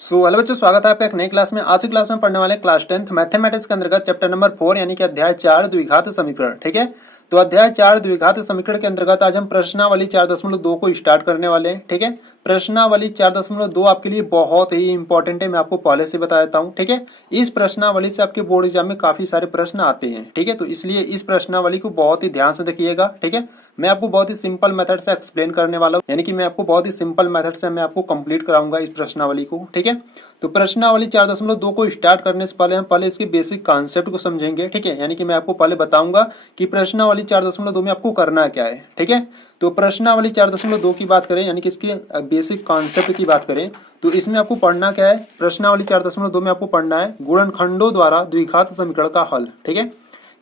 Hello बच्चों, स्वागत है आपका एक नई क्लास में। आज की क्लास में पढ़ने वाले क्लास 10th मैथमेटिक्स के अंतर्गत चैप्टर नंबर 4 यानी कि अध्याय 4 द्विघात समीकरण। ठीक है, तो अध्याय 4 द्विघात समीकरण के अंतर्गत आज हम प्रश्नावली 4.2 को स्टार्ट करने वाले हैं। ठीक है, प्रश्नावली 4.2 आपके लिए बहुत ही इंपॉर्टेंट है, मैं आपको पहले से बता देता हूँ। ठीक है, इस प्रश्नावली से आपके बोर्ड एग्जाम में काफी सारे प्रश्न आते हैं। ठीक है, तो इसलिए इस प्रश्नावली को बहुत ही ध्यान से देखिएगा। ठीक है, मैं आपको बहुत ही सिंपल मेथड से एक्सप्लेन करने वाला हूँ, यानी कि मैं आपको बहुत ही सिंपल मेथड से मैं आपको कंप्लीट कराऊंगा इस प्रश्नावली को। ठीक है, तो प्रश्नावली 4.2 को स्टार्ट करने से पहले हम पहले इसके बेसिक कॉन्सेप्ट को समझेंगे। ठीक है, यानी कि मैं आपको पहले बताऊंगा कि प्रश्नावली 4.2 में आपको करना क्या है। ठीक है, तो प्रश्नावली 4.2 की बात करें, यानी कि इसके बेसिक कॉन्सेप्ट की बात करें, तो इसमें आपको पढ़ना क्या है। प्रश्नावली 4.2 में आपको पढ़ना है गुणनखंडों द्वारा द्विघात समीकरण का हल। ठीक है,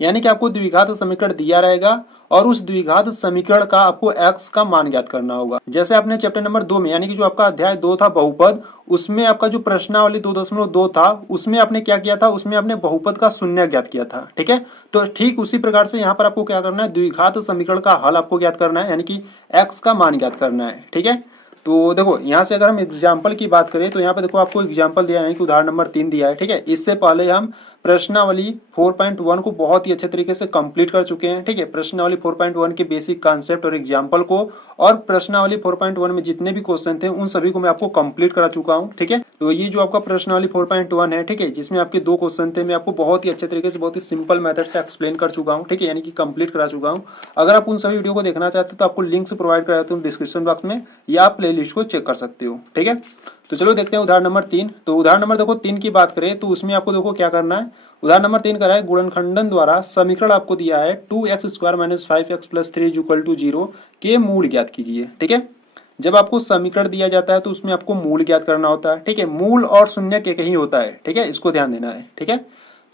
यानी कि आपको द्विघात समीकरण दिया रहेगा और उस द्विघात समीकरण का आपको x का मान ज्ञात करना होगा। जैसे आपने चैप्टर नंबर 2 में, यानी कि जो आपका अध्याय 2 था बहुपद, उसमें आपका जो प्रश्नावली 2.2 था, उसमें आपने क्या किया था, उसमें आपने बहुपद का शून्य ज्ञात किया था। ठीक है, तो ठीक उसी प्रकार से यहाँ पर आपको क्या करना है, द्विघात समीकरण का हल आपको ज्ञात करना है, यानी कि x का मान ज्ञात करना है। ठीक है, तो देखो यहाँ से अगर हम एग्जाम्पल की बात करें तो यहाँ पे देखो आपको एग्जाम्पल दिया है कि उदाहरण नंबर 3 दिया है। ठीक है, इससे पहले हम प्रश्नावली 4.1 को बहुत ही अच्छे तरीके से कंप्लीट कर चुके हैं। ठीक है, प्रश्नावली 4.1 के बेसिक कॉन्सेप्ट और एग्जाम्पल को और प्रश्नावली 4.1 में जितने भी क्वेश्चन थे उन सभी को मैं आपको कंप्लीट करा चुका हूं। ठीक है, तो ये जो आपका प्रश्नावली 4.1 है, ठीक है, जिसमें आपके 2 क्वेश्चन थे, मैं आपको बहुत ही अच्छे तरीके से बहुत ही सिंपल मेथड से एक्सप्लेन कर चुका हूँ। ठीक है, यानी कि कंप्लीट करा चुका हूँ। अगर आप उन सभी वीडियो को देखना चाहते हो तो आपको लिंक्स प्रोवाइड करा देता हूँ डिस्क्रिप्शन बॉक्स में, या आप प्ले लिस्ट को चेक कर सकते हो। ठीक है, तो चलो देखते हैं उदाहरण नंबर 3। तो उदाहरण नंबर देखो 3 की बात करें तो उसमें आपको देखो क्या करना है। उदाहरण नंबर 3 कर रहा है गुणनखंडन द्वारा समीकरण आपको दिया है 2x² - 5x + 3 = 0 के मूल ज्ञात कीजिए। ठीक है, जब आपको समीकरण दिया जाता है तो उसमें आपको मूल ज्ञात करना होता है। ठीक है, मूल और शून्य के ही होता है। ठीक है, इसको ध्यान देना है। ठीक है,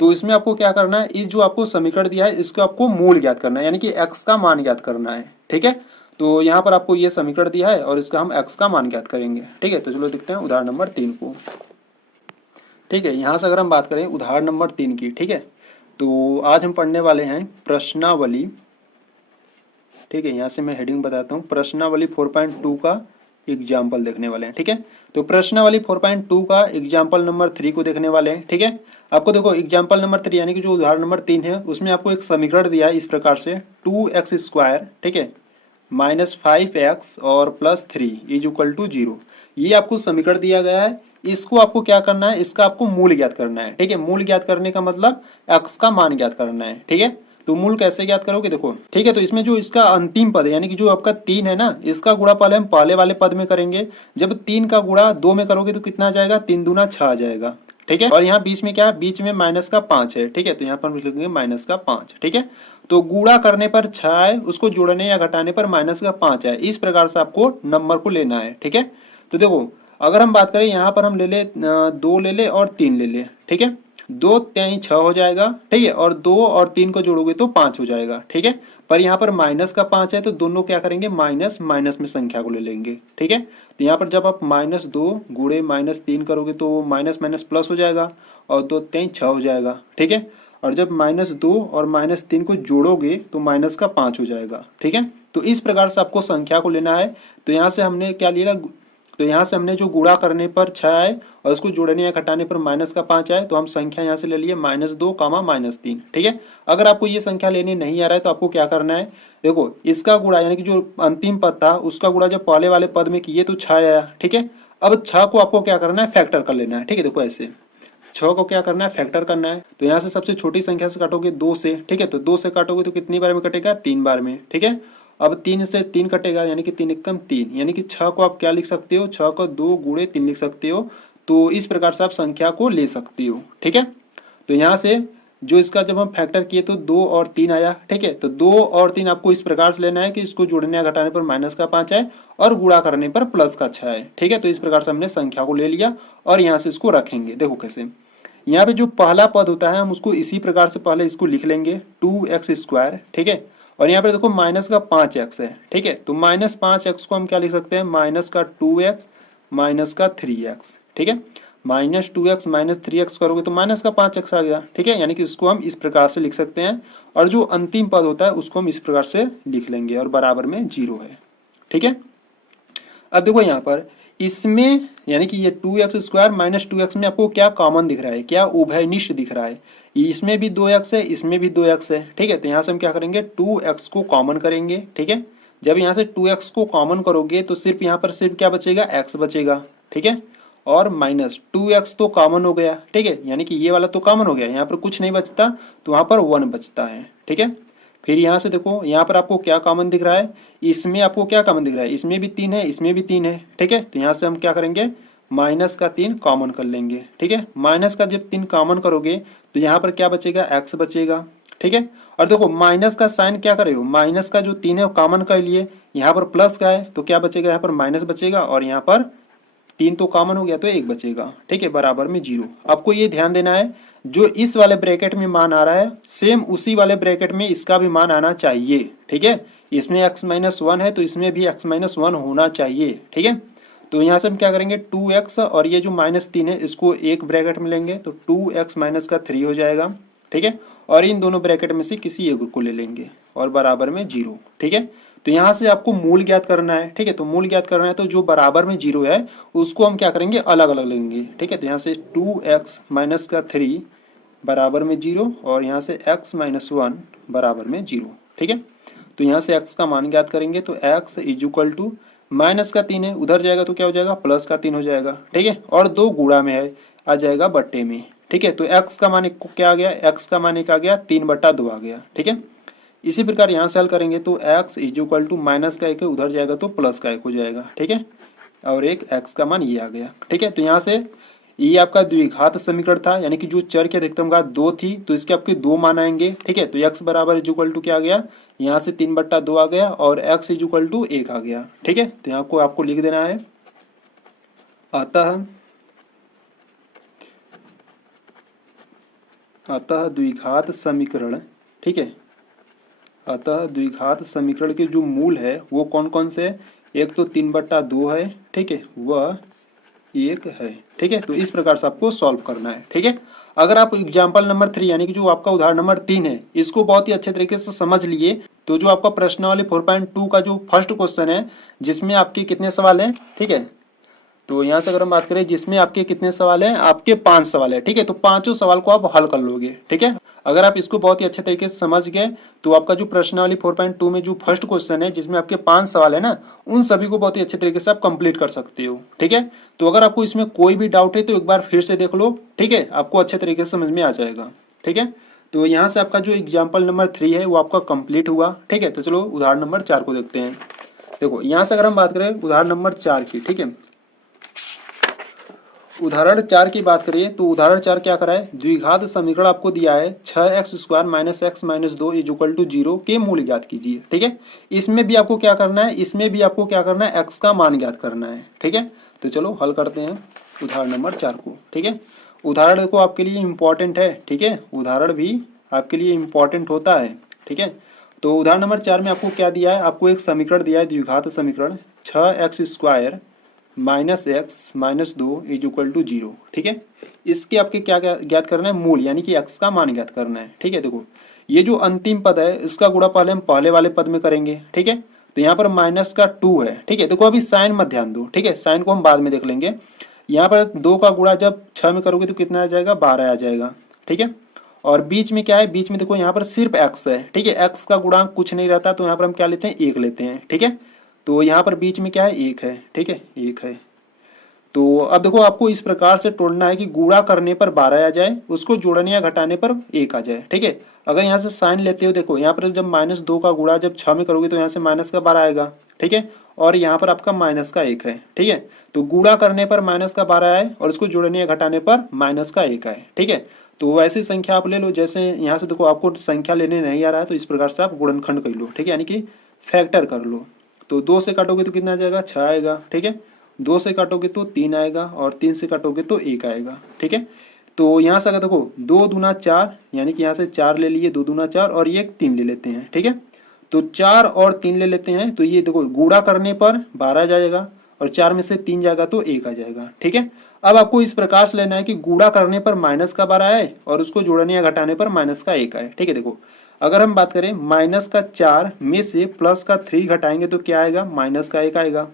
तो इसमें आपको क्या करना है, इस जो आपको समीकरण दिया है इसको आपको मूल ज्ञात करना है, यानी कि x का मान ज्ञात करना है। ठीक है, तो यहाँ पर आपको ये समीकरण दिया है और इसका हम x का मान ज्ञात करेंगे। ठीक है, तो चलो देखते हैं उदाहरण नंबर 3 को। ठीक है, यहाँ से अगर हम बात करें उदाहरण नंबर 3 की, ठीक है, तो आज हम पढ़ने वाले हैं प्रश्नावली। ठीक है, यहाँ से मैं हेडिंग बताता हूँ, प्रश्नावली 4.2 का एग्जाम्पल देखने वाले हैं। ठीक है, तो प्रश्नावली 4.2 का एग्जाम्पल नंबर 3 को देखने वाले हैं। ठीक है, आपको देखो एग्जाम्पल नंबर 3 यानी कि जो उदाहरण नंबर 3 है उसमें आपको एक समीकरण दिया है इस प्रकार से 2x², ठीक है, -5x और +3 = 0। ये आपको समीकरण दिया गया है। इसको आपको क्या करना है, इसका आपको मूल ज्ञात करना है। ठीक है, मूल ज्ञात करने का मतलब x का मान ज्ञात करना है। ठीक है, तो मूल कैसे ज्ञात करोगे देखो। ठीक है, तो इसमें जो इसका अंतिम पद है, यानी कि जो आपका 3 है ना, इसका गुणा पहले हम पहले वाले पद में करेंगे। जब 3 का गुणा 2 में करोगे तो कितना आ जाएगा, 3 दूना 6 आ जाएगा। ठीक है, और यहाँ बीच में क्या है, बीच में -5 है। ठीक है, तो यहाँ पर हम लिखेंगे -5। ठीक है, तो गुणा करने पर 6 है, उसको जोड़ने या घटाने पर -5 है। इस प्रकार से आपको नंबर को लेना है। ठीक है, तो देखो अगर हम बात करें यहाँ पर हम ले ले 2 ले ले और 3 ले ले। ठीक है, 2 3 6 हो जाएगा। ठीक है, और 2 और 3 को जोड़ोगे तो 5 हो जाएगा। ठीक है, पर यहाँ पर -5 है तो दोनों क्या करेंगे, माइनस माइनस में संख्या को ले लेंगे। ठीक है, तो यहाँ पर जब आप -2 गुणे -3 करोगे तो माइनस माइनस प्लस हो जाएगा और 2 3 6 हो जाएगा। ठीक है, और जब -2 और -3 को जोड़ोगे तो -5 हो जाएगा। ठीक है, तो इस प्रकार से आपको संख्या को लेना है। तो यहाँ से हमने क्या लिया, तो यहाँ से हमने जो गुणा करने पर 6 आए और उसको जोड़ने या घटाने पर -5 आए, तो हम संख्या यहाँ से ले लिए -2, -3। ठीक है, अगर आपको ये संख्या लेने नहीं आ रहा है तो आपको क्या करना है, देखो इसका गुणा यानी कि जो अंतिम पद था उसका गुणा जब पहले वाले पद में किए तो 6 आया। ठीक है, अब 6 को आपको क्या करना है, फैक्टर कर लेना है। ठीक है, देखो ऐसे 6 को क्या करना है, फैक्टर करना है। तो यहाँ से सबसे छोटी संख्या से काटोगे 2 से। ठीक है, तो 2 से काटोगे तो कितनी बार में कटेगा, 3 बार में। ठीक है, अब 3 से 3 कटेगा, यानी कि 3 एकम 3, यानी कि 6 को आप क्या लिख सकते हो, 6 को 2 गुणे 3 लिख सकते हो। तो इस प्रकार से आप संख्या को ले सकते हो। ठीक है, तो यहाँ से जो इसका जब हम फैक्टर किए तो 2 और 3 आया। ठीक है, तो 2 और 3 आपको इस प्रकार से लेना है कि इसको जोड़ने या घटाने पर -5 है और गुणा करने पर +6 है। ठीक है, तो इस प्रकार से हमने संख्या को ले लिया और यहाँ से इसको रखेंगे। देखो कैसे, यहाँ पे जो पहला पद होता है हम उसको इसी प्रकार से पहले इसको लिख लेंगे 2x²। ठीक है, और यहाँ पे देखो -5x है। ठीक है, तो -5x को हम क्या लिख सकते हैं, -2x -3x। ठीक है, -2x -3x करोगे तो -5x आ गया। ठीक है, यानी कि इसको हम इस प्रकार से लिख सकते हैं और जो अंतिम पद होता है उसको हम इस प्रकार से लिख लेंगे और बराबर में 0 है। ठीक है, अब देखो यहाँ पर इसमें यानी कि ये 2x² माइनस 2x में आपको क्या कॉमन दिख रहा है, क्या उभयनिष्ठ दिख रहा है। इसमें भी 2x है, इसमें भी 2x है, ठीक है। तो यहाँ से हम क्या करेंगे, 2x को कॉमन करेंगे, ठीक है। जब यहाँ से 2x को कॉमन करोगे तो सिर्फ यहाँ पर सिर्फ क्या बचेगा, x बचेगा, ठीक है। और माइनस 2x तो कॉमन हो गया, ठीक है, यानी कि ये वाला तो कॉमन हो गया, यहाँ पर कुछ नहीं बचता तो वहाँ पर 1 बचता है, ठीक है। फिर यहाँ से देखो, यहाँ पर आपको क्या कॉमन दिख रहा है, इसमें आपको क्या कॉमन दिख रहा है, इसमें भी 3 है, इसमें भी 3 है, ठीक है। तो यहाँ से हम क्या करेंगे, माइनस का 3 कॉमन कर लेंगे, ठीक है। माइनस का जब 3 कॉमन करोगे तो यहाँ पर क्या बचेगा, x बचेगा, ठीक है। और देखो माइनस का साइन क्या करे हो, माइनस का जो 3 है वो कॉमन कर लिए, यहाँ पर प्लस का है तो क्या बचेगा, यहाँ पर माइनस बचेगा, और यहाँ पर 3 तो कॉमन हो गया तो 1 बचेगा, ठीक है, बराबर में 0। आपको ये ध्यान देना है, जो इस वाले ब्रैकेट में मान आ रहा है सेम उसी वाले ब्रैकेट में इसका भी मान आना चाहिए, ठीक है। इसमें x-1 है तो इसमें भी x-1 होना चाहिए, ठीक है। तो यहाँ से हम क्या करेंगे, 2x और ये जो -3 है इसको एक ब्रैकेट में लेंगे तो 2x माइनस का 3 हो जाएगा, ठीक है। और इन दोनों ब्रैकेट में से किसी एक को ले लेंगे और बराबर में 0, ठीक है। तो यहाँ से आपको मूल ज्ञात करना है, ठीक है। तो मूल ज्ञात करना है तो जो बराबर में 0 है उसको हम क्या करेंगे, अलग अलग लेंगे, ठीक है। तो यहाँ से 2x माइनस का 3 बराबर में 0 और यहाँ से x-1 बराबर में 0, ठीक है। तो यहाँ से x का मान ज्ञात करेंगे तो x is equal to minus का 3 है, उधर जाएगा तो क्या हो जाएगा, प्लस का 3 हो जाएगा, ठीक है। और 2 गुणा में है, आ जाएगा बट्टे में, ठीक है। तो x का मान क्या आ गया, x का मान एक आ गया 3/2 आ गया, ठीक है। इसी प्रकार यहाँ से हल करेंगे तो x is equal to minus का 1 है, उधर जाएगा तो प्लस का 1 हो जाएगा, ठीक है। और एक x का मान ये आ गया, ठीक है। तो यहाँ से ये आपका द्विघात समीकरण था, यानी कि जो चर की अधिकतम घात 2 थी तो इसके आपके 2 मान आएंगे, ठीक है। तो x बराबर इज इक्वल टू क्या आ गया, यहाँ से 3/2 आ गया और x इज इक्वल टू 1 आ गया, ठीक है। तो यहाँ को आपको लिख देना है, अतः द्विघात समीकरण, ठीक है। अतः द्विघात समीकरण के जो मूल है वो कौन कौन से है, एक तो 3/2 है, ठीक है, वह 1 है, ठीक है। तो इस प्रकार से आपको सॉल्व करना है, ठीक है। अगर आप एग्जाम्पल नंबर 3 यानी कि जो आपका उदाहरण नंबर 3 है इसको बहुत ही अच्छे तरीके से समझ लिए तो जो आपका प्रश्नावली 4.2 का जो फर्स्ट क्वेश्चन है जिसमें आपके कितने सवाल हैं, ठीक है। तो यहाँ से अगर हम बात करें जिसमें आपके कितने सवाल हैं, आपके 5 सवाल है, ठीक है। तो पांचों सवाल को आप हल कर लोगे, ठीक है। अगर आप इसको बहुत ही अच्छे तरीके से समझ गए तो आपका जो प्रश्नावली 4.2 में जो फर्स्ट क्वेश्चन है जिसमें आपके 5 सवाल है ना, उन सभी को बहुत ही अच्छे तरीके से आप कंप्लीट कर सकते हो, ठीक है। तो अगर आपको इसमें कोई भी डाउट है तो एक बार फिर से देख लो, ठीक है, आपको अच्छे तरीके से समझ में आ जाएगा, ठीक है। तो यहाँ से आपका जो एग्जाम्पल नंबर 3 है वो आपका कंप्लीट हुआ, ठीक है। तो चलो उदाहरण नंबर 4 को देखते हैं। देखो यहाँ से अगर हम बात करें उदाहरण नंबर 4 की, ठीक है, उदाहरण 4 की बात करिए तो उदाहरण 4 क्या करा है, द्विघात समीकरण आपको दिया है 6x² minus x minus 2 is equal to 0 के मूल ज्ञात कीजिए, ठीक है। इसमें भी आपको क्या करना है, इसमें भी आपको क्या करना है, x का मान ज्ञात करना है, ठीक है। तो चलो हल करते हैं उदाहरण नंबर 4 को, ठीक है। उदाहरण देखो आपके लिए इंपॉर्टेंट है, ठीक है, उदाहरण भी आपके लिए इंपॉर्टेंट होता है, ठीक है। तो उदाहरण नंबर 4 में आपको क्या दिया है, आपको एक समीकरण दिया है द्विघात समीकरण 6x² minus x minus 2 is equal to 0, ठीक है। इसके आपके क्या ज्ञात करना है, मूल यानी कि x का मान ज्ञात करना है, ठीक है। देखो ये जो अंतिम पद है इसका गुणा पहले हम पहले वाले पद में करेंगे, ठीक है। तो यहाँ पर माइनस का 2 है, ठीक है। देखो अभी साइन मत ध्यान दो, ठीक है, साइन को हम बाद में देख लेंगे। यहाँ पर 2 का गुणा जब 6 में करोगे तो कितना आ जाएगा, 12 आ जाएगा, ठीक है। और बीच में क्या है, बीच में देखो यहाँ पर सिर्फ x है, ठीक है, x का गुणांक कुछ नहीं रहता तो यहाँ पर हम क्या लेते हैं, 1 लेते हैं, ठीक है। तो यहाँ पर बीच में क्या है, 1 है, ठीक है, 1 है। तो अब देखो आपको इस प्रकार से तोड़ना है कि गुणा करने पर 12 आ जाए, उसको जोड़ने या घटाने पर 1 आ जाए, ठीक है। अगर यहाँ से साइन लेते हो, देखो यहाँ पर जब -2 का गुणा जब 6 में करोगे तो यहाँ से माइनस का 12 आएगा, ठीक है। और यहाँ पर आपका माइनस का 1 है, ठीक है। तो गुणा करने पर माइनस का 12 आए और उसको जोड़ने या घटाने पर माइनस का 1 आए, ठीक है। तो वैसी संख्या आप ले लो, जैसे यहाँ से देखो आपको संख्या लेने नहीं आ रहा है तो इस प्रकार से आप गुणनखंड कर लो, ठीक है, यानी कि फैक्टर कर लो। तो 2 से काटोगे तो कितना आ जाएगा, 6 आएगा, ठीक है। 2 से काटोगे तो 3 आएगा और 3 से काटोगे तो 1 आएगा, ठीक है। तो यहाँ से अगर देखो 2 दूना 4 यानी कि यहाँ से 4 ले लिए, 2 दूना 4 और ये 3 ले लेते हैं, ठीक है। तो 4 और 3 ले लेते हैं तो ये देखो गुणा करने पर 12 जाएगा और 4 में से 3 जाएगा तो 1 आ जाएगा, ठीक है। अब आपको इस प्रकार से लेना है कि गुणा करने पर माइनस का 12 आए और उसको जोड़ने या घटाने पर माइनस का 1 आए, ठीक है। देखो अगर हम बात करें माइनस का 4 में से प्लस का 3 घटाएंगे तो क्या आएगा, माइनस का 1 आएगा,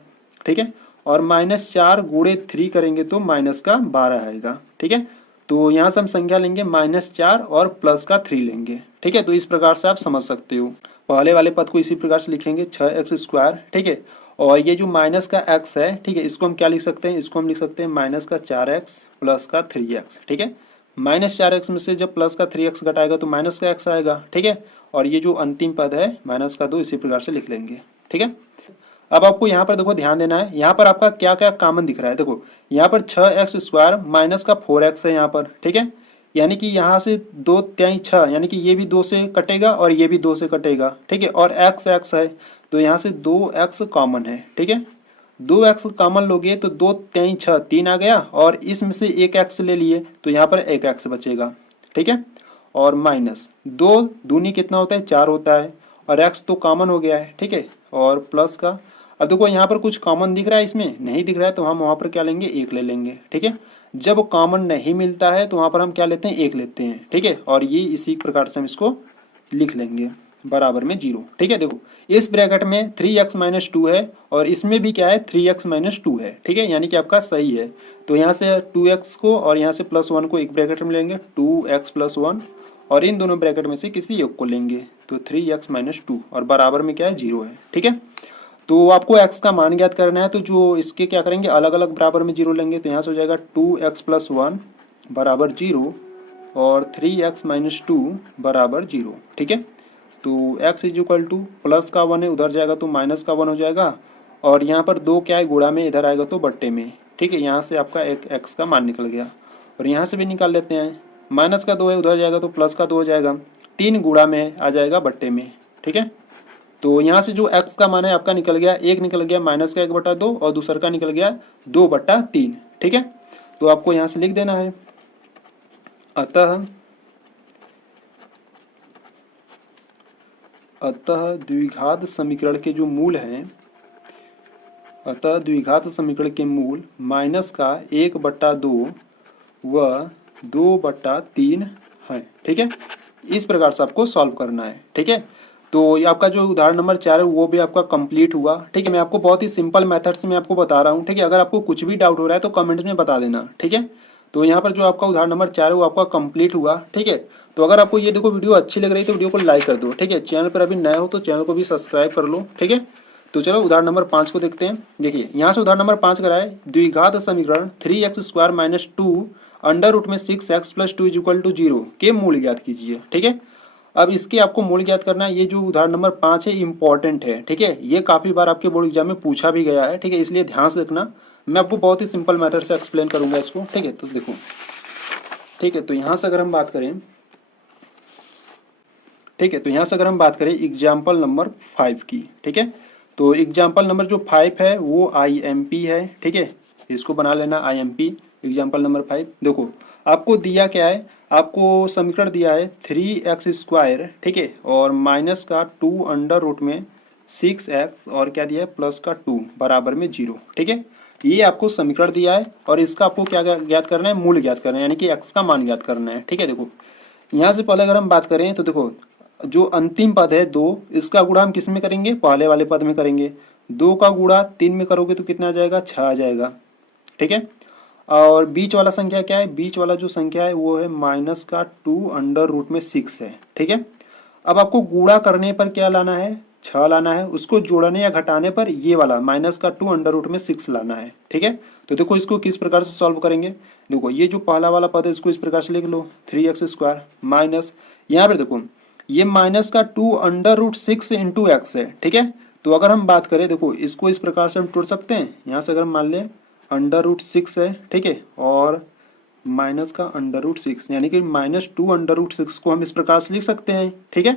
ठीक है। और -4 गुणे 3 करेंगे तो माइनस का 12 आएगा। ठीक है, तो यहाँ से हम संख्या लेंगे -4 और प्लस का 3 लेंगे। ठीक है, तो इस प्रकार से आप समझ सकते हो। पहले वाले पद को इसी प्रकार से लिखेंगे 6x²। ठीक है, और ये जो माइनस का x है, ठीक है, इसको हम क्या लिख सकते हैं, इसको हम लिख सकते हैं -4x प्लस का 3x। ठीक है, -4x में से जब प्लस का 3x घटाएगा तो माइनस का x आएगा। ठीक है, और ये जो अंतिम पद है -2 इसी प्रकार से लिख लेंगे। ठीक है, अब आपको यहाँ पर देखो ध्यान देना है, यहाँ पर आपका क्या क्या कॉमन दिख रहा है। देखो यहाँ पर 6x² माइनस का 4x है यहाँ पर। ठीक है, यानी कि यहाँ से 2 3 6, यानी कि ये भी 2 से कटेगा और ये भी 2 से कटेगा। ठीक है, और x है तो यहाँ से 2x कॉमन है। ठीक है, 2x कॉमन लोगे तो 2 3 6 3 आ गया, और इसमें से एक x ले लिए तो यहाँ पर एक x बचेगा। ठीक है, और माइनस 2 दूनी कितना होता है, 4 होता है, और x तो कॉमन हो गया है। ठीक है, और प्लस का, अब देखो यहाँ पर कुछ कॉमन दिख रहा है, इसमें नहीं दिख रहा है तो हम वहाँ पर क्या लेंगे, 1 ले लेंगे। ठीक है, जब कॉमन नहीं मिलता है तो वहाँ पर हम क्या लेते हैं, 1 लेते हैं। ठीक है, और ये इसी प्रकार से हम इसको लिख लेंगे बराबर में 0। ठीक है, देखो इस ब्रैकेट में 3x - 2 है और इसमें भी क्या है, 3x - 2 है। ठीक है, यानी कि आपका सही है। तो यहाँ से 2x को और यहाँ से +1 को एक ब्रैकेट में लेंगे, 2x + 1, और इन दोनों ब्रैकेट में से किसी एक को लेंगे तो 3x - 2, और बराबर में क्या है, 0 है। ठीक है, तो आपको x का मान ज्ञात करना है, तो जो इसके क्या करेंगे, अलग अलग बराबर में 0 लेंगे, तो यहाँ से हो जाएगा 2x + 1 बराबर 0 और 3x - 2 बराबर 0। ठीक है, तो x = प्लस का 1 है, उधर जाएगा तो माइनस का 1 हो जाएगा, और यहाँ पर 2 क्या है, गुणा में, इधर आएगा तो बट्टे में। ठीक है, यहाँ से आपका एक x का मान निकल गया, और यहाँ से भी निकाल लेते हैं, माइनस का 2 है, उधर जाएगा तो प्लस का 2 हो जाएगा, 3 गुणा में आ जाएगा बट्टे में। ठीक है, तो यहाँ से जो x का मान है आपका निकल गया, एक निकल गया माइनस का 1/2 और दूसर का निकल गया 2/3। ठीक है, तो आपको यहाँ से लिख देना है, अतः द्विघात समीकरण के जो मूल हैं, अतः द्विघात समीकरण के मूल माइनस का 1/2 व 2/3 है। ठीक है, इस प्रकार से आपको सॉल्व करना है। ठीक है, तो ये आपका जो उदाहरण नंबर 4 है वो भी आपका कंप्लीट हुआ। ठीक है, मैं आपको बहुत ही सिंपल मेथड से मैं आपको बता रहा हूँ। ठीक है, अगर आपको कुछ भी डाउट हो रहा है तो कमेंट में बता देना। ठीक है, तो यहाँ पर जो आपका उदाहरण नंबर 4 है वो आपका कंप्लीट हुआ। ठीक है, तो अगर आपको ये देखो वीडियो अच्छी लग रही है तो वीडियो को लाइक कर दो। ठीक है, चैनल पर अभी नए हो तो चैनल को भी सब्सक्राइब कर लो। ठीक है, तो चलो उदाहरण नंबर 5 को देखते हैं। देखिए यहाँ से उदाहरण नंबर 5 करा है, द्विघात समीकरण 3x² - 2 अंडर रूट में 6x + 2 = 0 के मूल ज्ञात कीजिए। ठीक है, अब इसके आपको मूल ज्ञात करना है। ये जो उदाहरण नंबर 5 है इंपॉर्टेंट है। ठीक है, ये काफी बार आपके बोर्ड एग्जाम में पूछा भी गया है। ठीक है, इसलिए ध्यान से देखना, मैं आपको बहुत ही सिंपल मेथड से एक्सप्लेन करूंगा इसको। ठीक है, तो देखो, ठीक है, तो यहाँ से अगर हम बात करें, ठीक है, तो यहाँ से अगर हम बात करें एग्जाम्पल नंबर 5 की। ठीक है, तो एग्जाम्पल नंबर जो 5 है वो IMP है। ठीक है, इसको बना लेना IMP, एग्जाम्पल नंबर 5। देखो आपको दिया क्या है, आपको समीकरण दिया है 3x²। ठीक है, और माइनस का 2 अंडर रूट में 6x, और क्या दिया है, प्लस का 2 बराबर में 0। ठीक है, ये आपको समीकरण दिया है, और इसका आपको क्या ज्ञात करना है, मूल ज्ञात करना है, यानी कि x का मान ज्ञात करना है। ठीक है, देखो यहाँ से पहले अगर हम बात करें तो देखो जो अंतिम पद है 2, इसका गुणा हम किस में करेंगे, पहले वाले पद में करेंगे। 2 का गुणा 3 में करोगे तो कितना आ जाएगा, 6 आ जाएगा। ठीक है, और बीच वाला संख्या क्या है, बीच वाला जो संख्या है वो है माइनस का 2 अंडर रूट में 6 है। ठीक है, अब आपको गुणा करने पर क्या लाना है, 6 लाना है, उसको जोड़ने या घटाने पर ये वाला माइनस का 2 अंडर रूट में 6 लाना है। ठीक है, तो देखो इसको किस प्रकार से सॉल्व करेंगे। देखो ये जो पहला वाला पद है इसको इस प्रकार से लिख लो, 3x² माइनस, यहाँ पर देखो ये माइनस का 2 अंडर रूट 6 इंटू एक्स है। ठीक है, तो अगर हम बात करें, देखो इसको इस प्रकार से हम तोड़ सकते हैं। यहाँ से अगर हम मान लें अंडर रूट 6 है, ठीक है, और माइनस का अंडर रूट 6, यानी कि -2 अंडर रूट 6 को हम इस प्रकार से लिख सकते हैं। ठीक है,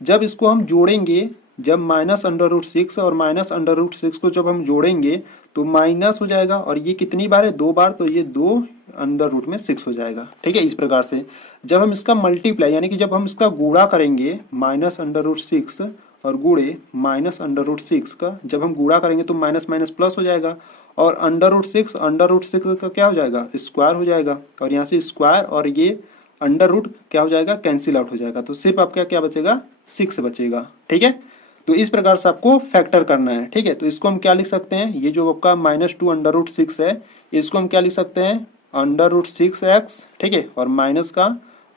जब इसको हम जोड़ेंगे, जब माइनस अंडर रूट 6 और माइनस अंडर रूट 6 को जब हम जोड़ेंगे तो माइनस हो जाएगा, और ये कितनी बार है, 2 बार, तो ये 2 अंडर रूट में 6 हो जाएगा। ठीक है, इस प्रकार से जब हम इसका मल्टीप्लाई, यानी कि जब हम इसका गुणा करेंगे माइनस अंडर रूट 6 और गुणे माइनस अंडर रूट 6 का, जब हम गुणा करेंगे तो माइनस माइनस प्लस हो जाएगा, और अंडर रूट 6 का क्या हो जाएगा, स्क्वायर हो जाएगा, और यहाँ से स्क्वायर और ये अंडर रूट क्या हो जाएगा, कैंसिल आउट हो जाएगा, तो सिर्फ आपका क्या बचेगा, 6 बचेगा। ठीक है, तो इस प्रकार से आपको फैक्टर करना है, ठीक है। तो इसको हम क्या लिख सकते हैं, ये जो आपका -2 √6 है, इसको हम क्या लिख सकते हैं, √6x, ठीक है, और माइनस का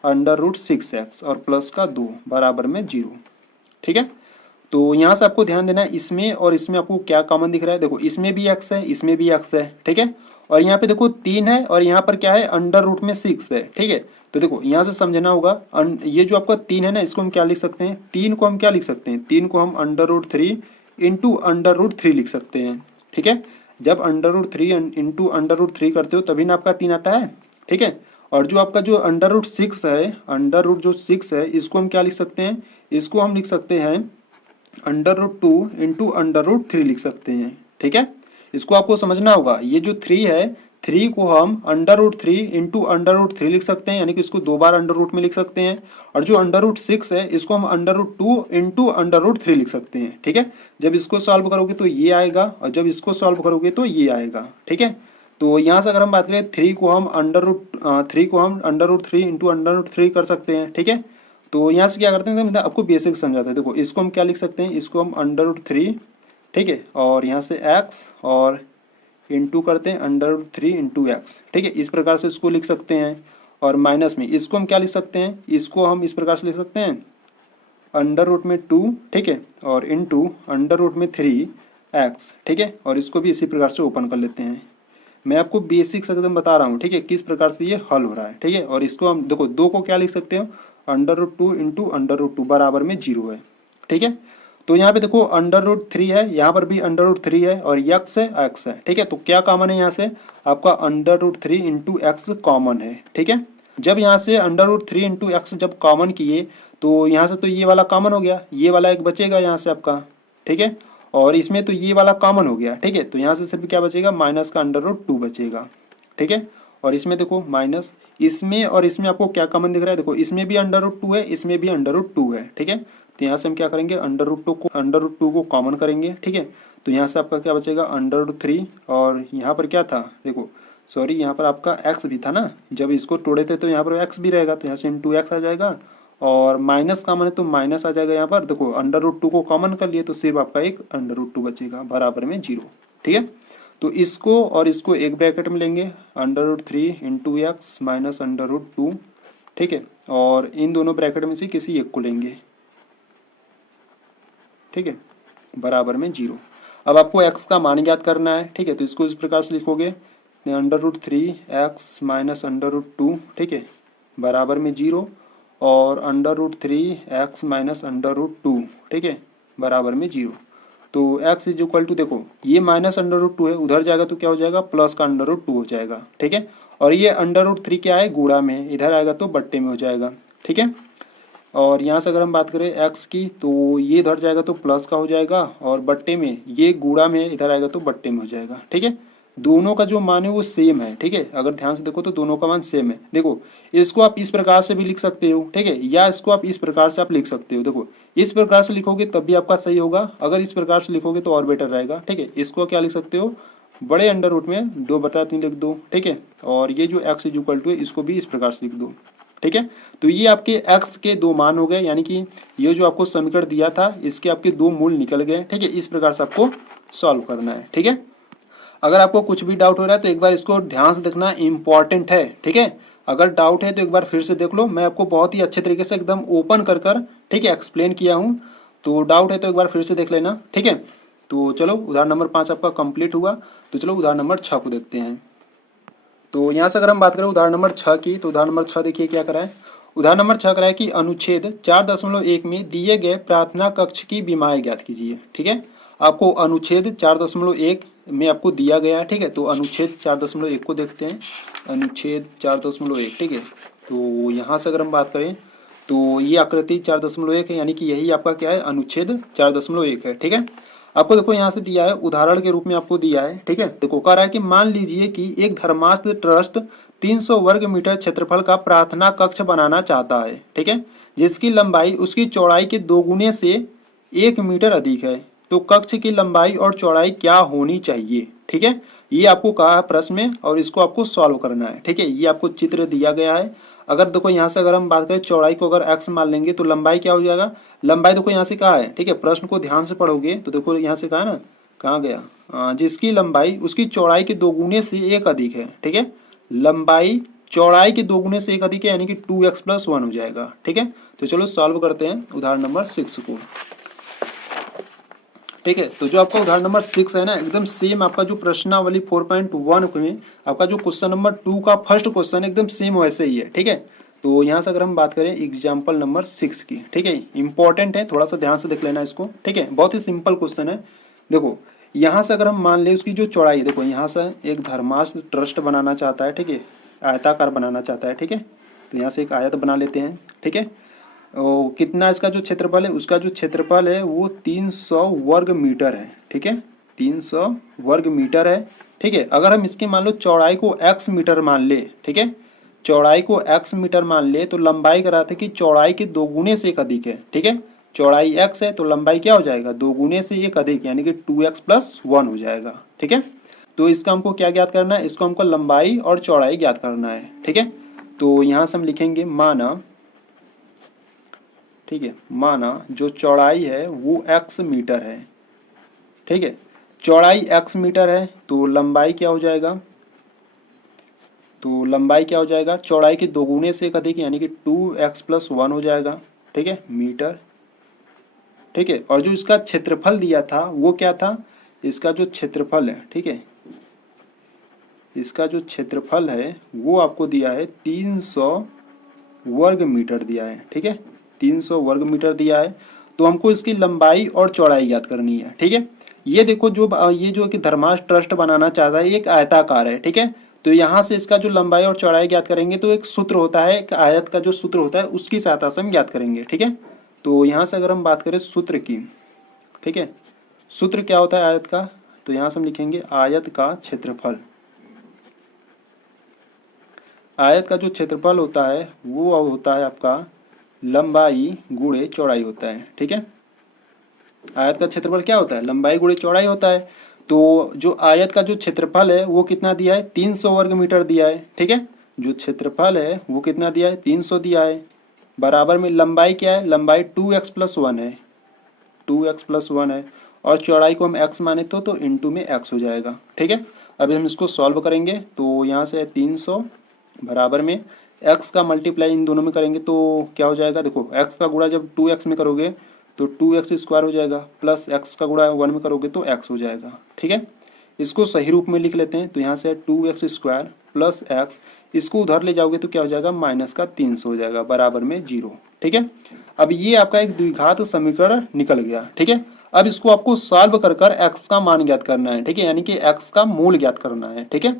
√6x और प्लस का 2 बराबर में 0, ठीक है। तो यहाँ से आपको ध्यान देना है, इसमें और इसमें आपको क्या कॉमन दिख रहा है, देखो इसमें भी x है, इसमें भी x है, ठीक है। और यहाँ पे देखो 3 है और यहाँ पर क्या है, √6 है, ठीक है। तो देखो यहाँ से समझना होगा, ये जो आपका 3 है ना, इसको हम क्या लिख सकते हैं, 3 को हम क्या लिख सकते हैं, 3 को हम √3 इंटू √3 लिख सकते हैं, ठीक है। जब √3 इंटू √3 करते हो तभी ना आपका 3 आता है, ठीक है। और जो आपका जो √6 है, √6 है, इसको हम क्या लिख सकते हैं, इसको हम लिख सकते हैं √2 इंटू √3 लिख सकते हैं, ठीक है। इसको आपको समझना होगा, ये जो 3 है, 3 को हम √3 इंटू √3 लिख सकते हैं, यानी कि इसको 2 बार अंडर रूट में लिख सकते हैं। और जो √6 है, इसको हम √2 इंटू √3 लिख सकते हैं, ठीक है। जब इसको सॉल्व करोगे तो ये आएगा और जब इसको सॉल्व करोगे तो ये आएगा, ठीक है। तो यहाँ से अगर हम बात करें 3 को हम √3 इंटू √3 कर सकते हैं, ठीक है। तो यहाँ से क्या करते हैं, मतलब आपको बेसिक समझाते हैं। देखो इसको हम क्या लिख सकते हैं, इसको हम √3, ठीक है, और यहाँ से x और इंटू करते हैं √3 इंटू एक्स, ठीक है। इस प्रकार से इसको लिख सकते हैं। और माइनस में इसको हम क्या लिख सकते हैं, इसको हम इस प्रकार से लिख सकते हैं √2, ठीक है, और इंटू √3x, ठीक है। और इसको भी इसी प्रकार से ओपन कर लेते हैं। मैं आपको बेसिक्स एकदम बता रहा हूँ, ठीक है, किस प्रकार से ये हल हो रहा है, ठीक है। और इसको हम देखो 2 को क्या लिख सकते हो, √2 इंटू √2 बराबर में 0 है, ठीक है। तो यहाँ पे देखो √3 है, यहाँ पर भी √3 है और x है, ठीक है। तो क्या कॉमन है, यहाँ से आपका √3 इंटू एक्स कॉमन है, ठीक है। जब यहाँ से √3 इंटू एक्स जब कॉमन किए तो यहाँ से तो ये वाला कॉमन हो गया, ये वाला एक बचेगा यहाँ से आपका, ठीक है। और इसमें तो ये वाला कॉमन हो गया, ठीक है। तो यहाँ से सिर्फ क्या बचेगा, माइनस का √2 बचेगा, ठीक है। और इसमें देखो माइनस, इसमें और इसमें आपको क्या कॉमन दिख रहा है, देखो इसमें भी √2 है, इसमें भी √2 है, ठीक है। तो यहाँ से हम क्या करेंगे, √2 को कॉमन करेंगे, ठीक है। तो यहाँ से आपका क्या बचेगा, √3 और यहाँ पर क्या था, देखो सॉरी, यहाँ पर आपका x भी था ना, जब इसको तोड़े थे तो यहाँ पर x भी रहेगा, तो यहाँ से इंटू एक्स आ जाएगा। और माइनस कॉमन है तो माइनस आ जाएगा, यहाँ पर देखो √2 को कॉमन कर लिए तो सिर्फ आपका एक √2 बचेगा बराबर में 0, ठीक है। तो इसको और इसको एक ब्रैकेट में लेंगे, √3 इंटू एक्स माइनस √2, ठीक है। और इन दोनों ब्रैकेट में से किसी एक को लेंगे, ठीक है, बराबर में 0। अब आपको x का मान ज्ञात करना है, ठीक है। तो इसको इस प्रकार से लिखोगे, √3x माइनस √2, ठीक है, बराबर में 0 और √3x माइनस √2, ठीक है, बराबर में 0। तो x इज इक्वल टू, देखो ये माइनस √2 है, उधर जाएगा तो क्या हो जाएगा, प्लस का √2 हो जाएगा, ठीक है। और ये √3 क्या है, गुणा में, इधर आएगा तो बट्टे में हो जाएगा, ठीक है। और यहाँ से अगर हम बात करें x की, तो ये इधर जाएगा तो प्लस का हो जाएगा और बट्टे में, ये गुणा में, इधर आएगा तो बट्टे में हो जाएगा, ठीक है। दोनों का जो मान है वो सेम है, ठीक है। अगर ध्यान से देखो तो दोनों का मान सेम है। देखो इसको आप इस प्रकार से भी लिख सकते हो, ठीक है, या इसको आप इस प्रकार से आप लिख सकते हो। देखो इस प्रकार से लिखोगे तब भी आपका सही होगा, अगर इस प्रकार से लिखोगे तो और बेटर रहेगा, ठीक है। इसको क्या लिख सकते हो, बड़े अंडर रूट में 2/3 लिख दो, ठीक है। और ये जो x इज इक्वल टू है, इसको भी इस प्रकार से लिख दो, ठीक है। तो ये आपके x के 2 मान हो गए, यानी कि ये जो आपको समीकरण दिया था इसके आपके 2 मूल निकल गए, ठीक है। इस प्रकार से आपको सॉल्व करना है, ठीक है। अगर आपको कुछ भी डाउट हो रहा है तो एक बार इसको ध्यान से देखना, इंपॉर्टेंट है, ठीक है। अगर डाउट है तो एक बार फिर से देख लो, मैं आपको बहुत ही अच्छे तरीके से एकदम ओपन कर कर, ठीक है, एक्सप्लेन किया हूँ। तो डाउट है तो एक बार फिर से देख लेना, ठीक है। तो चलो उदाहरण नंबर 5 आपका कंप्लीट हुआ। तो चलो उदाहरण नंबर 6 को देखते हैं। तो यहाँ से अगर हम बात करें उदाहरण नंबर 6 की, तो उदाहरण नंबर 6 देखिए क्या करा है। उदाहरण नंबर 6 करा है कि अनुच्छेद 4.1 में दिए गए प्रार्थना कक्ष की विमाएँ ज्ञात कीजिए, ठीक है। आपको अनुच्छेद 4.1 में आपको दिया गया है, ठीक है। तो अनुच्छेद 4.1 को देखते हैं, अनुच्छेद 4.1, ठीक है। तो यहाँ से अगर हम बात करें तो ये आकृति 4.1 है, यानी कि यही आपका क्या है, अनुच्छेद 4.1 है, ठीक है। आपको देखो यहाँ से दिया है, उदाहरण के रूप में आपको दिया है, ठीक है। देखो कह रहा है कि मान लीजिए कि एक धर्मार्थ ट्रस्ट 300 वर्ग मीटर क्षेत्रफल का प्रार्थना कक्ष बनाना चाहता है, ठीक है, जिसकी लंबाई उसकी चौड़ाई के 2 गुने से 1 मीटर अधिक है। तो कक्ष की लंबाई और चौड़ाई क्या होनी चाहिए, ठीक है, ये आपको कहा है प्रश्न में और इसको आपको सॉल्व करना है। ठीक है, ये आपको चित्र दिया गया है। अगर देखो यहाँ से अगर हम बात करें चौड़ाई को अगर x मान लेंगे तो लंबाई क्या हो जाएगा, लंबाई देखो यहाँ से कहा है। ठीक है, प्रश्न को ध्यान से पढ़ोगे तो देखो यहाँ से कहा है ना, कहाँ गया, जिसकी लंबाई उसकी चौड़ाई के 2 गुने से 1 अधिक है। ठीक है, लंबाई चौड़ाई के 2 गुने से 1 अधिक है यानी कि 2x+1 हो जाएगा। ठीक है, तो चलो सॉल्व करते हैं उदाहरण नंबर 6 को। ठीक है, तो जो आपका उदाहरण नंबर 6 है ना, एकदम सेम आपका जो प्रश्नावली 4.1 में आपका जो क्वेश्चन नंबर 2 का फर्स्ट क्वेश्चन एकदम सेम वैसे ही है। ठीक है, तो यहाँ से अगर हम बात करें एग्जाम्पल नंबर 6 की, ठीक है, इंपॉर्टेंट है, थोड़ा सा ध्यान से देख लेना इसको। ठीक है, बहुत ही सिंपल क्वेश्चन है। देखो यहाँ से अगर हम मान ले उसकी जो चौड़ाई, देखो यहाँ से एक धर्मार्थ ट्रस्ट बनाना चाहता है। ठीक है, आयताकार बनाना चाहता है। ठीक है, तो यहाँ से एक आयत बना लेते हैं। ठीक है, कितना इसका जो क्षेत्रफल है, उसका जो क्षेत्रफल है वो 300 वर्ग मीटर है। ठीक है, 300 वर्ग मीटर है। ठीक है, अगर हम इसकी मान लो चौड़ाई को x मीटर मान ले, ठीक है, चौड़ाई को x मीटर मान ले तो लंबाई कराते कि चौड़ाई के 2 गुने से 1 अधिक है। ठीक है, चौड़ाई x है तो लंबाई क्या हो जाएगा, 2 गुने से 1 अधिक यानी कि 2x+1 हो जाएगा। ठीक है, तो इसका हमको क्या ज्ञात करना है, इसको हमको लंबाई और चौड़ाई ज्ञात करना है। ठीक है, तो यहाँ से हम लिखेंगे माना, ठीक है, माना जो चौड़ाई है वो x मीटर है। ठीक है, चौड़ाई x मीटर है तो लंबाई क्या हो जाएगा, तो लंबाई क्या हो जाएगा, चौड़ाई के 2 गुने से 1 अधिक यानी कि 2x+1 हो जाएगा। ठीक है, मीटर। ठीक है, और जो इसका क्षेत्रफल दिया था वो क्या था, इसका जो क्षेत्रफल है, ठीक है, इसका जो क्षेत्रफल है वो आपको दिया है 300 वर्ग मीटर दिया है। ठीक है, 300 वर्ग मीटर दिया है, तो हमको इसकी लंबाई और चौड़ाई ज्ञात करनी है। ठीक है, ये देखो जो ये जो कि धर्मार्थ ट्रस्ट बनाना चाहता है, एक आयताकार है। ठीक है, तो यहाँ से इसका जो लंबाई और चौड़ाई ज्ञात करेंगे तो एक सूत्र होता है, एक आयत का जो सूत्र होता है उसकी सहायता से हम ज्ञात करेंगे। ठीक है, तो यहाँ से अगर हम बात करें सूत्र की, ठीक है, सूत्र क्या होता है आयत का, तो यहाँ से हम लिखेंगे आयत का क्षेत्रफल। आयत का जो क्षेत्रफल होता है वो होता है आपका लंबाई गुणे चौड़ाई होता है। ठीक है, आयत का क्षेत्रफल क्या होता है, लंबाई गुणे चौड़ाई होता है। तो जो आयत का जो क्षेत्रफल है वो कितना दिया है, 300 वर्ग मीटर दिया है। ठीक है, जो क्षेत्रफल है वो कितना दिया है, 300 दिया है। बराबर में लंबाई क्या है, लंबाई 2x+1 है, 2x+1 है, और चौड़ाई को हम x माने तो इंटू में x हो जाएगा। ठीक है, अभी हम इसको सॉल्व करेंगे तो यहाँ से 300 बराबर में x का मल्टीप्लाई इन दोनों में करेंगे तो क्या हो जाएगा, देखो x का गुणा जब 2x में करोगे तो 2x² हो जाएगा, प्लस x का गुणा 1 में करोगे तो x हो जाएगा। ठीक है, इसको सही रूप में लिख लेते हैं तो यहाँ से 2x² प्लस x, इसको उधर ले जाओगे तो क्या हो जाएगा, माइनस का 300 हो जाएगा, बराबर में 0। ठीक है, अब ये आपका एक द्विघात समीकरण निकल गया। ठीक है, अब इसको आपको सॉल्व कर x का मान ज्ञात करना है। ठीक है, यानी कि x का मूल ज्ञात करना है। ठीक है,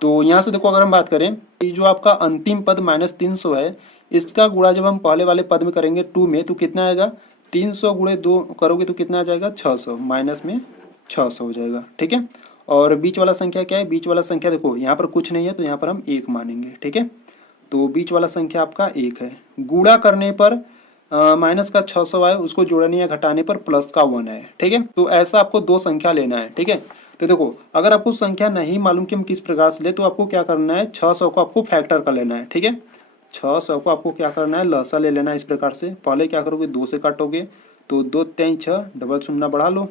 तो यहाँ से देखो अगर हम बात करें, ये जो आपका अंतिम पद -300 है, इसका गुणा जब हम पहले वाले पद में करेंगे 2 में तो कितना आएगा, 300 गुणे 2 करोगे तो कितना आ जाएगा, 600, माइनस में 600 हो जाएगा। ठीक है, और बीच वाला संख्या क्या है, बीच वाला संख्या देखो यहाँ पर कुछ नहीं है तो यहाँ पर हम 1 मानेंगे। ठीक है, तो बीच वाला संख्या आपका 1 है। गुणा करने पर माइनस का 600 आए, उसको जोड़ने या घटाने पर प्लस का 1 है। ठीक है, तो ऐसा आपको 2 संख्या लेना है। ठीक है, तो देखो अगर आपको संख्या नहीं मालूम कि हम किस प्रकार से ले तो आपको क्या करना है, 600 को आपको फैक्टर कर लेना है। ठीक है, 600 को आपको क्या करना है, लसा ले लेना है इस प्रकार से। पहले क्या करोगे, 2 से काटोगे तो 2 3 6, डबल शून्य बढ़ा लो,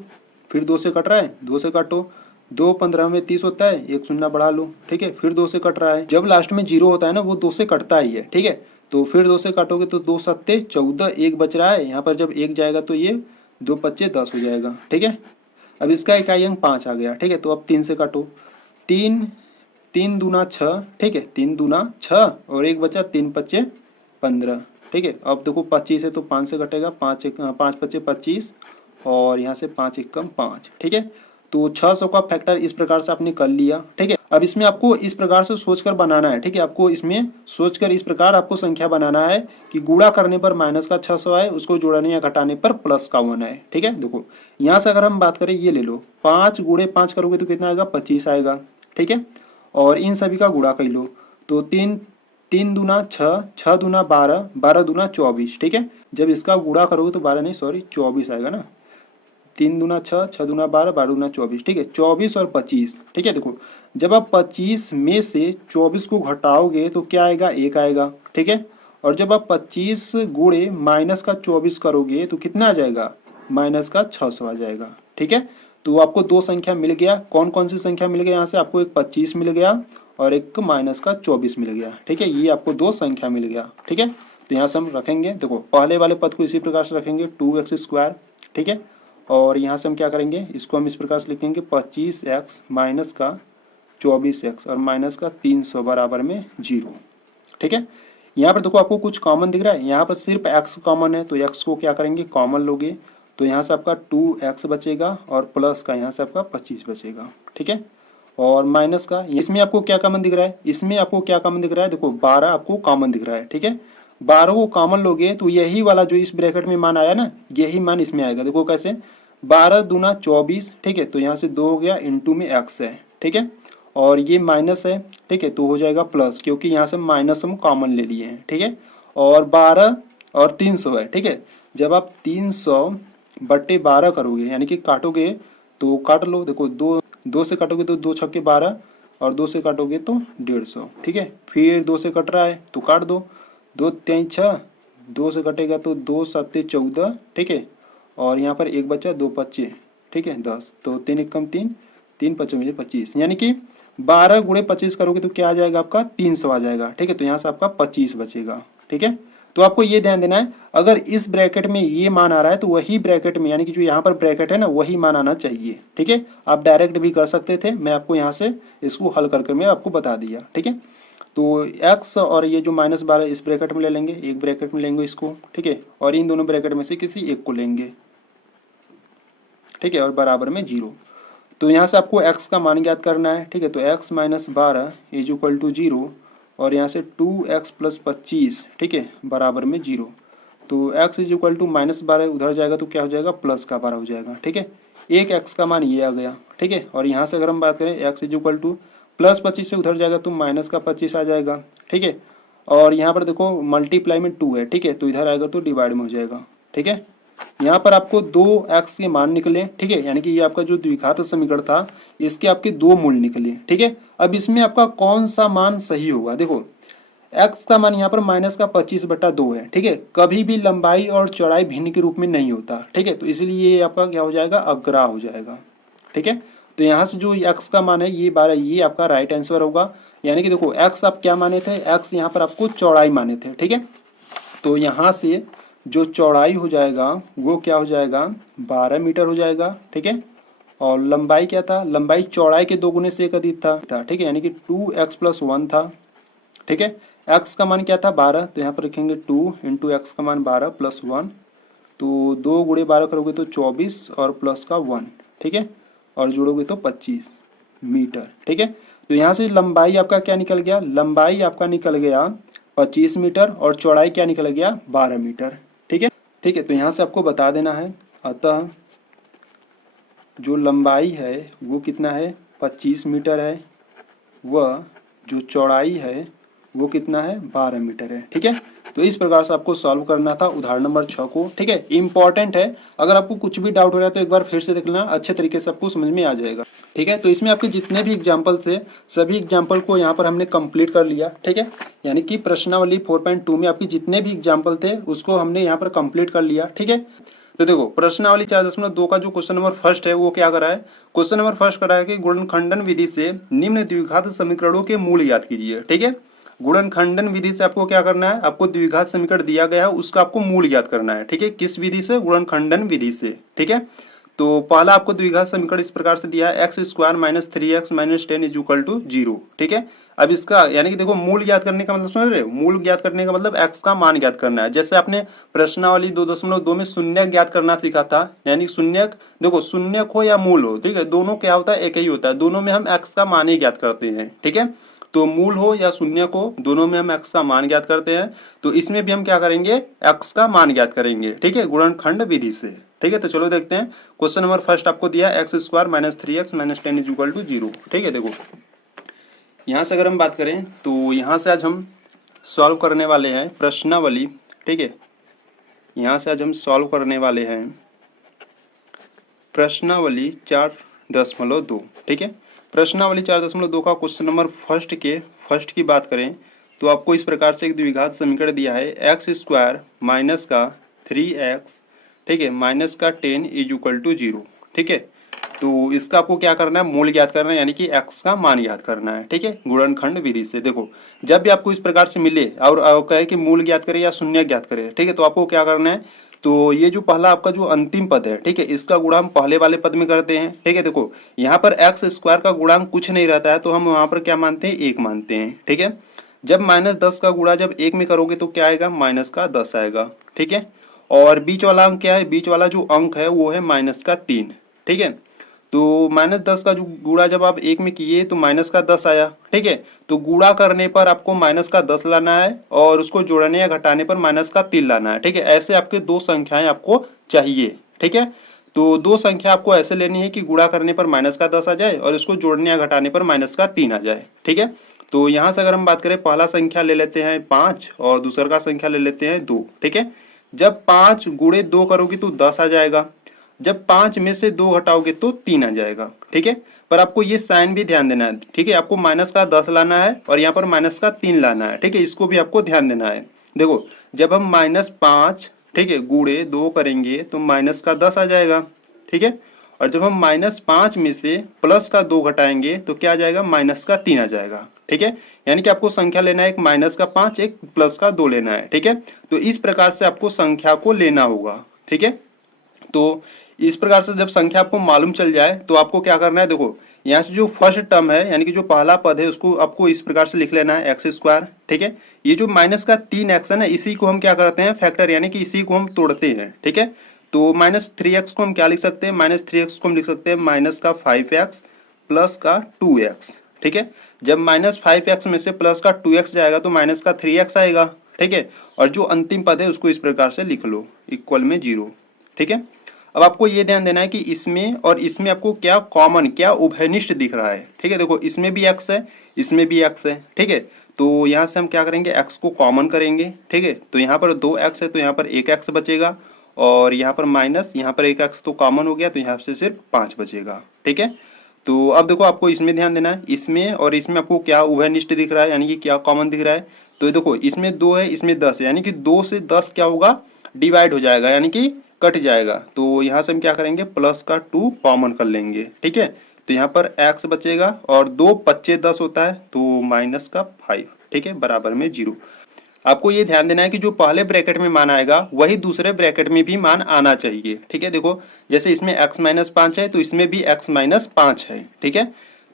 फिर 2 से कट रहा है, 2 से काटो, 2 15 में 30 होता है, 1 शून्य बढ़ा लो। ठीक है, फिर 2 से कट रहा है, जब लास्ट में 0 होता है ना वो 2 से कटता ही है। ठीक है, तो फिर 2 से काटोगे तो 2 सत्ते 14, 1 बच रहा है, यहाँ पर जब 1 जाएगा तो ये 2 पच्चे 10 हो जाएगा। ठीक है, अब इसका इकाई अंक 5 आ गया। ठीक है, तो अब 3 से काटो, 3 3 दूना 6, ठीक है, 3 दूना 6 और 1 बचा, 3 पच्चे 15। ठीक है, अब देखो 25 है तो 5 से कटेगा, 5 पच्चे 25 और यहाँ से 5 एकम 5। ठीक है, तो 600 का फैक्टर इस प्रकार से आपने कर लिया। ठीक है, अब इसमें आपको इस प्रकार से सोचकर बनाना है। ठीक है, आपको इसमें सोचकर इस प्रकार आपको संख्या बनाना है कि गुणा करने पर माइनस का 600 आए, उसको जोड़ने या घटाने पर प्लस का 1 आए। ठीक है, देखो यहाँ से अगर हम बात करें, ये ले लो, 5 गुणे 5 करोगे तो कितना आएगा, 25 आएगा। ठीक है, और इन सभी का गुणा कर लो तो 3 दूना 6, 6 दूना 12, 12 दूना 24। ठीक है, जब इसका गुणा करोगे तो 12 नहीं सॉरी 24 आएगा ना, 3 दूना 6, 6 दूना 12, 12 दूना 24, ठीक है 24 और 25, ठीक है। देखो जब आप 25 में से 24 को घटाओगे तो क्या आएगा, 1 आएगा, ठीक है। और जब आप 25 गुणे माइनस का 24 करोगे तो कितना आ जाएगा, माइनस का 600 आ जाएगा, ठीक है। तो आपको दो संख्या मिल गया, कौन कौन सी संख्या मिल गया यहाँ से, आपको एक 25 मिल गया और एक माइनस का 24 मिल गया, ठीक है। ये आपको दो संख्या मिल गया, ठीक है। तो यहाँ से हम रखेंगे, देखो पहले वाले पद को इसी प्रकार से रखेंगे 2x², ठीक है। और यहाँ से हम क्या करेंगे, इसको हम इस प्रकार से लिखेंगे 25x माइनस का 24x और माइनस का 300 बराबर में 0, ठीक है। यहाँ पर देखो आपको कुछ कॉमन दिख रहा है, यहाँ पर सिर्फ x कॉमन है तो x को क्या करेंगे, कॉमन लोगे तो यहाँ से आपका 2x बचेगा और प्लस का यहाँ से आपका 25 बचेगा, ठीक है। और माइनस का, इसमें आपको क्या कॉमन दिख रहा है, इसमें आपको क्या कॉमन दिख रहा है, देखो 12 आपको कॉमन दिख रहा है, ठीक है। 12 को कॉमन लोगे तो यही वाला जो इस ब्रैकेट में मान आया ना, यही मान इसमें आएगा। देखो कैसे, 12 दूना 24, ठीक है। तो यहाँ से 2 हो गया, इंटू में x है, ठीक है। और ये माइनस है, ठीक है, तो हो जाएगा प्लस, क्योंकि यहाँ से माइनस हम कॉमन ले लिए हैं, ठीक है। और 12 और 300 है, ठीक है। जब आप 300/12 करोगे यानी कि काटोगे तो काट लो, देखो दो से काटोगे तो 2 छक्के 12 और 2 से काटोगे तो 150, ठीक है। फिर 2 से कट रहा है तो काट दो, 2 3 6, 2 से कटेगा तो 2 7 14, ठीक है। और यहाँ पर एक बचा, 2 25, ठीक है 10, तो 3 एकम 3, 3 55 25, यानी कि 12 गुणे 25 करोगे तो क्या आ जाएगा आपका, 300 आ जाएगा, ठीक है। तो यहाँ से आपका 25 बचेगा, ठीक है। तो आपको ये ध्यान देना है, अगर इस ब्रैकेट में ये मान आ रहा है तो वही ब्रैकेट में, यानी कि जो यहाँ पर ब्रैकेट है ना, वही मान आना चाहिए, ठीक है। आप डायरेक्ट भी कर सकते थे, मैं आपको यहाँ से इसको हल करके मैं आपको बता दिया, ठीक है। तो x और ये जो -12 इस ब्रैकेट में ले लेंगे, एक ब्रैकेट में लेंगे इसको, ठीक है। और इन दोनों ब्रैकेट में से किसी एक को लेंगे, ठीक है, और बराबर में 0। तो यहाँ से आपको x का मान ज्ञात करना है, ठीक है। तो x - 12 = 0 और यहाँ से 2x + 25, ठीक है, बराबर में 0। तो x = -12 उधर जाएगा तो क्या हो जाएगा, प्लस का 12 हो जाएगा, ठीक है। एक x का मान ये आ गया, ठीक है। और यहाँ से अगर हम बात करें x = +25 से उधर जाएगा तो माइनस का 25 आ जाएगा, ठीक है। और यहाँ पर देखो मल्टीप्लाई में 2 है, ठीक है, तो इधर आएगा तो डिवाइड में हो जाएगा, ठीक है। यहाँ पर आपको 2x के मान निकले, ठीक है, यानी कि ये आपका जो द्विघात समीकरण था इसके आपके दो मूल निकले, ठीक है। अब इसमें आपका कौन सा मान सही होगा, देखो x का मान यहाँ पर -25/2 है, ठीक है। कभी भी लंबाई और चौड़ाई भिन्न के रूप में नहीं होता, ठीक है। तो इसलिए ये आपका क्या हो जाएगा, अग्रा हो जाएगा, ठीक है। तो यहाँ से जो x का मान है ये 12, ये आपका राइट आंसर होगा। यानी कि देखो x आप क्या माने थे, x यहाँ पर आपको चौड़ाई माने थे, ठीक है। तो यहाँ से जो चौड़ाई हो जाएगा वो क्या हो जाएगा, 12 मीटर हो जाएगा, ठीक है। और लंबाई क्या था, लंबाई चौड़ाई के 2 गुने से एक अधिक था, ठीक है, यानी कि 2x + 1 था, ठीक है। x का मान क्या था, 12, तो यहाँ पर रखेंगे 2 × x का मान 12 + 1, तो 2 गुणे 12 करोगे तो 24 और प्लस का 1, ठीक है। और जोड़ोगे तो 25 मीटर, ठीक है। तो यहाँ से लंबाई आपका क्या निकल गया, लंबाई आपका निकल गया 25 मीटर और चौड़ाई क्या निकल गया, 12 मीटर, ठीक है। ठीक है, तो यहाँ से आपको बता देना है, अतः जो लंबाई है वो कितना है, 25 मीटर है, वह जो चौड़ाई है वो कितना है, 12 मीटर है, ठीक है। तो इस प्रकार से आपको सॉल्व करना था उदाहरण नंबर 6 को, ठीक है। इंपॉर्टेंट है, अगर आपको कुछ भी डाउट हो रहा है तो एक बार फिर से देख लेना, अच्छे तरीके से आपको समझ में आ जाएगा, ठीक है। तो इसमें आपके जितने भी एग्जाम्पल थे सभी एग्जाम्पल को यहाँ पर हमने कंप्लीट कर लिया, ठीक है। यानी कि प्रश्नावली 4.2 में आपके जितने भी एग्जाम्पल थे उसको हमने यहाँ पर कंप्लीट कर लिया, ठीक है। तो देखो प्रश्नावली 4.2 का जो क्वेश्चन नंबर फर्स्ट है वो क्या कर रहा है, क्वेश्चन नंबर फर्स्ट कर रहा है कि गुणनखंडन विधि से निम्न द्विघात समीकरणों के मूल ज्ञात कीजिए, ठीक है। गुणनखंडन विधि से आपको क्या करना है, आपको द्विघात समीकरण दिया गया है उसका आपको मूल ज्ञात करना है, ठीक है। किस विधि से, गुणनखंडन विधि से, ठीक है। तो पहला आपको द्विघात समीकरण इस प्रकार से दिया है, x² - 3x - 10 = 0, ठीक है। अब इसका यानी कि देखो मूल ज्ञात करने का मतलब समझ रहे हो, मूल ज्ञात करने का मतलब x का मान ज्ञात करना है। जैसे आपने प्रश्नावली 2.2 में शून्यक ज्ञात करना सीखा था, यानी शून्यक, देखो शून्यक हो या मूल हो, ठीक है, दोनों क्या होता है, एक ही होता है, दोनों में हम x का मान ही ज्ञात करते हैं, ठीक है। तो मूल हो या शून्यक हो, दोनों में हम x का मान ज्ञात करते हैं। तो इसमें भी हम क्या करेंगे, x का मान ज्ञात करेंगे, ठीक है, गुणनखंड विधि से, ठीक है। तो चलो देखते हैं, क्वेश्चन नंबर फर्स्ट आपको दिया x² - 3x - 10 = 0, ठीक है। देखो यहाँ से अगर हम बात करें तो यहाँ से आज हम सॉल्व करने वाले हैं प्रश्नावली, ठीक है। यहाँ से आज हम सॉल्व करने वाले हैं प्रश्नावली 4.2, ठीक है। प्रश्नावली 4.2 का क्वेश्चन नंबर फर्स्ट की बात करें तो आपको इस प्रकार से एक द्विघात समीकरण दिया है एक्स स्क्वायर माइनस का 3x, ठीक है, माइनस का 10 इज इक्वल टू 0, ठीक है। तो इसका आपको क्या करना है, मूल ज्ञात करना है, यानी कि x का मान ज्ञात करना है, ठीक है, गुणनखंड विधि से। देखो जब भी आपको इस प्रकार से मिले और कहे कि मूल ज्ञात करे या शून्य ज्ञात करे, ठीक है, तो आपको क्या करना है, तो ये जो पहला आपका जो अंतिम पद है, ठीक है, इसका गुणा हम पहले वाले पद में करते हैं, ठीक है। देखो यहाँ पर एक्स स्क्वायर का गुणांक कुछ नहीं रहता है, तो हम वहां पर क्या मानते हैं, 1 मानते हैं, ठीक है। जब -10 का गुणा जब 1 में करोगे तो क्या आएगा, -10 आएगा, ठीक है। और बीच वाला अंक क्या है, बीच वाला जो अंक है वो है -3, ठीक है। तो -10 का जो गुणा जब आप 1 में किए तो -10 आया, ठीक है। तो गुणा करने पर आपको -10 लाना है और उसको जोड़ने या घटाने पर -3 लाना है, ठीक है। ऐसे आपके दो संख्याएं आपको चाहिए, ठीक है। तो दो संख्या आपको ऐसे लेनी है कि गुणा करने पर -10 आ जाए और इसको जोड़ने या घटाने पर -3 आ जाए, ठीक है। तो यहाँ से अगर हम बात करें, पहला संख्या ले लेते हैं 5 और दूसरा का संख्या ले लेते हैं 2, ठीक है। जब 5 गुणे 2 करोगे तो 10 आ जाएगा, जब 5 में से 2 घटाओगे तो 3 आ जाएगा, ठीक है। पर आपको ये साइन भी ध्यान देना है, ठीक है, आपको -10 लाना है और यहाँ पर -3 लाना है, ठीक है, इसको भी आपको ध्यान देना है। देखो जब हम -5, ठीक है, गुणे 2 करेंगे तो -10 आ जाएगा, ठीक है। और जब हम -5 में से +2 घटाएंगे तो क्या आ जाएगा, -3 आ जाएगा, ठीक है। यानी कि आपको संख्या लेना है, एक -5 एक +2 लेना है, ठीक है। तो इस प्रकार से आपको संख्या को लेना होगा, ठीक है। तो इस प्रकार से जब संख्या आपको मालूम चल जाए तो आपको क्या करना है, देखो यहाँ से जो फर्स्ट टर्म है यानी कि जो पहला पद है उसको आपको इस प्रकार से लिख लेना है एक्स स्क्वायर, ठीक है। ये जो -3x है ना, इसी को हम क्या करते हैं, फैक्टर, यानी कि इसी को हम तोड़ते हैं, ठीक है। तो -3x को हम क्या लिख सकते हैं, -3x को हम लिख सकते हैं -5x प्लस का 2x, ठीक है। जब -5x में से प्लस का 2x जाएगा तो -3x आएगा, ठीक है। और जो अंतिम पद है उसको इस प्रकार से लिख लो, इक्वल में 0, ठीक है। अब आपको ये ध्यान देना है कि इसमें और इसमें आपको क्या कॉमन, क्या उभयनिष्ठ दिख रहा है, ठीक है। देखो इसमें भी x है, इसमें भी x है, ठीक है। तो यहाँ से हम क्या करेंगे, x को कॉमन करेंगे, ठीक है। तो यहाँ पर 2x है तो यहाँ पर 1x बचेगा और यहाँ पर माइनस, यहाँ पर 1x तो कॉमन हो गया तो यहाँ से सिर्फ 5 बचेगा, ठीक है। तो अब देखो आपको इसमें ध्यान देना है, इसमें और इसमें आपको क्या उभयनिष्ठ दिख रहा है, यानी कि क्या कॉमन दिख रहा है। तो देखो इसमें 2 है, इसमें 10 है, यानी कि 2 से 10 क्या होगा, डिवाइड हो जाएगा, यानी कि कट जाएगा। तो यहाँ से हम क्या करेंगे, प्लस का 2 कॉमन कर लेंगे, ठीक है। तो यहाँ पर x बचेगा और 2 पच्चे 10 होता है तो -5, ठीक है, बराबर में 0। आपको ये ध्यान देना है कि जो पहले ब्रैकेट में मान आएगा वही दूसरे ब्रैकेट में भी मान आना चाहिए, ठीक है। देखो जैसे इसमें x-5 है तो इसमें भी x-5 है, ठीक है।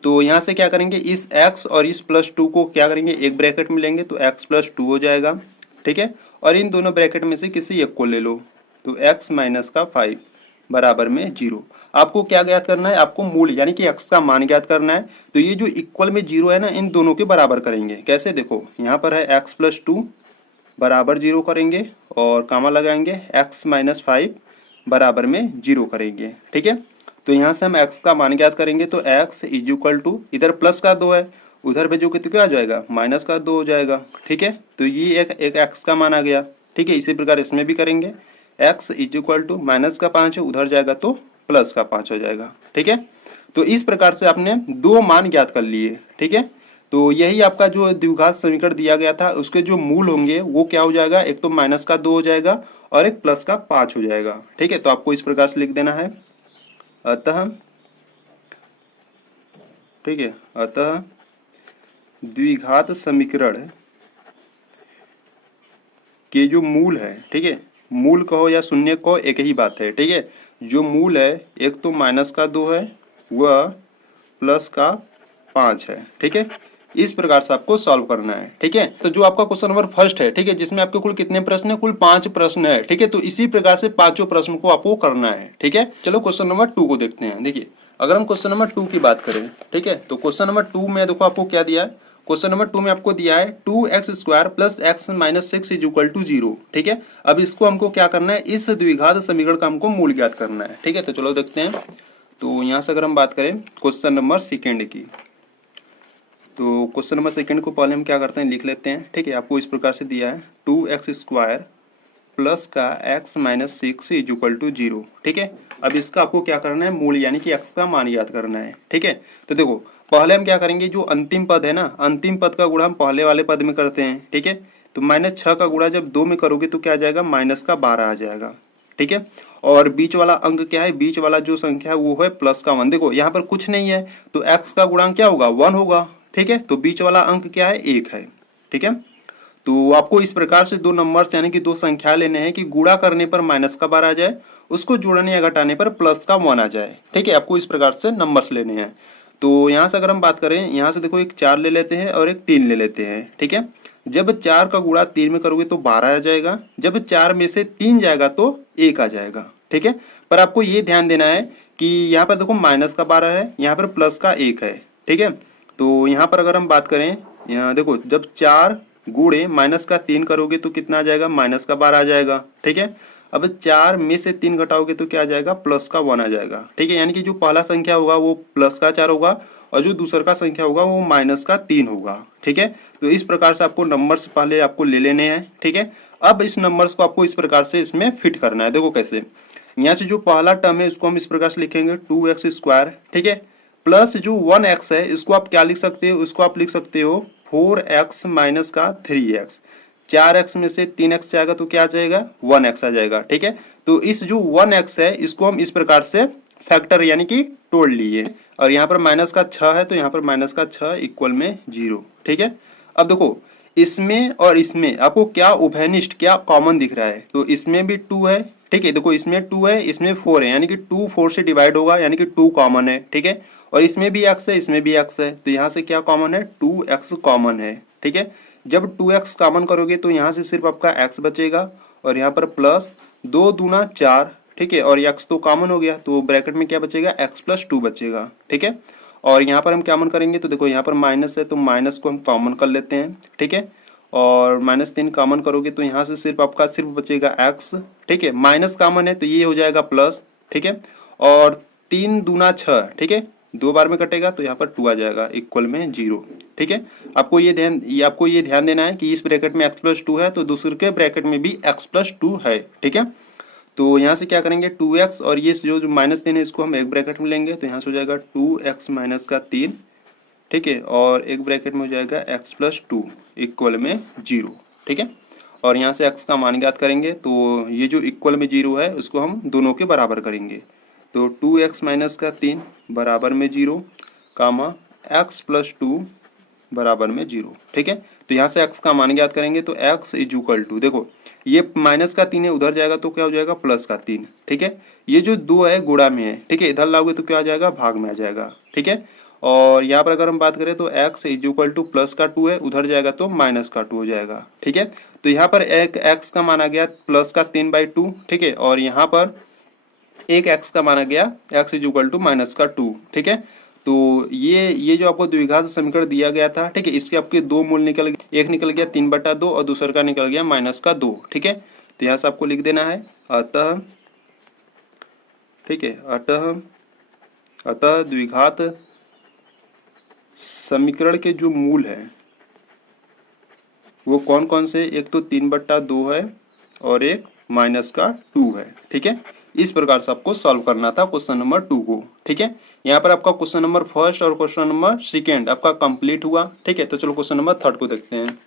तो यहाँ से क्या करेंगे, इस x और इस +2 को क्या करेंगे, एक ब्रैकेट में लेंगे तो x+2 हो जाएगा, ठीक है। और इन दोनों ब्रैकेट में से किसी एक को ले लो तो x-5 बराबर में 0। आपको क्या ज्ञात करना है, आपको मूल यानी कि x का मान ज्ञात करना है। तो ये जो इक्वल में 0 है ना, इन दोनों के बराबर करेंगे। कैसे, देखो यहाँ पर है x+2 बराबर 0 करेंगे और कामा लगाएंगे, x-5 बराबर में 0 करेंगे, ठीक है। तो यहाँ से हम x का मान ज्ञात करेंगे तो x इज इक्वल टू, इधर प्लस का 2 है, उधर भेजोगे तो क्या आ जाएगा, माइनस का 2 हो जाएगा, ठीक है। तो ये एक x का मान आ गया, ठीक है। इसी प्रकार इसमें भी करेंगे, x इज इक्वल टू -5 है, उधर जाएगा तो +5 हो जाएगा, ठीक है। तो इस प्रकार से आपने दो मान ज्ञात कर लिए, ठीक है। तो यही आपका जो द्विघात समीकरण दिया गया था उसके जो मूल होंगे वो क्या हो जाएगा, एक तो -2 हो जाएगा और एक +5 हो जाएगा, ठीक है। तो आपको इस प्रकार से लिख देना है, अतः, ठीक है, अतः द्विघात समीकरण के जो मूल है, ठीक है, मूल कहो या शून्य कहो एक ही बात है, ठीक है। जो मूल है एक तो -2 है वह +5 है, ठीक है। इस प्रकार से आपको सॉल्व करना है, ठीक है। तो जो आपका क्वेश्चन नंबर फर्स्ट है, ठीक है, जिसमें आपके कुल कितने प्रश्न है, कुल 5 प्रश्न है, ठीक है। तो इसी प्रकार से पांचों प्रश्न को आपको करना है, ठीक है। चलो क्वेश्चन नंबर 2 को देखते हैं। देखिए अगर हम क्वेश्चन नंबर 2 की बात करें, ठीक है, तो क्वेश्चन नंबर 2 में देखो आपको क्या दिया है, क्वेश्चन नंबर 2 में आपको दिया है 2x² plus x-6 is equal to 0, ठीक है। अब इसको हमको क्या करना है, इस द्विघात समीकरण का हमको मूल ज्ञात करना है, ठीक है। तो चलो देखते हैं। तो यहाँ से अगर हम बात करें क्वेश्चन नंबर सेकेंड की, तो क्वेश्चन नंबर सेकंड को पहले हम क्या करते हैं, लिख लेते हैं, ठीक है। आपको इस प्रकार से दिया है 2x² प्लस का x minus 6 is equal to 0। ठीक है, अब इसका आपको क्या करना है, मूल यानी कि x का मान याद करना है। ठीक है, तो देखो पहले हम क्या करेंगे, जो अंतिम पद है ना, अंतिम पद का गुणा हम पहले वाले पद में करते हैं। ठीक है, तो -6 का गुणा जब 2 में करोगे तो क्या आ जाएगा, -12 आ जाएगा। ठीक है, और बीच वाला अंक क्या है, बीच वाला जो संख्या है वो है +1। देखो यहाँ पर कुछ नहीं है तो x का गुणांक क्या होगा, 1 होगा। ठीक है, तो बीच वाला अंक क्या है, 1 है। ठीक है, तो आपको इस प्रकार से दो नंबर्स यानी कि दो संख्या लेने हैं कि गुणा करने पर माइनस का बार आ जाए, उसको जोड़ने या घटाने पर प्लस का 1 आ जाए। ठीक है, आपको इस प्रकार से नंबर्स लेने हैं। तो यहाँ से अगर हम बात करें, यहाँ से देखो एक 4 ले लेते हैं और एक 3 ले लेते हैं। ठीक है, जब 4 का गुणा 3 में करोगे तो 12 आ जाएगा, जब 4 में से 3 जाएगा तो 1 आ जाएगा। ठीक है, पर आपको ये ध्यान देना है कि यहाँ पर देखो माइनस का 12 है, यहाँ पर प्लस का 1 है। ठीक है, तो यहाँ पर अगर हम बात करें, यहाँ देखो जब 4 गुणे माइनस का 3 करोगे तो कितना आ जाएगा, माइनस का 12 आ जाएगा। ठीक है, अब 4 में से 3 घटाओगे तो क्या आ जाएगा, प्लस का 1 आ जाएगा। ठीक है, यानी कि जो पहला संख्या होगा वो प्लस का 4 होगा और जो दूसरा का संख्या होगा वो माइनस का 3 होगा। ठीक है, तो इस प्रकार से आपको नंबर्स पहले आपको ले लेने हैं। ठीक है, अब इस नंबर्स को आपको इस प्रकार से इसमें फिट करना है। देखो कैसे, यहाँ से जो पहला टर्म है उसको हम इस प्रकार से लिखेंगे 2x²। ठीक है, प्लस जो 1x है इसको आप क्या लिख सकते हो, इसको आप लिख सकते हो 4x माइनस का 3x। 4x में से 3x जाएगा तो क्या आ जाएगा, 1x आ जाएगा। ठीक है, तो इस जो 1x है इसको हम इस प्रकार से फैक्टर यानी कि तोड़ लिए, और यहाँ पर माइनस का 6 है तो यहाँ पर माइनस का 6 इक्वल में 0। ठीक है, अब देखो इसमें और इसमें आपको क्या उभयनिष्ठ क्या कॉमन दिख रहा है, तो इसमें भी 2 है। ठीक है, देखो इसमें 2 है, इसमें 4 है, यानी कि 2 4 से डिवाइड होगा, यानी कि 2 कॉमन है। ठीक है, और इसमें भी x है, इसमें भी x है, तो यहाँ से क्या कॉमन है, 2x कॉमन है। ठीक है, जब 2x कॉमन करोगे तो यहाँ से सिर्फ आपका x बचेगा और यहाँ पर प्लस 2 दूना 4। ठीक है, और x तो कॉमन हो गया तो ब्रैकेट में क्या बचेगा, x प्लस 2 बचेगा। ठीक है, और यहाँ पर हम कॉमन करेंगे तो देखो यहाँ पर माइनस है तो माइनस को हम कॉमन कर लेते हैं। ठीक है, और -3 कॉमन करोगे तो यहाँ से सिर्फ आपका सिर्फ बचेगा x। ठीक है, माइनस कॉमन है तो ये हो जाएगा प्लस। ठीक है, और 3 दूना 6। ठीक है, 2 बार में कटेगा तो यहाँ पर 2 आ जाएगा इक्वल में 0। ठीक है, आपको ये ध्यान देना है कि इस ब्रैकेट में x प्लस 2 है तो दूसरे के ब्रैकेट में भी x प्लस 2 है। ठीक है, तो यहाँ से क्या करेंगे 2x और ये जो -3 है इसको हम एक ब्रैकेट में लेंगे तो यहाँ से हो जाएगा 2x माइनस का 3। ठीक है, और एक ब्रैकेट में हो जाएगा x प्लस 2 इक्वल में 0। ठीक है, और यहाँ से x का मान ज्ञात करेंगे तो ये जो इक्वल में 0 है उसको हम दोनों के बराबर करेंगे, तो 2x माइनस का 3 बराबर में 0 कामा x प्लस 2 बराबर में 0। ठीक है, तो यहाँ से x का मान ज्ञात करेंगे तो x इज इक्वल टू, देखो ये माइनस का 3 है उधर जाएगा तो क्या हो जाएगा, प्लस का 3। ठीक है, ये जो 2 है गुणा में है। ठीक है, इधर लाओगे तो क्या आ जाएगा, भाग में आ जाएगा। ठीक है, और यहाँ पर अगर हम बात करें तो x is equal to plus का 2 है, उधर जाएगा तो माइनस का 2 हो जाएगा। ठीक है, तो यहाँ पर एक x का मान आ गया प्लस का 3/2। ठीक है, और यहाँ पर एक x का माना गया x is equal to minus का 2। ठीक है, तो ये जो आपको द्विघात समीकरण दिया गया था, ठीक है, इसके आपके दो मूल निकल गए, एक निकल गया 3/2 और दूसरे का निकल गया -2। ठीक है, तो यहाँ से आपको लिख देना है अतः, ठीक है, अतः द्विघात समीकरण के जो मूल है वो कौन कौन से, एक तो 3/2 है और एक -2 है। ठीक है, इस प्रकार से आपको सॉल्व करना था क्वेश्चन नंबर 2 को। ठीक है, यहाँ पर आपका क्वेश्चन नंबर 1 और क्वेश्चन नंबर 2 आपका कंप्लीट हुआ। ठीक है, तो चलो क्वेश्चन नंबर 3 को देखते हैं।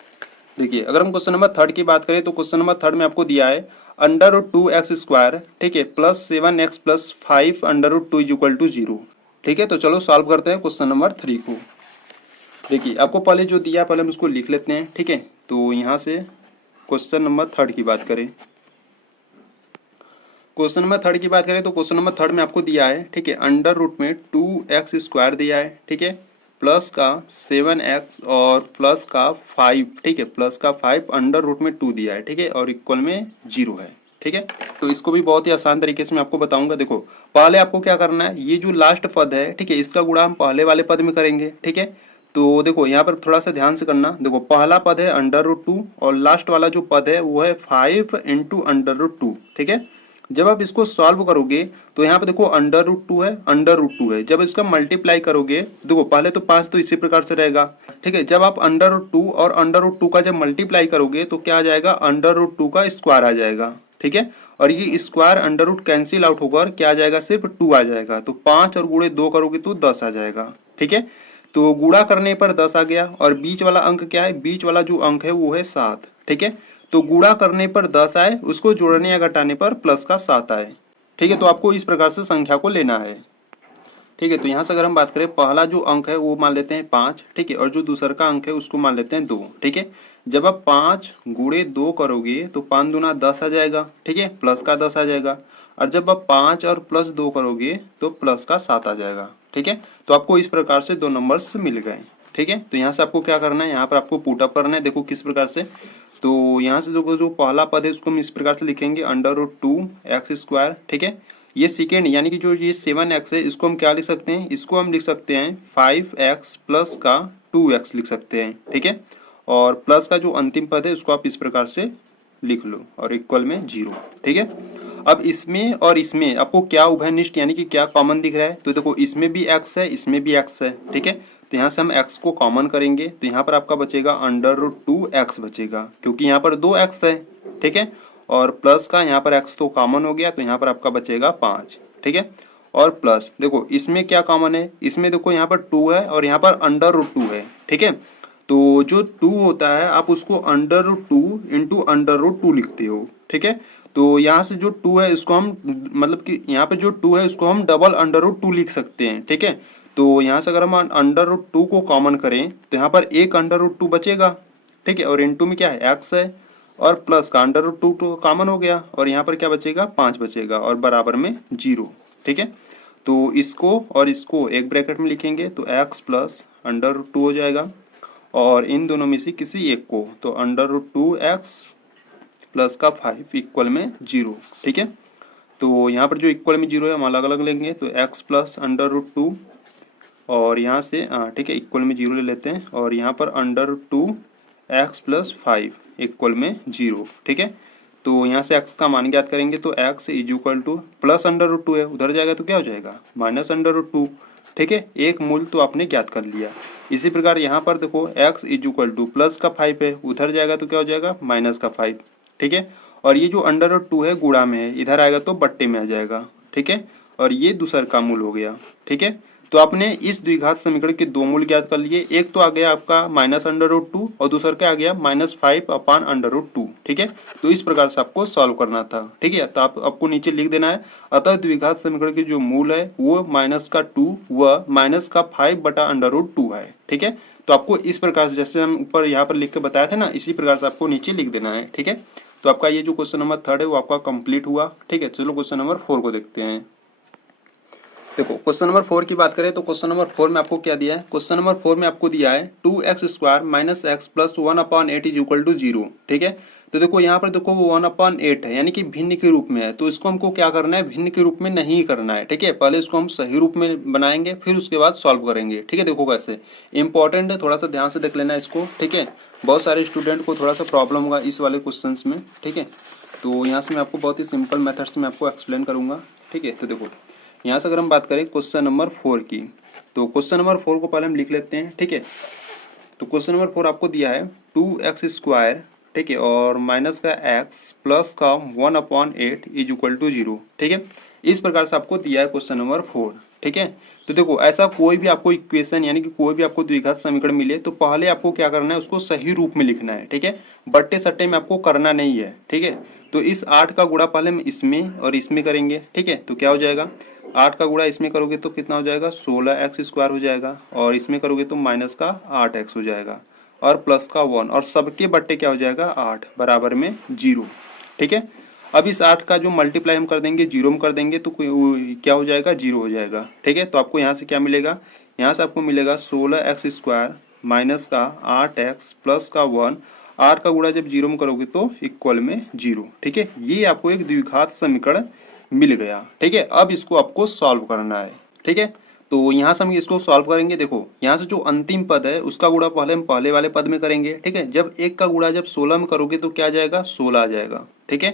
देखिए, अगर हम क्वेश्चन नंबर 3 की बात करें तो क्वेश्चन नंबर 3 में आपको दिया है √2x², ठीक है, plus 7x plus 5 √2 is equal to 0। ठीक है, तो चलो सॉल्व करते हैं क्वेश्चन नंबर 3 को। देखिए, आपको पहले जो दिया पहले हम उसको लिख लेते हैं। ठीक है, तो यहाँ से क्वेश्चन नंबर 3 की बात करें, क्वेश्चन नंबर 3 की बात करें तो क्वेश्चन नंबर 3 में आपको दिया है, ठीक है, अंडर रूट में 2x² दिया है। ठीक है, प्लस का 7x और प्लस का 5, ठीक है, प्लस का 5 अंडर रूट में 2 दिया है। ठीक है, और इक्वल में 0 है। ठीक है, तो इसको भी बहुत ही आसान तरीके से मैं आपको बताऊंगा। देखो, पहले आपको क्या करना है, ये जो लास्ट पद है, ठीक है, इसका गुणा हम पहले वाले पद में करेंगे। ठीक है, तो देखो यहाँ पर थोड़ा सा ध्यान से करना। देखो, पहला पद है √2 और लास्ट वाला जो पद है वो है 5 × √2। ठीक है, जब आप इसको सॉल्व करोगे तो यहाँ पे देखो अंडर रूट टू है, अंडर रूट टू है। जब इसका मल्टीप्लाई करोगे देखो पहले तो 5 तो इसी प्रकार से रहेगा, ठीक है। जब आप अंडर रूट टू और अंडर रूट टू का जब मल्टीप्लाई करोगे तो क्या आ जाएगा, अंडर रूट टू का स्क्वायर आ जाएगा, ठीक है। और ये square under root cancel out होकर क्या आ जाएगा, सिर्फ 2 आ जाएगा। तो 5 और गुणे 2 करोगे तो 10 आ जाएगा, ठीक है। तो गुणा करने पर 10 आ गया। और बीच वाला अंक क्या है, बीच वाला जो अंक है वो है 7, ठीक है। तो गुणा करने पर 10 आए, उसको जोड़ने या घटाने पर प्लस का 7 आए, ठीक है। तो आपको इस प्रकार से संख्या को लेना है, ठीक है। तो यहाँ से अगर हम बात करें, पहला जो अंक है वो मान लेते हैं 5, ठीक है। और जो दूसरा का अंक है उसको मान लेते हैं 2, ठीक है। जब आप 5 गुणे 2 करोगे तो 5 दूना 10 आ जाएगा, ठीक है, प्लस का 10 आ जाएगा। और जब आप 5 और प्लस 2 करोगे तो प्लस का 7 आ जाएगा, ठीक है। तो आपको इस प्रकार से 2 नंबर्स मिल गए, ठीक है। तो यहाँ से आपको क्या करना है, यहाँ पर आपको पुट अप करना है। देखो किस प्रकार से, तो यहाँ से जो पहला पद है उसको हम इस प्रकार से लिखेंगे, अंडर रूट 2x², ठीक है। ये सेकेंड यानी कि जो ये 7x है इसको हम क्या लिख सकते हैं, इसको हम लिख सकते हैं 5x प्लस का 2x लिख सकते हैं, ठीक है। और प्लस का जो अंतिम पद है उसको आप इस प्रकार से लिख लो और इक्वल में 0, ठीक है। अब इसमें और इसमें आपको क्या उभयनिष्ठ यानी कि क्या कॉमन दिख रहा है, तो देखो इसमें भी x है, इसमें भी x है, ठीक है। तो यहाँ से हम x को कॉमन करेंगे तो यहाँ पर आपका बचेगा अंडर रूट 2x बचेगा, क्योंकि यहाँ पर 2x है, ठीक है। और प्लस का यहाँ पर x तो कॉमन हो गया तो यहाँ पर आपका बचेगा 5, ठीक है। और प्लस देखो इसमें क्या कॉमन है, इसमें देखो यहाँ पर 2 है और यहाँ पर अंडर रूट 2 है, ठीक है। तो जो 2 होता है आप उसको under root 2 into under root 2 लिखते हो, ठीक है। तो यहाँ से जो 2 है इसको हम मतलब कि यहाँ पे जो 2 है इसको हम डबल अंडर रूट 2 लिख सकते हैं, ठीक है। तो यहाँ से अगर हम अंडर रूट 2 को कॉमन करें तो यहाँ पर एक अंडर रूट 2 बचेगा, ठीक है। और इनटू में क्या है, x है। और प्लस का अंडर रूट 2 तो कॉमन हो गया और यहाँ पर क्या बचेगा, 5 बचेगा और बराबर में 0, ठीक है। तो इसको और इसको एक ब्रैकेट में लिखेंगे तो x प्लस अंडर रूट 2 हो जाएगा। और इन दोनों में से किसी एक को, तो अंडर रूट 2x प्लस का 5 इक्वल में 0, ठीक है। तो यहाँ पर जो इक्वल में 0 है हम अलग अलग लेंगे, तो x प्लस अंडर रूट 2 और यहाँ से ठीक है इक्वल में 0 ले लेते हैं। और यहाँ पर अंडर 2x प्लस 5 इक्वल में 0, ठीक है। तो यहाँ से x का मान ज्ञात करेंगे तो x is equal to plus under root 2 है, उधर जाएगा तो क्या हो जाएगा, माइनस अंडर रूट 2, ठीक है। एक मूल तो आपने ज्ञात कर लिया। इसी प्रकार यहाँ पर देखो x is equal to plus का 5 है, उधर जाएगा तो क्या हो जाएगा, माइनस का 5, ठीक है। और ये जो अंडर रूट 2 है गुणा में है, इधर आएगा तो बट्टे में आ जाएगा, ठीक है। और ये दूसर का मूल हो गया, ठीक है। तो आपने इस द्विघात समीकरण के दो मूल ज्ञात कर लिए, एक तो आ गया आपका माइनस अंडर रूट 2 और दूसरा क्या आ गया -5 अपान अंडर रूट 2, ठीक है। तो इस प्रकार से आपको सॉल्व करना था, ठीक है। तो आपको नीचे लिख देना है, अतः द्विघात समीकरण के जो मूल है वो माइनस का 2 व माइनस का 5 बटा अंडर रूट 2 है, ठीक है। तो आपको इस प्रकार से जैसे हम ऊपर यहाँ पर लिख के बताया था ना, इसी प्रकार से आपको नीचे लिख देना है, ठीक है। तो आपका ये जो क्वेश्चन नंबर 3 है वो आपका कंप्लीट हुआ, ठीक है। चलो क्वेश्चन नंबर 4 को देखते हैं। देखो क्वेश्चन नंबर 4 की बात करें तो क्वेश्चन नंबर 4 में आपको क्या दिया है, क्वेश्चन नंबर 4 में आपको दिया है 2x² माइनस एक्स प्लस 1/8 इज इक्वल टू 0, ठीक है। तो देखो यहाँ पर देखो वो 1/8 है यानी कि भिन्न के रूप में है, तो इसको हमको क्या करना है, भिन्न के रूप में नहीं करना है, ठीक है। पहले इसको हम सही रूप में बनाएंगे फिर उसके बाद सॉल्व करेंगे, ठीक है। देखो कैसे इंपॉर्टेंट है, थोड़ा सा ध्यान से देख लेना इसको, ठीक है। बहुत सारे स्टूडेंट को थोड़ा सा प्रॉब्लम होगा इस वाले क्वेश्चन में, ठीक है। तो यहाँ से मैं आपको बहुत ही सिंपल मेथड से मैं आपको एक्सप्लेन करूंगा, ठीक है। तो देखो यहाँ से अगर हम बात करें क्वेश्चन नंबर 4 की, तो क्वेश्चन नंबर 4 को पहले हम लिख लेते हैं, ठीक है। तो क्वेश्चन नंबर 4 आपको दिया है 2x², ठीक है, और माइनस का x प्लस का 1/8 इज इक्वल टू 0, ठीक है। इस प्रकार से आपको दिया है क्वेश्चन नंबर 4, ठीक है। तो देखो ऐसा कोई भी आपको इक्वेशन यानी कि कोई भी आपको द्विघात समीकरण मिले तो पहले आपको क्या करना है, उसको सही रूप में लिखना है, ठीक है। बट्टे सट्टे में आपको करना नहीं है, ठीक है। तो इस 8 का गुणा पहले हम इसमें और इसमें करेंगे, ठीक है। तो क्या हो जाएगा, 8 का गुणा इसमें करोगे तो कितना हो जाएगा, 16x² हो जाएगा। और इसमें करोगे तो माइनस का 8x हो जाएगा और प्लस का 1 और सबके बट्टे क्या हो जाएगा 8 बराबर में 0, ठीक है। अब इस 8 का जो मल्टीप्लाई हम कर देंगे 0 में कर देंगे तो क्या हो जाएगा, 0 हो जाएगा, ठीक है। तो आपको यहाँ से क्या मिलेगा, यहाँ से आपको मिलेगा 16x² माइनस का 8x प्लस का 1, 8 का गुणा जब 0 में करोगे तो इक्वल में 0, ठीक है। ये आपको एक द्विघात समीकरण मिल गया, ठीक है। अब इसको आपको सॉल्व करना है, ठीक है। तो यहाँ से हम इसको सॉल्व करेंगे। देखो यहाँ से जो अंतिम पद है उसका गुणा पहले हम पहले वाले पद में करेंगे, ठीक है। जब 1 का गुणा जब 16 में करोगे तो क्या आ जाएगा, 16 आ जाएगा, ठीक है।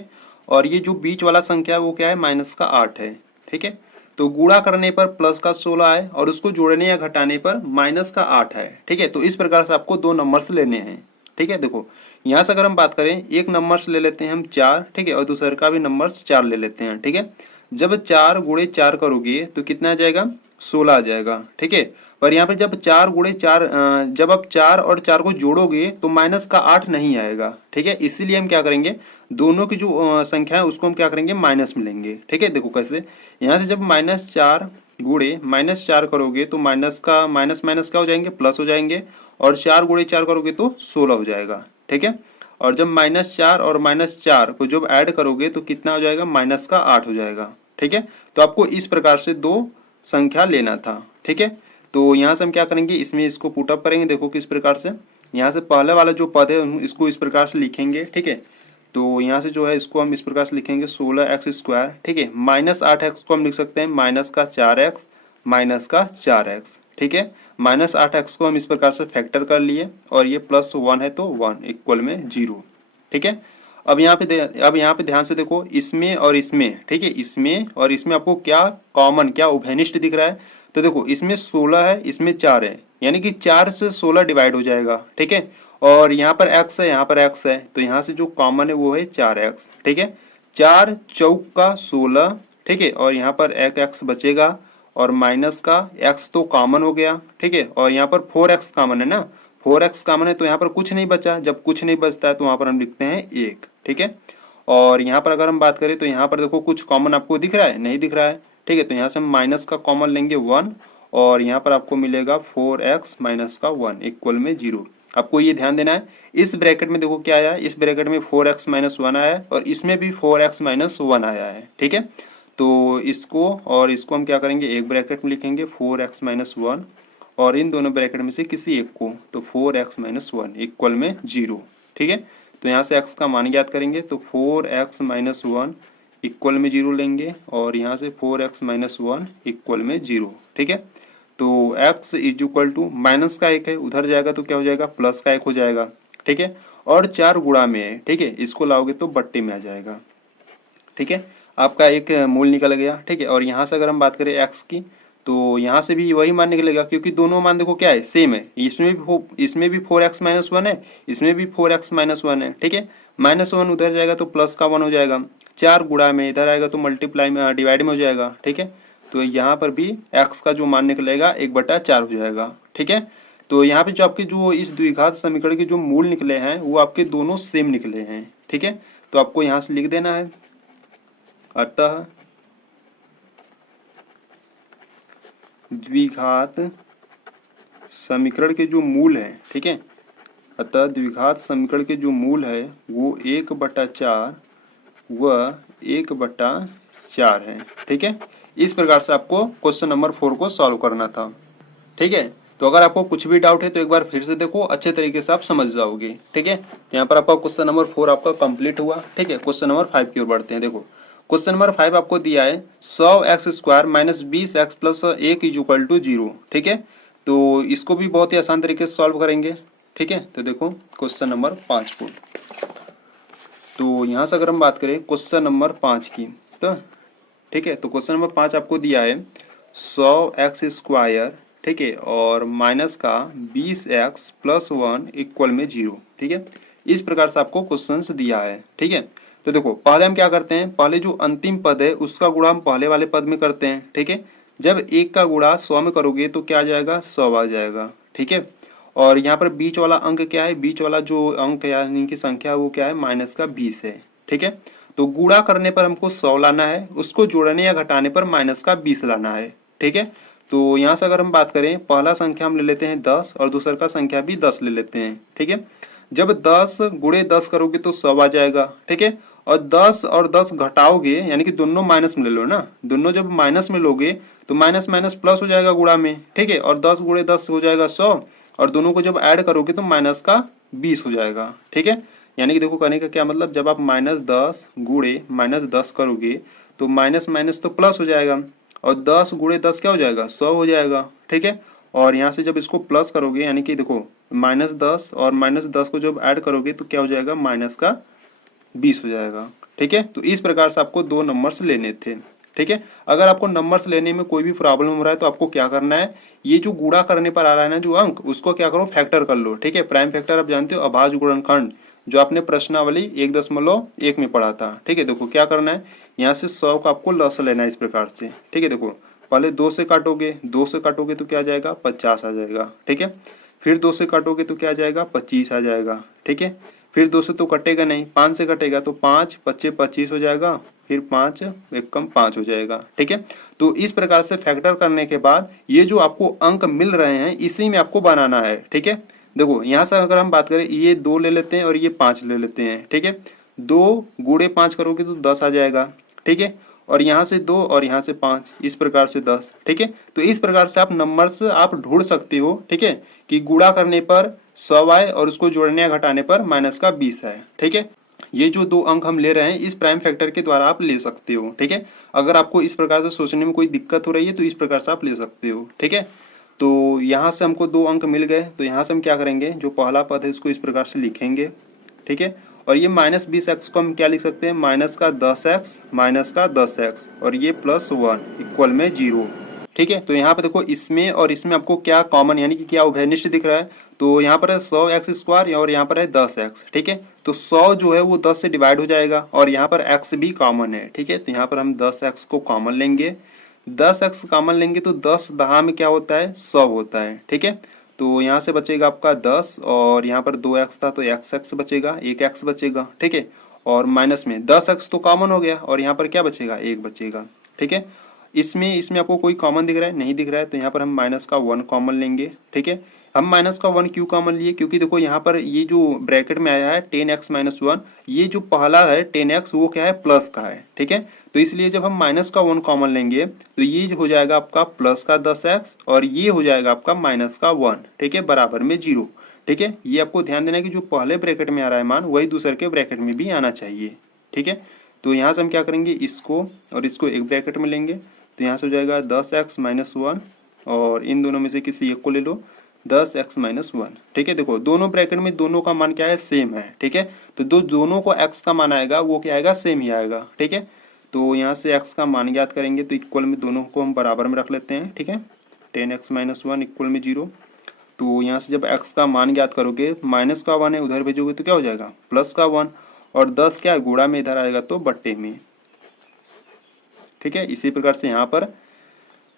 और ये जो बीच वाला संख्या है वो क्या है, माइनस का 8 है। ठीक है, तो गुणा करने पर प्लस का 16 है और उसको जोड़ने या घटाने पर माइनस का 8 है। ठीक है, तो इस प्रकार से आपको दो नंबर्स लेने हैं। ठीक है, देखो यहाँ से अगर हम बात करें, एक नंबर्स ले लेते हैं हम 4, ठीक है, और दूसरे का भी नंबर्स 4 ले लेते हैं। ठीक है, जब 4 गुणे 4 करोगे तो कितना आ जाएगा, 16 आ जाएगा। ठीक है, पर यहाँ पे जब 4 गुणे 4 जब आप 4 और 4 को जोड़ोगे तो माइनस का 8 नहीं आएगा। ठीक है, इसीलिए हम क्या करेंगे, दोनों की जो संख्या है उसको हम क्या करेंगे, माइनस में लेंगे। ठीक है, देखो कैसे, यहाँ से जब -4 गुणे -4 करोगे तो माइनस का माइनस माइनस क्या हो जाएंगे, प्लस हो जाएंगे, और 4 गुणे 4 करोगे तो 16 हो जाएगा। ठीक है, और जब -4 और -4 को जब ऐड करोगे तो कितना हो जाएगा, माइनस का 8 हो जाएगा। ठीक है, तो आपको इस प्रकार से दो संख्या लेना था। ठीक है, तो यहाँ से हम क्या करेंगे, इसमें इसको पुटअप करेंगे। देखो किस प्रकार से, यहाँ से पहले वाला जो पद है इसको इस प्रकार से लिखेंगे। ठीक है, तो यहाँ से जो है इसको हम इस प्रकार से लिखेंगे 16x²। ठीक है, -8x को हम लिख सकते हैं माइनस का 4x माइनस का 4x। ठीक है, -8x को हम इस प्रकार से फैक्टर कर लिए और ये +1 है तो 1 इक्वल में 0। ठीक है, अब यहाँ पे ध्यान से देखो, इसमें और इसमें, ठीक है, इसमें और इसमें आपको क्या कॉमन, क्या उभयनिष्ठ दिख रहा है। तो देखो इसमें 16 है, इसमें 4 है, यानी कि 4 से 16 डिवाइड हो जाएगा। ठीक है, और यहाँ पर x है, यहाँ पर x है, तो यहाँ से जो कॉमन है वो है 4x। ठीक है, 4 चौक का 16। ठीक है, और यहाँ पर एक x बचेगा और माइनस का x तो कॉमन हो गया। ठीक है, और यहाँ पर 4x कॉमन है ना, 4x कॉमन है तो यहाँ पर कुछ नहीं बचा। जब कुछ नहीं बचता है तो वहाँ पर हम लिखते हैं 1। ठीक है, और यहाँ पर अगर हम बात करें तो यहाँ पर देखो कुछ कॉमन आपको दिख रहा है, नहीं दिख रहा है। ठीक है, तो यहाँ से हम माइनस का कॉमन लेंगे 1 और यहाँ पर आपको मिलेगा 4x माइनस का 1 इक्वल में 0। आपको ये ध्यान देना है, इस ब्रैकेट में देखो क्या आया है, इस ब्रैकेट में 4x माइनस 1 आया है और इसमें भी 4x माइनस 1 आया है। ठीक है, तो इसको और इसको हम क्या करेंगे, एक ब्रैकेट में लिखेंगे 4x माइनस 1 और इन दोनों ब्रैकेट में से किसी एक को, तो 4x माइनस 1 इक्वल में 0। ठीक है, तो यहाँ से x का मान ज्ञात करेंगे तो 4x माइनस 1 इक्वल में 0 लेंगे और यहाँ से 4x माइनस 1 इक्वल में 0। ठीक है, तो x is equal to minus का 1 है, उधर जाएगा तो क्या हो जाएगा, प्लस का 1 हो जाएगा। ठीक है, और 4 गुणा में है। ठीक है, इसको लाओगे तो बट्टे में आ जाएगा। ठीक है, आपका एक मूल निकल गया। ठीक है, और यहाँ से अगर हम बात करें x की तो यहाँ से भी वही मान निकलेगा क्योंकि दोनों मान देखो क्या है, सेम है। इसमें भी 4x माइनस 1 है, इसमें भी 4x माइनस 1 है। ठीक है, -1 उधर जाएगा तो प्लस का 1 हो जाएगा, 4 गुणा में इधर आएगा तो मल्टीप्लाई में डिवाइड में हो जाएगा। ठीक है, तो यहाँ पर भी x का जो मान निकलेगा 1/4 हो जाएगा। ठीक है, तो यहाँ पे जो आपके जो इस द्विघात समीकरण के जो मूल निकले हैं वो आपके दोनों सेम निकले हैं। ठीक है, तो आपको यहाँ से लिख देना है, अतः द्विघात समीकरण के जो मूल है, ठीक है, अतः द्विघात समीकरण के जो मूल है वो 1/4 व 1/4 है। ठीक है, इस प्रकार से आपको क्वेश्चन नंबर 4 को सॉल्व करना था। ठीक है, तो अगर आपको कुछ भी डाउट है तो एक बार फिर से देखो, अच्छे तरीके से आप समझ जाओगे। ठीक है, तो यहाँ पर आपका क्वेश्चन नंबर 4 आपका कंप्लीट हुआ। ठीक है, क्वेश्चन नंबर 5 की ओर बढ़ते हैं। देखो क्वेश्चन नंबर 5 आपको दिया है 100x² minus 20x plus 1 is equal to 0। ठीक है, तो इसको भी बहुत ही आसान तरीके से सॉल्व करेंगे। ठीक है, तो देखो क्वेश्चन नंबर 5 को, तो यहाँ से अगर हम बात करें क्वेश्चन नंबर 5 की तो ठीक है, तो क्वेश्चन नंबर 5 आपको दिया है 100x², ठीक है, और माइनस का 20x प्लस 1 इक्वल में 0। ठीक है, इस प्रकार से आपको क्वेश्चंस दिया है। ठीक है, तो देखो पहले हम क्या करते हैं, पहले जो अंतिम पद है उसका गुणा हम पहले वाले पद में करते हैं। ठीक है, जब 1 का गुणा 100 में करोगे तो क्या आ जाएगा, 100 आ जाएगा। ठीक है, और यहाँ पर बीच वाला अंक क्या है, बीच वाला जो अंक यानी कि संख्या वो क्या है, माइनस का 20 है। ठीक है, तो गुणा करने पर हमको 100 लाना है, उसको जोड़ने या घटाने पर माइनस का 20 लाना है। ठीक है, तो यहाँ से अगर हम बात करें, पहला संख्या हम ले लेते हैं 10 और दूसरा का संख्या भी 10 ले लेते हैं। ठीक है, जब 10 गुणे 10 करोगे तो 100 आ जाएगा। ठीक है, और 10 और 10 घटाओगे यानी कि दोनों माइनस में ले लो ना, दोनों जब माइनस में लोगे तो माइनस माइनस प्लस हो जाएगा गुणा में। ठीक है, और 10 गुणे 10 हो जाएगा 100 और दोनों को जब ऐड करोगे तो माइनस का 20 हो जाएगा। ठीक है, यानी कि देखो कहने का क्या मतलब, जब आप -10 गुणे -10 करोगे तो माइनस माइनस तो प्लस हो जाएगा और 10 गुणे 10 क्या हो जाएगा, 100 हो जाएगा। ठीक है, और यहाँ से जब इसको प्लस करोगे यानी कि देखो -10 और -10 को जब ऐड करोगे तो क्या हो जाएगा, माइनस का 20 हो जाएगा। ठीक है। तो इस प्रकार से आपको 2 नंबर्स लेने थे, ठीक है। अगर आपको नंबर्स लेने में कोई भी प्रॉब्लम हो रहा है तो आपको क्या करना है, ये जो गुणा करने पर आ रहा है ना जो अंक, उसको क्या करो, फैक्टर कर लो, ठीक है। प्राइम फैक्टर आप जानते हो, अभाज्य गुणनखंड, जो आपने प्रश्नावली 1.1 में पढ़ा था, ठीक है। देखो क्या करना है, यहाँ से 100 का आपको लस लेना है इस प्रकार से, ठीक है। देखो पहले 2 से काटोगे, 2 से काटोगे तो क्या आ जाएगा, 50 आ जाएगा, ठीक है। फिर 2 से काटोगे तो क्या आ जाएगा, 25 आ जाएगा, ठीक है। फिर 2 से तो कटेगा नहीं, 5 से कटेगा तो 5 पच्चे 25 हो जाएगा, फिर 5 एक कम 5 हो जाएगा, ठीक है। तो इस प्रकार से फैक्टर करने के बाद ये जो आपको अंक मिल रहे हैं इसी में आपको बनाना है, ठीक है। देखो यहाँ से अगर हम बात करें, ये 2 ले लेते हैं और ये 5 ले लेते हैं, ठीक है। 2 गुणे 5 करोगे तो 10 आ जाएगा, ठीक है। और यहाँ से 2 और यहाँ से 5, इस प्रकार से 10, ठीक है। तो इस प्रकार से आप नंबर्स आप ढूंढ सकते हो, ठीक है, कि गुणा करने पर 100 आए और उसको जोड़ने या घटाने पर माइनस का 20 आए, ठीक है। ये जो 2 अंक हम ले रहे हैं इस प्राइम फैक्टर के द्वारा आप ले सकते हो, ठीक है। अगर आपको इस प्रकार से सोचने में कोई दिक्कत हो रही है तो इस प्रकार से आप ले सकते हो, ठीक है। तो यहाँ से हमको 2 अंक मिल गए, तो यहाँ से हम क्या करेंगे, जो पहला पद है इसको इस प्रकार से लिखेंगे, ठीक है। और ये -20x को हम क्या लिख सकते हैं, माइनस का 10x माइनस का 10x और ये +1 इक्वल में 0, ठीक है। तो यहाँ पे देखो इसमें और इसमें आपको क्या कॉमन यानी कि क्या उभयनिष्ठ दिख रहा है, तो यहाँ पर है 100x² और यहाँ पर है 10x, ठीक है। तो 100 जो है वो 10 से डिवाइड हो जाएगा और यहाँ पर x भी कॉमन है, ठीक है। तो यहाँ पर हम 10x को कॉमन लेंगे, 10x कॉमन लेंगे तो 10 दहा में क्या होता है, 100 होता है, ठीक है। तो यहाँ से बचेगा आपका 10 और यहाँ पर 2x था तो x बचेगा, 1x बचेगा, ठीक है। और माइनस में 10x तो कॉमन हो गया और यहाँ पर क्या बचेगा, 1 बचेगा, ठीक है। इसमें आपको कोई कॉमन दिख रहा है, नहीं दिख रहा है, तो यहाँ पर हम माइनस का 1 कॉमन लेंगे, ठीक है। हम माइनस का 1 क्यों कॉमन लिए, क्योंकि देखो यहाँ पर ये जो ब्रैकेट में आया है 10x - 1, ये जो पहला है 10x वो क्या है, प्लस का है, ठीक है। तो इसलिए जब हम माइनस का 1 कॉमन लेंगे तो ये हो जाएगा आपका प्लस का 10x और ये हो जाएगा आपका माइनस का 1, ठीक है, बराबर में 0, ठीक है। ये आपको ध्यान देना है कि जो पहले ब्रैकेट में आ रहा है मान वही दूसरे के ब्रैकेट में भी आना चाहिए, ठीक है। तो यहाँ से हम क्या करेंगे, इसको और इसको एक ब्रैकेट में लेंगे, तो यहाँ से हो जाएगा 10x - 1 और इन दोनों में से किसी एक को ले लो, 10x - 1, ठीक है। देखो दोनों ब्रैकेट में दोनों का मान क्या है, सेम है, ठीक है। तो दोनों को x का मान आएगा वो क्या आएगा, सेम ही आएगा, ठीक है। तो यहाँ से x का मान ज्ञात करेंगे तो इक्वल में दोनों को हम बराबर में रख लेते हैं, ठीक है। 10x - 1 इक्वल में 0। तो यहाँ से जब x का मान ज्ञात करोगे, माइनस का 1 है उधर भेजोगे तो क्या हो जाएगा, प्लस का 1 और 10 क्या है, गुणा में इधर आएगा तो बट्टे में, ठीक है। इसी प्रकार से यहाँ पर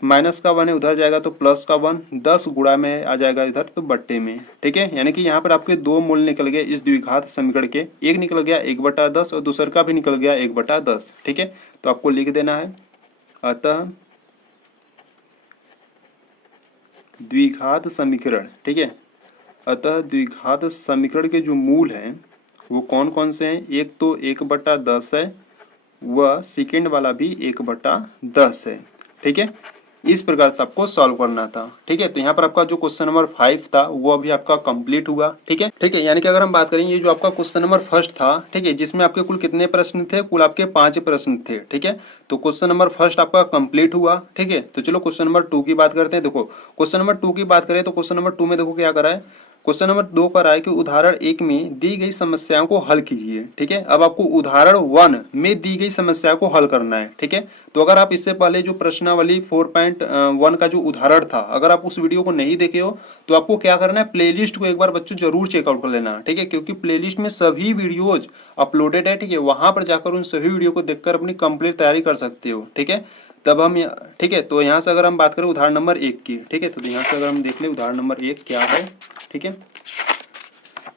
माइनस का 1 है उधर जाएगा तो प्लस का 1, 10 गुणा में आ जाएगा इधर तो बट्टे में, ठीक है। यानी कि यहाँ पर आपके 2 मूल निकल गए इस द्विघात समीकरण के, एक निकल गया 1/10 और दूसर का भी निकल गया 1/10, ठीक है। तो आपको लिख देना है, अतः द्विघात समीकरण, ठीक है। अतः द्विघात समीकरण के जो मूल हैं वो कौन कौन से हैं, एक तो 1/10 है, वह सेकेंड वाला भी 1/10 है, ठीक है। इस प्रकार से आपको सॉल्व करना था, ठीक है। तो यहाँ पर आपका जो क्वेश्चन नंबर 5 था वो अभी आपका कंप्लीट हुआ, ठीक है, ठीक है। यानी कि अगर हम बात करें ये जो आपका क्वेश्चन नंबर फर्स्ट था, ठीक है, जिसमें आपके कुल कितने प्रश्न थे, कुल आपके 5 प्रश्न थे, ठीक है। तो क्वेश्चन नंबर फर्स्ट आपका कंप्लीट हुआ, ठीक है। तो चलो क्वेश्चन नंबर 2 की बात करते हैं। देखो क्वेश्चन नंबर 2 की बात करें तो क्वेश्चन नंबर 2 में देखो क्या करा है, क्वेश्चन नंबर 2 पर आए कि उदाहरण 1 में दी गई समस्याओं को हल कीजिए, ठीक है। अब आपको उदाहरण 1 में दी गई समस्या को हल करना है, ठीक है। तो अगर आप इससे पहले जो प्रश्नावली 4.1 का जो उदाहरण था, अगर आप उस वीडियो को नहीं देखे हो तो आपको क्या करना है, प्लेलिस्ट को एक बार बच्चों जरूर चेकआउट कर लेना, ठीक है, क्योंकि प्लेलिस्ट में सभी वीडियोज अपलोडेड है, ठीक है। वहां पर जाकर उन सभी वीडियो को देखकर अपनी कंप्लीट तैयारी कर सकते हो, ठीक है। तब हम, ठीक है। तो यहाँ से अगर हम बात करें उदाहरण नंबर 1 की, ठीक है, तो यहाँ से अगर हम देख ले उदाहरण नंबर 1 क्या है, ठीक है।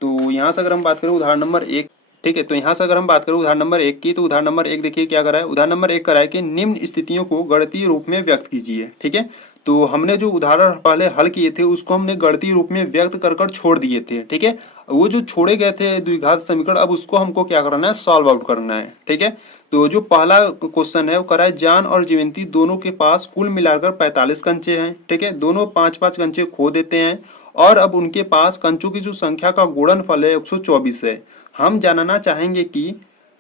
तो यहाँ से अगर हम बात करें उदाहरण नंबर 1, ठीक है, तो यहाँ से अगर हम बात करें उदाहरण नंबर 1 की, तो उदाहरण नंबर 1 देखिए क्या करा है, उदाहरण नंबर 1 करा है कि निम्न स्थितियों को गणितीय रूप में व्यक्त कीजिए, ठीक है। तो हमने जो उदाहरण पहले हल किए थे उसको हमने गणितीय रूप में व्यक्त कर छोड़ दिए थे, ठीक है। वो जो छोड़े गए थे द्विघात समीकरण, अब उसको हमको क्या करना है, सॉल्व आउट करना है, ठीक है। तो जो पहला क्वेश्चन है वो करा है, जान और जीवंती दोनों के पास कुल मिलाकर 45 कंचे हैं, ठीक है। दोनों 5-5 कंचे खो देते हैं और अब उनके पास कंचों की जो संख्या का गुणनफल है 124 है। हम जानना चाहेंगे कि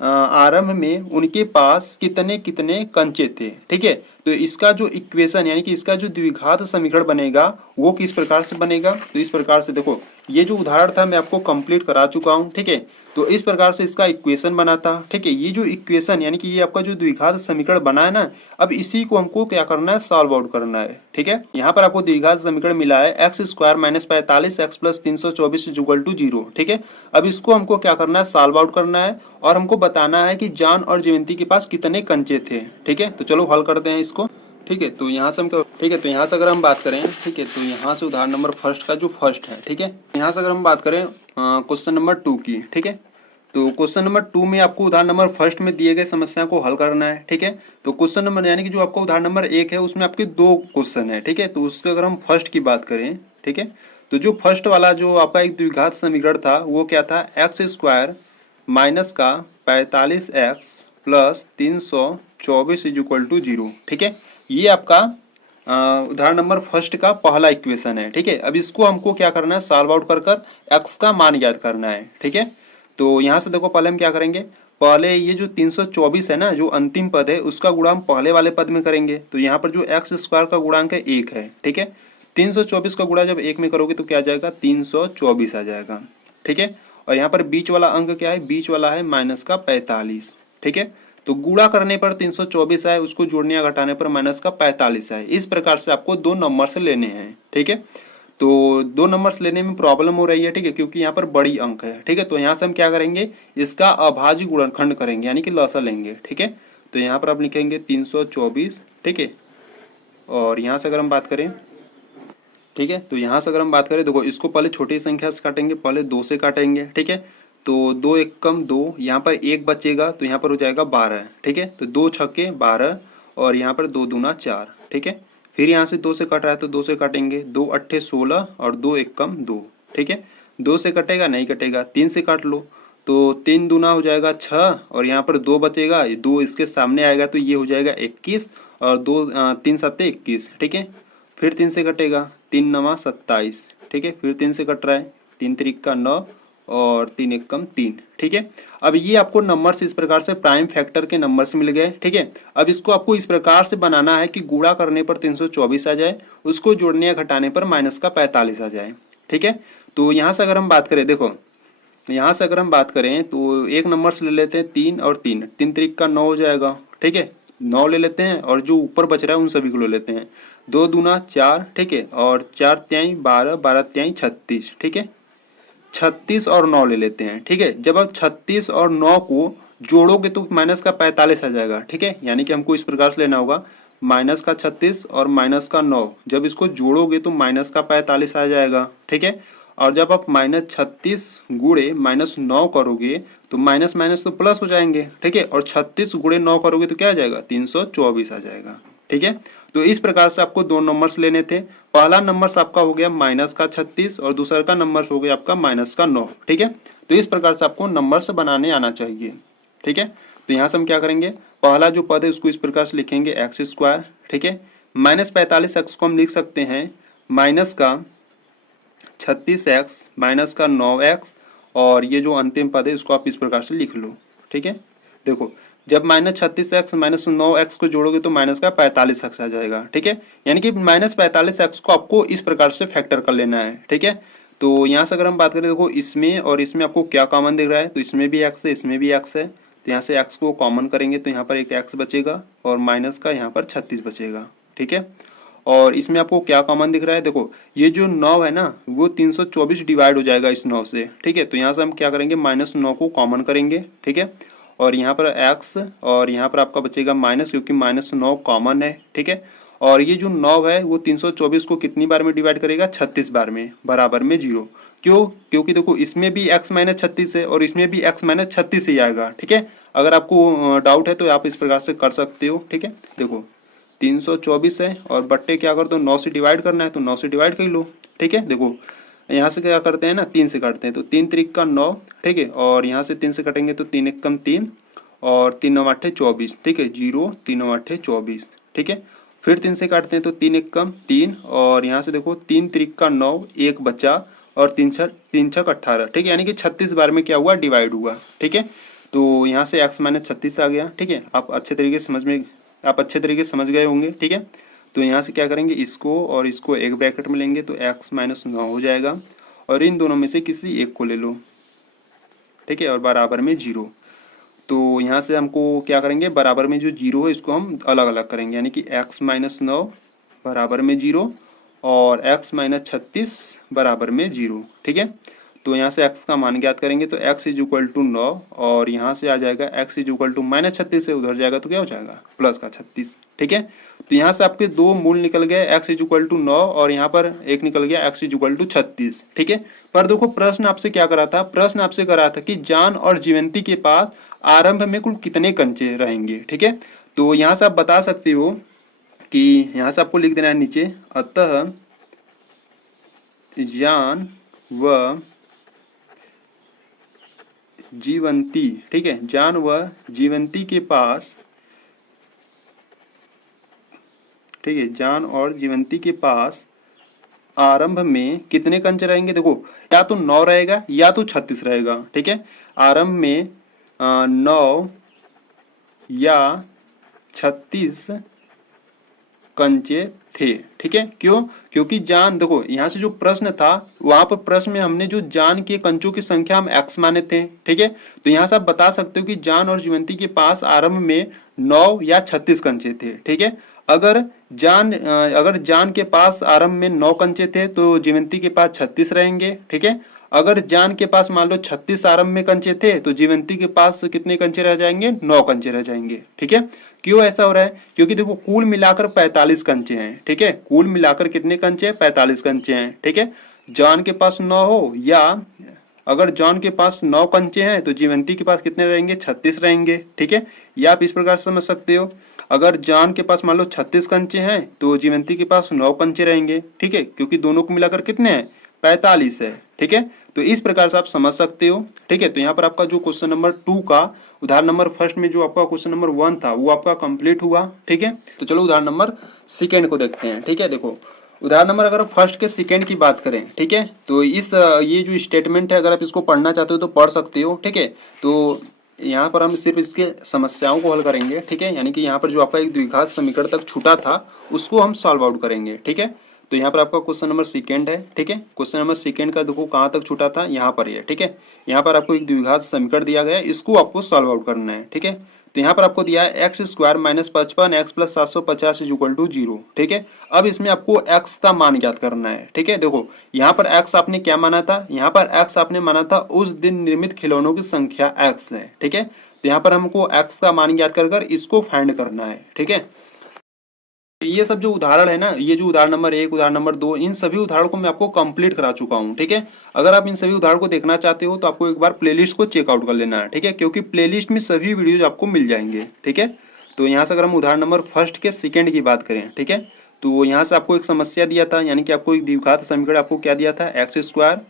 आरंभ में उनके पास कितने कितने कंचे थे, ठीक है। तो इसका जो इक्वेशन यानी कि इसका जो द्विघात समीकरण बनेगा वो किस प्रकार से बनेगा, तो इस प्रकार से देखो, ये जो उदाहरण था मैं आपको कंप्लीट करा चुका हूं, ठीक है। तो इस प्रकार से इसका इक्वेशन बनाता, ठीक है। ये जो इक्वेशन यानी कि ये आपका जो द्विघात समीकरण बना है ना, अब इसी को हमको क्या करना है, सॉल्व आउट करना है, ठीक है। यहाँ पर आपको द्विघात समीकरण मिला है x square minus 45 x plus 324 equal to 0, ठीक है। अब इसको हमको क्या करना है, सॉल्व आउट करना है और हमको बताना है कि जॉन और जयंती के पास कितने कंचे थे, ठीक है। तो चलो हल करते हैं इसको, ठीक है। तो यहाँ से हम ठीक है, तो यहाँ से अगर हम बात करें, ठीक है, तो यहाँ से उदाहरण नंबर फर्स्ट का जो फर्स्ट है, ठीक है, यहाँ से अगर हम बात करें क्वेश्चन नंबर 2 की, ठीक है। तो क्वेश्चन नंबर 2 में आपको उदाहरण नंबर फर्स्ट में दिए गए समस्या को हल करना है, ठीक है। तो क्वेश्चन नंबर यानी कि जो आपका उदाहरण नंबर 1 है उसमें आपके 2 क्वेश्चन है, ठीक है। तो उसके अगर हम फर्स्ट की बात करें, ठीक है, तो जो फर्स्ट वाला जो आपका एक द्विघात समीकरण था वो क्या था, एक्स स्क्वायर माइनस का 45 x plus 324 is equal to 0, ठीक है। ये आपका उदाहरण नंबर फर्स्ट का पहला इक्वेशन है, ठीक है। अब इसको हमको क्या करना है, सॉल्व आउट कर कर एक्स का मान ज्ञात करना है, ठीक है। तो यहाँ से देखो पहले हम क्या करेंगे, पहले ये जो 324 है ना, जो अंतिम पद है उसका गुणा हम पहले वाले पद में करेंगे। तो यहाँ पर जो एक्स स्क्वायर का गुणांक है 1 है, ठीक है। 324 का गुणा जब 1 में करोगे तो क्या आ जाएगा, 324 आ जाएगा, ठीक है। और यहाँ पर बीच वाला अंक क्या है, बीच वाला है माइनस का 45, ठीक है। तो गुणा करने पर 324 आए, उसको जोड़ने या घटाने पर माइनस का 45 आए। इस प्रकार से आपको 2 नंबर्स लेने हैं, ठीक है। तो 2 नंबर्स लेने में प्रॉब्लम हो रही है, ठीक है, क्योंकि यहाँ पर बड़ी अंक है, ठीक है। तो यहाँ से हम क्या करेंगे, इसका अभाज्य गुणनखंड करेंगे यानी कि लसा लेंगे, ठीक है। तो यहाँ पर आप लिखेंगे 324, ठीक है। और यहाँ से अगर हम बात करें, ठीक है, तो यहाँ से अगर हम बात करें, देखो इसको पहले छोटी संख्या से काटेंगे, पहले 2 से काटेंगे, ठीक है। तो 2 एक कम 2, यहाँ पर 1 बचेगा तो यहाँ पर हो जाएगा 12, ठीक है। तो 2 छक्के 12 और यहाँ पर 2 दूना 4, ठीक है। फिर यहाँ से 2 से कट रहा है तो 2 से काटेंगे, 2 अट्ठे 16 और 2 एक कम 2, ठीक है। 2 से कटेगा नहीं कटेगा, 3 से काट लो तो 3 दूना हो जाएगा 6 और यहाँ पर 2 बचेगा, 2 इसके सामने आएगा तो ये हो जाएगा 21 और 2 3 सत्ते 21, ठीक है। फिर 3 से कटेगा, 3 नवा 27, ठीक है। फिर 3 से कट रहा है, 3 त्रिक का 9 और 3 एक कम 3, ठीक है। अब ये आपको नंबर्स इस प्रकार से प्राइम फैक्टर के नंबर्स मिल गए, ठीक है। अब इसको आपको इस प्रकार से बनाना है कि गुणा करने पर 324 आ जाए, उसको जोड़ने या घटाने पर माइनस का 45 आ जाए, ठीक है। तो यहाँ से अगर हम बात करें, देखो यहाँ से अगर हम बात करें तो एक नंबर्स ले लेते हैं 3 और 3, 3 त्रिक का 9 हो जाएगा, ठीक है। 9 ले लेते हैं और जो ऊपर बच रहा है उन सभी को ले लेते हैं, 2 दूना 4, ठीक है, और 4 त्याई 12, 12 त्याई 36, ठीक है। 36 और 9 ले लेते हैं, ठीक है। जब आप 36 और 9 को जोड़ोगे तो माइनस का 45 आ जाएगा, ठीक है। यानी कि हमको इस प्रकार से लेना होगा, माइनस का 36 और माइनस का 9, जब इसको जोड़ोगे तो माइनस का 45 आ जाएगा, ठीक है। और जब आप माइनस 36 गुणे माइनस 9 करोगे तो माइनस माइनस तो प्लस हो जाएंगे, ठीक है। और 36 गुणे 9 करोगे तो क्या आ जाएगा, 324 आ जाएगा, ठीक है। तो इस प्रकार से आपको 2 नंबर्स लेने थे। पहला नंबर आपका हो गया माइनस का 36 और दूसरा का नंबर हो गया आपका माइनस का 9, ठीक है। तो इस प्रकार से आपको नंबर्स बनाने आना चाहिए, ठीक है। तो यहाँ से हम क्या करेंगे, पहला जो पद है उसको इस प्रकार से लिखेंगे एक्स स्क्वायर, ठीक है। माइनस 45 एक्स को हम लिख सकते हैं माइनस का 36x माइनस का 9x और ये जो अंतिम पद है उसको आप इस प्रकार से लिख लो, ठीक है। देखो जब माइनस 36x माइनस 9x को जोड़ोगे तो माइनस का 45x आ जाएगा, ठीक है। यानी कि माइनस 45x को आपको इस प्रकार से फैक्टर कर लेना है, ठीक है। तो यहाँ से अगर हम बात करें, देखो इसमें और इसमें आपको क्या कॉमन दिख रहा है, तो इसमें भी x है इसमें भी x है, तो यहाँ से x को कॉमन करेंगे तो यहाँ पर एक x बचेगा और माइनस का यहाँ पर 36 बचेगा, ठीक है। और इसमें आपको क्या कॉमन दिख रहा है, देखो ये जो 9 है ना वो 324 डिवाइड हो जाएगा इस 9 से, ठीक है। तो यहाँ से हम क्या करेंगे, माइनस 9 को कॉमन करेंगे, ठीक है। और यहाँ पर x और यहाँ पर आपका बचेगा माइनस, क्योंकि माइनस 9 कॉमन है, ठीक है। और ये जो 9 है वो 324 को कितनी बार में डिवाइड करेगा, 36 बार में, बराबर में 0। क्यों, क्योंकि देखो इसमें भी x माइनस 36 है और इसमें भी x माइनस 36 ही आएगा, ठीक है। अगर आपको डाउट है तो आप इस प्रकार से कर सकते हो, ठीक है। देखो 324 है और बट्टे क्या कर दो, 9 से डिवाइड करना है तो 9 से डिवाइड कर लो, ठीक है। देखो यहाँ से क्या करते हैं ना, 3 से काटते हैं तो 3 त्रिक का 9, ठीक है। और यहाँ से 3 से कटेंगे तो 3 एक कम 3 और 3 9 8 24, ठीक है। 0 3 9 8 24, ठीक है। फिर 3 से काटते हैं तो 3 एक कम 3 और यहाँ से देखो 3 त्रिक का 9, एक बचा और 3 छक 18, ठीक है। यानी कि 36 बार में क्या हुआ, डिवाइड हुआ, ठीक है। तो यहाँ से x माइनस 36 आ गया, ठीक है। आप अच्छे तरीके से समझ में आप अच्छे तरीके से समझ गए होंगे, ठीक है। तो यहाँ से क्या करेंगे, इसको और इसको एक ब्रैकेट में लेंगे तो x माइनस 9 हो जाएगा, और इन दोनों में से किसी एक को ले लो, ठीक है, और बराबर में 0। तो यहाँ से हमको क्या करेंगे, बराबर में जो 0 है इसको हम अलग अलग करेंगे, यानी कि x माइनस 9 बराबर में 0 और x माइनस 36 बराबर में 0, ठीक है। तो यहाँ से x का मान ज्ञात करेंगे तो x इज इक्वल टू 9, और यहाँ से आ जाएगा x is equal to minus 36 से उधर जाएगा तो क्या हो जाएगा, प्लस का 36, ठीक है। तो यहाँ से आपके दो मूल निकल गए, x इज इक्वल टू 9 और यहाँ पर एक निकल गया x इज इक्वल टू 36, ठीक है। पर देखो प्रश्न आपसे क्या करा था, प्रश्न आपसे करा था कि जान और जीवंती के पास आरंभ में कुल कितने कंचे रहेंगे, ठीक है। तो यहाँ से आप बता सकते हो कि यहाँ से आपको लिख देना है नीचे, अतः जान व जीवंती, ठीक है, जान व जीवंती के पास, ठीक है, जान और जीवंती के पास आरंभ में कितने कंचे रहेंगे। देखो या तो 9 रहेगा या तो 36 रहेगा, ठीक है। आरंभ में 9 या 36 कंचे थे, ठीक है। क्यों, क्योंकि जान, देखो यहाँ से जो प्रश्न था वहां पर प्रश्न में हमने जो जान के कंचों की संख्या हम x माने थे, ठीक है। तो यहाँ से आप बता सकते हो कि जान और जीवंती के पास आरंभ में 9 या 36 कंचे थे, ठीक है। अगर जान के पास आरंभ में 9 कंचे थे तो जीवंती के पास 36 रहेंगे, ठीक है। अगर जान के पास मान लो 36 आरंभ में कंचे थे तो जीवंती के पास कितने कंचे रह जाएंगे, 9 कंचे रह जाएंगे, ठीक है। क्यों ऐसा हो रहा है, क्योंकि देखो कुल मिलाकर 45 कंचे हैं, ठीक है। कुल मिलाकर कितने कंचे हैं, 45 कंचे हैं, ठीक है। जॉन के पास 9 हो, या अगर जॉन के पास 9 कंचे हैं तो जीवंती के पास कितने रहेंगे, 36 रहेंगे, ठीक है। या आप इस प्रकार से समझ सकते हो, अगर जॉन के पास मान लो 36 कंचे हैं तो जीवंती के पास 9 कंचे रहेंगे, ठीक है, क्योंकि दोनों को मिलाकर कितने हैं, 45 है, ठीक है। तो इस प्रकार से आप समझ सकते हो, ठीक है। तो यहाँ पर आपका जो क्वेश्चन नंबर 2 का उदाहरण नंबर फर्स्ट में जो आपका क्वेश्चन नंबर 1 था वो आपका कंप्लीट हुआ, ठीक है। तो चलो उदाहरण नंबर सेकेंड को देखते हैं, ठीक है। देखो उदाहरण नंबर अगर फर्स्ट के सेकेंड की बात करें, ठीक है, तो इस ये जो स्टेटमेंट है अगर आप इसको पढ़ना चाहते हो तो पढ़ सकते हो, ठीक है। तो यहाँ पर हम सिर्फ इसके समस्याओं को हल करेंगे, ठीक है, यानी कि यहाँ पर जो आपका एक द्विघात समीकरण तक छूटा था उसको हम सॉल्व आउट करेंगे, ठीक है। तो यहाँ पर आपका क्वेश्चन नंबर सेकेंड है, ठीक है। क्वेश्चन नंबर सेकेंड का देखो कहाँ तक छूटा था, यहाँ पर है, ठीक है। यहाँ पर आपको एक द्विघात समीकरण दिया गया है, इसको आपको सॉल्व आउट करना है, ठीक है। तो यहाँ पर आपको दिया है x square minus 55 x plus 750 is equal to 0, ठीक है। अब इसमें आपको एक्स का मान ज्ञात करना है, ठीक है। देखो यहाँ पर एक्स आपने क्या माना था, यहाँ पर एक्स आपने माना था उस दिन निर्मित खिलौनों की संख्या एक्स है, ठीक है। तो यहाँ पर हमको एक्स का मान ज्ञात कर इसको फाइंड करना है, ठीक है। ये सब जो उदाहरण है ना, ये जो उदाहरण नंबर 1 उदाहरण नंबर 2 इन सभी उदाहरण को मैं आपको कंप्लीट करा चुका हूँ, ठीक है। अगर आप इन सभी उदाहरण को देखना चाहते हो तो आपको एक बार प्लेलिस्ट को चेकआउट कर लेना है, ठीक है, क्योंकि प्लेलिस्ट में सभी वीडियोज आपको मिल जाएंगे, ठीक है। तो यहाँ से अगर हम उदाहरण नंबर फर्स्ट के सेकेंड की बात करें, ठीक है, तो यहाँ से आपको एक समस्या दिया था, यानी कि आपको एक द्विघात समीकरण आपको क्या दिया था, एक्स स्क्वायर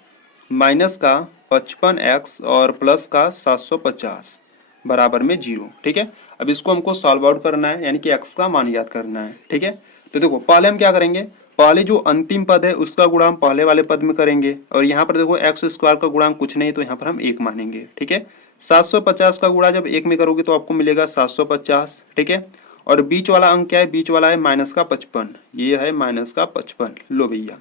माइनस का 55x और प्लस का 750 बराबर में 0, ठीक है। अब इसको हमको सॉल्व आउट करना है, यानी कि x का मान ज्ञात करना है, ठीक है। तो देखो पहले हम क्या करेंगे, पहले जो अंतिम पद है उसका गुणा हम पहले वाले पद में करेंगे, और यहाँ पर देखो एक्स स्क्वायर का गुणांक कुछ नहीं तो यहाँ पर हम 1 मानेंगे, ठीक है। 750 का गुणा जब 1 में करोगे तो आपको मिलेगा 750, ठीक है। और बीच वाला अंक क्या है, बीच वाला है माइनस का 55, ये है माइनस का 55, लो भैया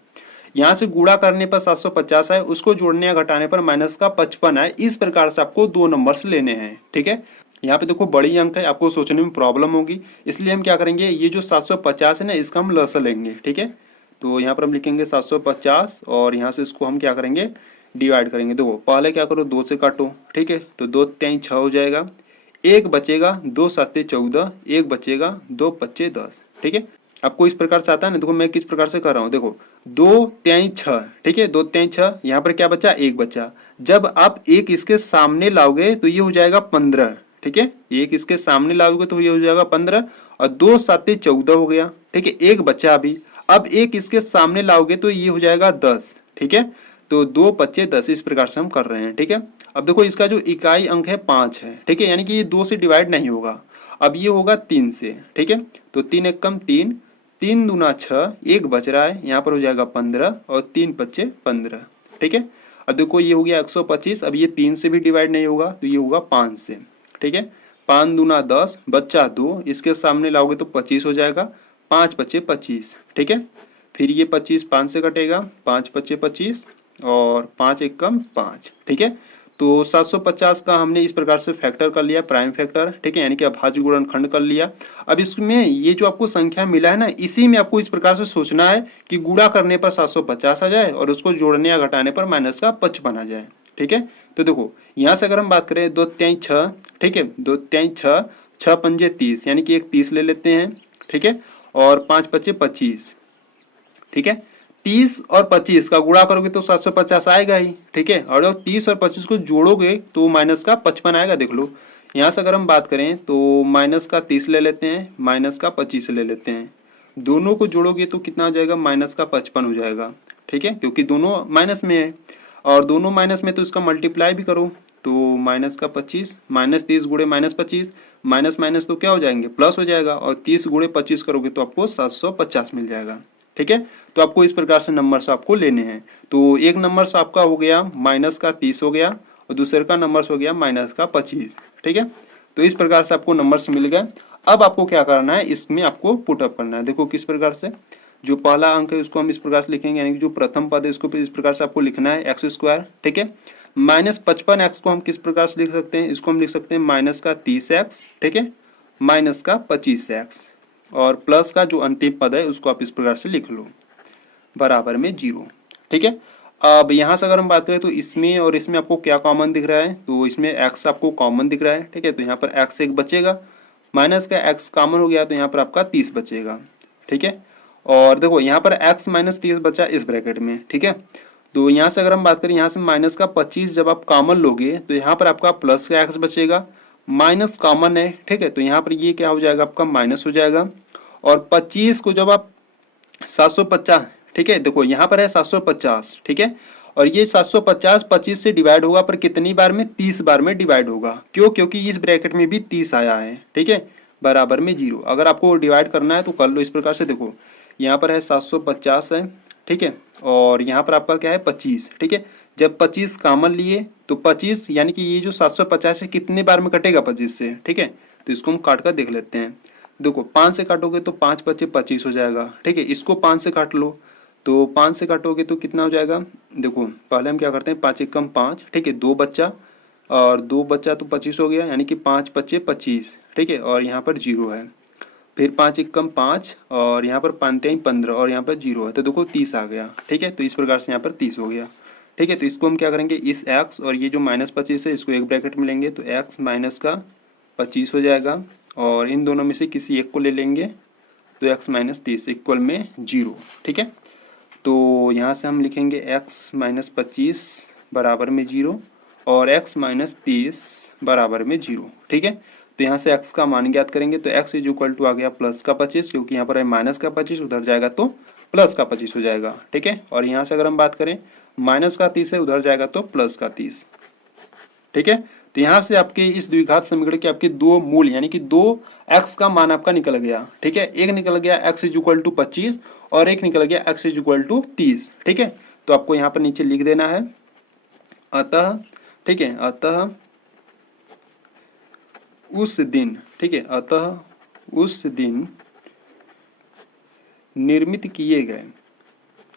यहाँ से गुणा करने पर 750 है, उसको जोड़ने या घटाने पर माइनस का 55 है। इस प्रकार से आपको दो नंबर्स लेने हैं, ठीक है। यहाँ पे देखो बड़ी अंक है, आपको सोचने में प्रॉब्लम होगी, इसलिए हम क्या करेंगे, ये जो 750 है ना इसका हम लसा लेंगे, ठीक है। तो यहाँ पर हम लिखेंगे 750 और यहाँ से इसको हम क्या करेंगे, डिवाइड करेंगे। देखो पहले क्या करो, 2 से काटो, ठीक है, तो 2 3 6 हो जाएगा, एक बचेगा, 2 7 14, एक बचेगा, 2 5 10, ठीक है। आपको इस प्रकार से आता है ना, देखो मैं किस प्रकार से कर रहा हूँ, देखो 2 3 6, ठीक है, 2 3 6, यहाँ पर क्या बचा, एक बचा। जब आप एक इसके सामने लाओगे तो ये हो जाएगा 15, ठीक है, एक इसके सामने लाओगे तो ये हो जाएगा 15, और 2 7 14 हो गया, ठीक है, एक बचा अभी। अब एक इसके सामने लाओगे तो ये हो जाएगा 10, ठीक है। तो 2 5 10 इस प्रकार से हम कर रहे हैं, ठीक है। अब देखो इसका जो इकाई अंक है 5 है, ठीक है, यानी कि ये 2 से डिवाइड नहीं होगा, अब ये होगा 3 से, ठीक है। तो 3 एक कम 3, 3 दूना 6, एक बच रहा है, यहाँ पर हो जाएगा 15 और 3 5 15, ठीक है। अब देखो ये हो गया 125, अब ये 3 से भी डिवाइड नहीं होगा तो ये होगा 5 से, ठीक है। 5 दूना 10 बच्चा 2, इसके सामने लाओगे तो 25 हो जाएगा, 5 बचे 25, ठीक है। फिर ये 25 5 से कटेगा, 5 बचे 25 और 5 एकम 5, ठीक है। तो 750 का हमने इस प्रकार से फैक्टर कर लिया, प्राइम फैक्टर, ठीक है, यानी कि अभाज्य गुणनखंड कर लिया। अब इसमें ये जो आपको संख्या मिला है ना, इसी में आपको इस प्रकार से सोचना है कि गुणा करने पर 750 आ जाए और उसको जोड़ने या घटाने पर माइनस का 55 आ जाए, ठीक है। तो देखो यहाँ से अगर हम बात करें 2 3 6, ठीक है, 2 3 6, 6 पंजे 30, यानी कि एक 30 ले लेते हैं, ठीक है, और 5 बचे 25, ठीक है। 30 और 25 का गुणा करोगे तो 750 आएगा ही, ठीक है, और जब 30 और 25 को जोड़ोगे तो माइनस का 55 आएगा। देख लो यहाँ से अगर हम बात करें तो माइनस का 30 ले लेते हैं, माइनस का 25 ले लेते हैं, दोनों को जोड़ोगे तो कितना हो जाएगा, माइनस का 55 हो जाएगा, ठीक है, क्योंकि दोनों माइनस में है और दोनों माइनस में तो इसका मल्टीप्लाई भी करो तो माइनस का 25, माइनस 30 गुणे माइनस 25, माइनस माइनस तो क्या हो जाएंगे, प्लस हो जाएगा, और 30 गुणे 25 करोगे तो आपको 750 मिल जाएगा, ठीक है। तो आपको इस प्रकार से नंबर्स आपको लेने हैं। तो एक नंबर्स आपका हो गया माइनस का 30 हो गया और दूसरे का नंबर्स हो गया माइनस का 25, ठीक है। तो इस प्रकार से आपको नंबर्स मिल गए। अब आपको क्या करना है, इसमें आपको पुटअप करना है। देखो किस प्रकार से, जो पहला अंक है उसको हम इस प्रकार से लिखेंगे, यानी कि जो प्रथम पद है उसको इस प्रकार से आपको लिखना है एक्स स्क्वायर, ठीक है। माइनस 55x को हम किस प्रकार से लिख सकते हैं, इसको हम लिख सकते हैं माइनस का 30x, ठीक है, माइनस का 25x, और प्लस का जो अंतिम पद है उसको आप इस प्रकार से लिख लो, बराबर में 0, ठीक है। अब यहाँ से अगर हम बात करें तो इसमें और इसमें आपको क्या कॉमन दिख रहा है, तो इसमें x आपको कॉमन दिख रहा है, ठीक है, तो यहाँ पर x एक बचेगा, माइनस का x कॉमन हो गया तो यहाँ पर आपका 30 बचेगा, ठीक है। और देखो यहाँ पर x माइनस 30 बचा इस ब्रैकेट में, ठीक है। तो यहाँ से अगर हम बात करें, यहाँ से माइनस का 25 जब आप कॉमन लोगे तो यहाँ पर आपका प्लस का x बचेगा, माइनस कॉमन है, ठीक है, तो यहाँ पर ये क्या हो जाएगा, आपका माइनस हो जाएगा। और 25 को जब आप 750, ठीक है, देखो यहाँ पर है 750, ठीक है, और ये 750 25 से डिवाइड होगा पर कितनी बार में, 30 बार में डिवाइड होगा, क्यों, क्योंकि इस ब्रैकेट में भी 30 आया है, ठीक है, बराबर में 0। अगर आपको डिवाइड करना है तो कर लो इस प्रकार से। देखो यहाँ पर है 750 है, ठीक है, और यहाँ पर आपका क्या है 25, ठीक है। जब 25 कॉमन लिए तो 25 यानी कि ये जो 750 है कितने बार में कटेगा 25 से, ठीक है, तो इसको हम काट कर देख लेते हैं। देखो 5 से काटोगे तो 5 बचे 25 हो जाएगा, ठीक है, इसको 5 से काट लो तो 5 से काटोगे तो कितना हो जाएगा। देखो पहले हम क्या करते हैं, 5 एकम 5, ठीक है, 2 बच्चा और 2 बच्चा तो 25 हो गया, यानी कि 5 बचे 25, ठीक है, और यहाँ पर 0 है। फिर 5 एकम 5 और यहाँ पर 5 3 15 और यहाँ पर 0 है, तो देखो 30 आ गया, ठीक है। तो इस प्रकार से यहाँ पर 30 हो गया, ठीक है। तो इसको हम क्या करेंगे, इस x और ये जो माइनस 25 है इसको एक ब्रैकेट में लेंगे तो x माइनस का 25 हो जाएगा, और इन दोनों में से किसी एक को ले लेंगे तो x माइनस 30 इक्वल में 0, ठीक है। तो यहाँ से हम लिखेंगे x माइनस 25 बराबर में 0 और x माइनस 30 बराबर में 0, ठीक है। तो यहाँ से x का मान ज्ञात करेंगे तो x इज इक्वल टू आ गया प्लस का 25, क्योंकि यहाँ पर है माइनस का 25, उधर जाएगा तो प्लस का 25 हो जाएगा, ठीक है। और यहाँ से अगर हम बात करें माइनस का 30 है, उधर जाएगा तो प्लस का 30, ठीक है। तो यहाँ से आपके इस द्विघात समीकरण के आपके दो मूल यानी कि 2x का मान आपका निकल गया, ठीक है। एक निकल गया x इज इक्वल टू 25 और एक निकल गया x इज इक्वल टू 30, ठीक है। तो आपको यहाँ पर नीचे लिख देना है अतः, ठीक है, अतः उस दिन, ठीक है, अतः उस दिन निर्मित किए गए,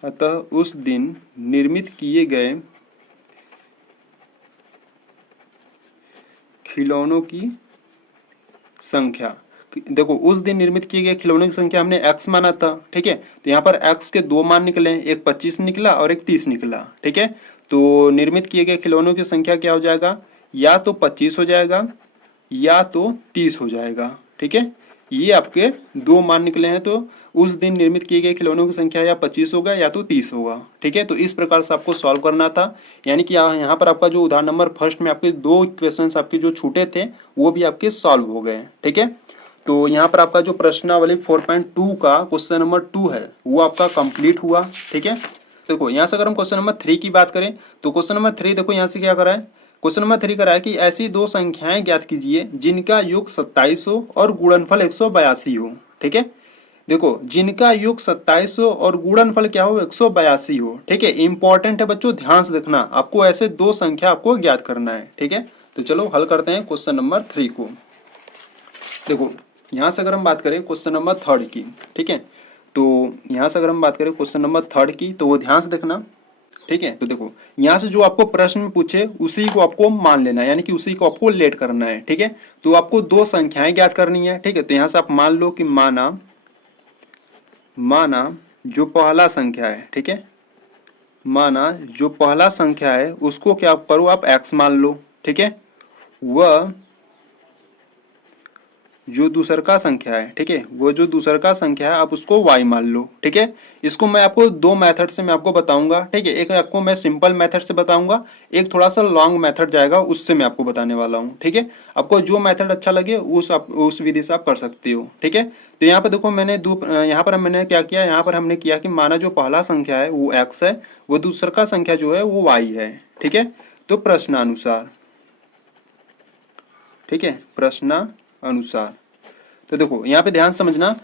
अतः उस दिन निर्मित किए गए खिलौनों की संख्या, देखो उस दिन निर्मित किए गए खिलौनों की संख्या हमने x माना था, ठीक है। तो यहाँ पर x के दो मान निकले, एक 25 निकला और एक 30 निकला, ठीक है। तो निर्मित किए गए खिलौनों की संख्या क्या हो जाएगा, या तो 25 हो जाएगा या तो 30 हो जाएगा, ठीक है। ये आपके दो मान निकले हैं, तो उस दिन निर्मित किए गए खिलौनों की संख्या या 25 होगा या तो 30 होगा, ठीक है। तो इस प्रकार से आपको सॉल्व करना था, यानी कि यहाँ पर आपका जो उदाहरण नंबर फर्स्ट में आपके दो क्वेश्चंस आपके जो छूटे थे वो भी आपके सॉल्व हो गए, ठीक है। तो यहाँ पर आपका जो प्रश्नावली 4.2 का क्वेश्चन नंबर 2 है वो आपका कंप्लीट हुआ, ठीक है। देखो यहाँ से अगर हम क्वेश्चन नंबर 3 की बात करें तो क्वेश्चन नंबर 3 देखो यहाँ से क्या करा है, क्वेश्चन नंबर 3 करा है कि ऐसी दो संख्याएं ज्ञात कीजिए जिनका योग 2700 और गुणनफल 182 हो, ठीक है। देखो जिनका योग 2700 और गुणनफल क्या हो 182 हो, ठीक है। इंपॉर्टेंट है बच्चों, ध्यान से देखना, आपको ऐसे दो संख्या आपको ज्ञात करना है, ठीक है। तो चलो हल करते हैं क्वेश्चन नंबर 3 को। देखो यहाँ से अगर हम बात करें क्वेश्चन नंबर 3 की, ठीक है, तो यहाँ से अगर हम बात करें क्वेश्चन नंबर 3 की, तो वो ध्यान से देखना, ठीक है। तो देखो यहाँ से जो आपको प्रश्न में पूछे उसी को आपको मान लेना है, यानी कि उसी को आपको लेट करना है, ठीक है। तो आपको दो संख्याएं ज्ञात करनी है, ठीक है। तो यहाँ से आप मान लो कि माना जो पहला संख्या है, ठीक है, माना जो पहला संख्या है उसको क्या करो आप x मान लो, ठीक है। वह जो दूसर का संख्या है, ठीक है, वो जो दूसर का संख्या है आप उसको y मान लो, ठीक है। इसको मैं आपको दो मेथड से मैं आपको बताऊंगा, ठीक है। एक आपको मैं सिंपल मेथड से बताऊंगा, एक थोड़ा सा लॉन्ग मेथड जाएगा उससे मैं आपको बताने वाला हूँ, ठीक है। आपको जो मेथड अच्छा लगे उस विधि से आप कर सकते हो, ठीक है। तो यहाँ पर देखो मैंने यहाँ पर मैंने क्या किया, यहाँ पर हमने किया कि माना जो पहला संख्या है वो x है, वो दूसर का संख्या जो है वो y है, ठीक है। तो प्रश्नानुसार, ठीक है, प्रश्नानुसार। तो देखो यहाँ पे ध्यान समझना,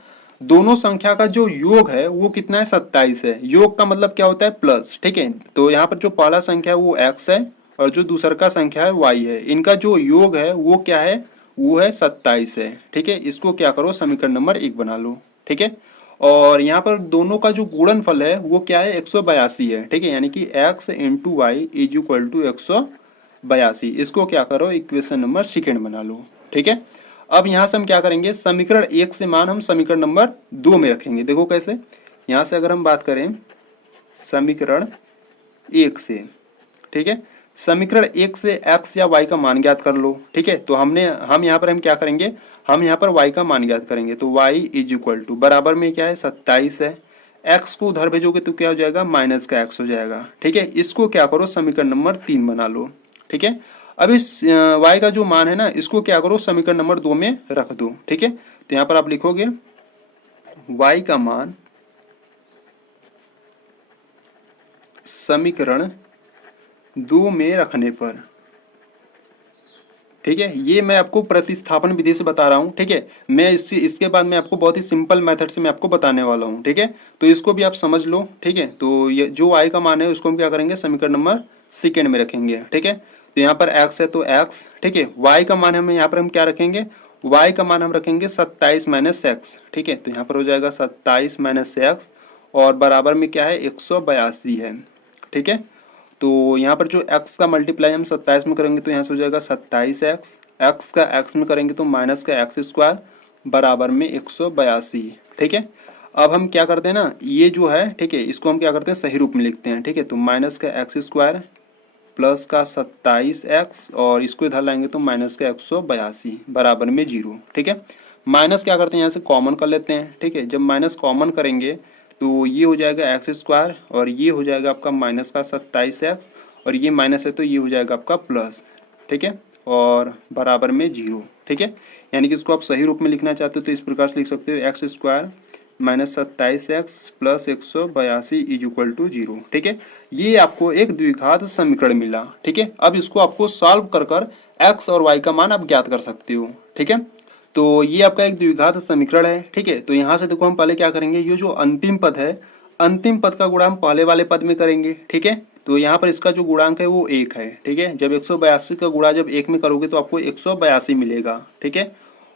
दोनों संख्या का जो योग है वो कितना है, 27 है। योग का मतलब क्या होता है, प्लस, ठीक है। तो यहाँ पर जो पहला संख्या है वो x है और जो दूसरा का संख्या है y है, इनका जो योग है वो क्या है, वो है 27 है, ठीक है। इसको क्या करो, समीकरण नंबर 1 बना लो, ठीक है। और यहाँ पर दोनों का जो गुणनफल है वो क्या है, 182 है, ठीक है। यानी कि x into y is equal to 182। इसको क्या करो, इक्वेशन नंबर 2 बना लो, ठीक है। अब यहां से हम क्या करेंगे, समीकरण 1 से मान हम समीकरण नंबर 2 में रखेंगे। देखो कैसे, यहां से अगर हम बात करें समीकरण 1 से, ठीक है, समीकरण 1 से x या y का मान ज्ञात कर लो, ठीक है। तो हम यहाँ पर हम क्या करेंगे, हम यहाँ पर y का मान ज्ञात करेंगे। तो y इज इक्वल टू बराबर में क्या है, 27 है। x को उधर भेजोगे तो क्या हो जाएगा, माइनस का x हो जाएगा, ठीक है। इसको क्या करो, समीकरण नंबर 3 बना लो, ठीक है। अब इस y का जो मान है ना, इसको क्या करो, समीकरण नंबर 2 में रख दो, ठीक है। तो यहाँ पर आप लिखोगे y का मान समीकरण 2 में रखने पर, ठीक है। ये मैं आपको प्रतिस्थापन विधि से बता रहा हूँ, ठीक है। मैं इसके बाद मैं आपको बहुत ही सिंपल मेथड से मैं आपको बताने वाला हूँ, ठीक है। तो इसको भी आप समझ लो, ठीक है। तो ये जो y का मान है उसको हम क्या करेंगे, समीकरण नंबर 2 में रखेंगे, ठीक है। तो यहाँ पर x है तो x, ठीक है। y का मान हम यहाँ पर हम क्या रखेंगे, y का मान हम रखेंगे 27 माइनस एक्स, ठीक है। तो यहाँ पर हो जाएगा 27 माइनस एक्स और बराबर में क्या है, 182 है, ठीक है। तो यहाँ पर जो x का मल्टीप्लाई हम 27 में करेंगे तो यहाँ से हो जाएगा 27x, x का x में करेंगे तो माइनस का एक्स स्क्वायर बराबर में 182, ठीक है। अब हम क्या करते हैं ना, ये जो है, ठीक है, इसको हम क्या करते हैं, सही रूप में लिखते हैं, ठीक है। तो माइनस का एक्स स्क्वायर प्लस का 27x और इसको इधर लाएंगे तो माइनस का 182 बराबर में 0, ठीक है। माइनस क्या करते हैं, यहाँ से कॉमन कर लेते हैं, ठीक है। जब माइनस कॉमन करेंगे तो ये हो जाएगा एक्स स्क्वायर और ये हो जाएगा आपका माइनस का 27x और ये माइनस है तो ये हो जाएगा आपका प्लस, ठीक है, और बराबर में 0, ठीक है। यानी कि इसको आप सही रूप में लिखना चाहते हो तो इस प्रकार से लिख सकते हो, x square minus 27x plus 182 is equal to 0, ठीक है। ये आपको एक द्विघात समीकरण मिला, ठीक है। अब इसको आपको सॉल्व कर कर x और y का मान आप ज्ञात कर सकते हो, ठीक है। तो ये आपका एक द्विघात समीकरण है, ठीक है। तो यहाँ से देखो हम पहले क्या करेंगे, ये जो अंतिम पद है, अंतिम पद का गुणा हम पहले वाले पद में करेंगे, ठीक है। तो यहाँ पर इसका जो गुणांक है वो 1 है, ठीक है। जब 182 का गुणा जब 1 में करोगे तो आपको 182 मिलेगा, ठीक है।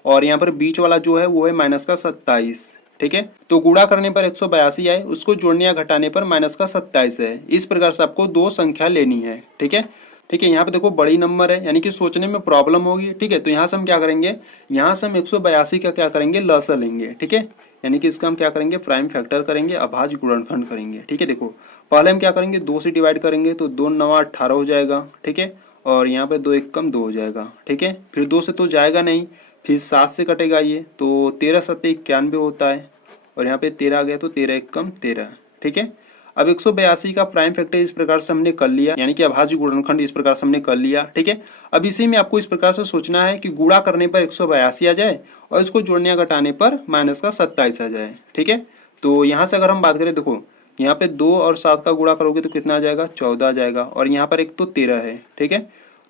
और यहाँ पर बीच वाला जो है वो है माइनस का 27, ठीक है। तो गुणा करने पर 182 आए, उसको जोड़ने या घटाने पर माइनस का 27 है। इस प्रकार से आपको दो संख्या लेनी है, ठीक है। ठीक है, यहाँ पे देखो बड़ी नंबर है यानी कि सोचने में प्रॉब्लम होगी, ठीक है। तो यहाँ से हम क्या करेंगे, यहाँ से हम 182 का क्या करेंगे, लसा लेंगे, ठीक है। यानी कि इसका हम क्या करेंगे, प्राइम फैक्टर करेंगे, अभाज्य गुणनखंड करेंगे, ठीक है। देखो पहले हम क्या करेंगे, 2 से डिवाइड करेंगे तो 2 9 18 हो जाएगा, ठीक है। और यहाँ पे 2 1 कम 2 हो जाएगा, ठीक है। फिर 2 से तो जाएगा नहीं, फिर 7 से कटेगा ये, तो 13 7 91 होता है और यहाँ पे 13 आ गया तो 13 1 कम 13, ठीक है। अब 182 का प्राइम फैक्टर इस प्रकार से हमने कर लिया, यानी कि अभाज्य गुणनखंड इस प्रकार से हमने कर लिया, ठीक है। अब इसी में आपको इस प्रकार से सोचना है कि गुणा करने पर 182 आ जाए और इसको जोड़ने या घटाने पर माइनस का 27 आ जाए, ठीक है। तो यहाँ से अगर हम बात करें, देखो यहाँ पे 2 और 7 का गुणा करोगे तो कितना आ जाएगा, 14 आ जाएगा और यहाँ पर एक तो 13 है, ठीक है।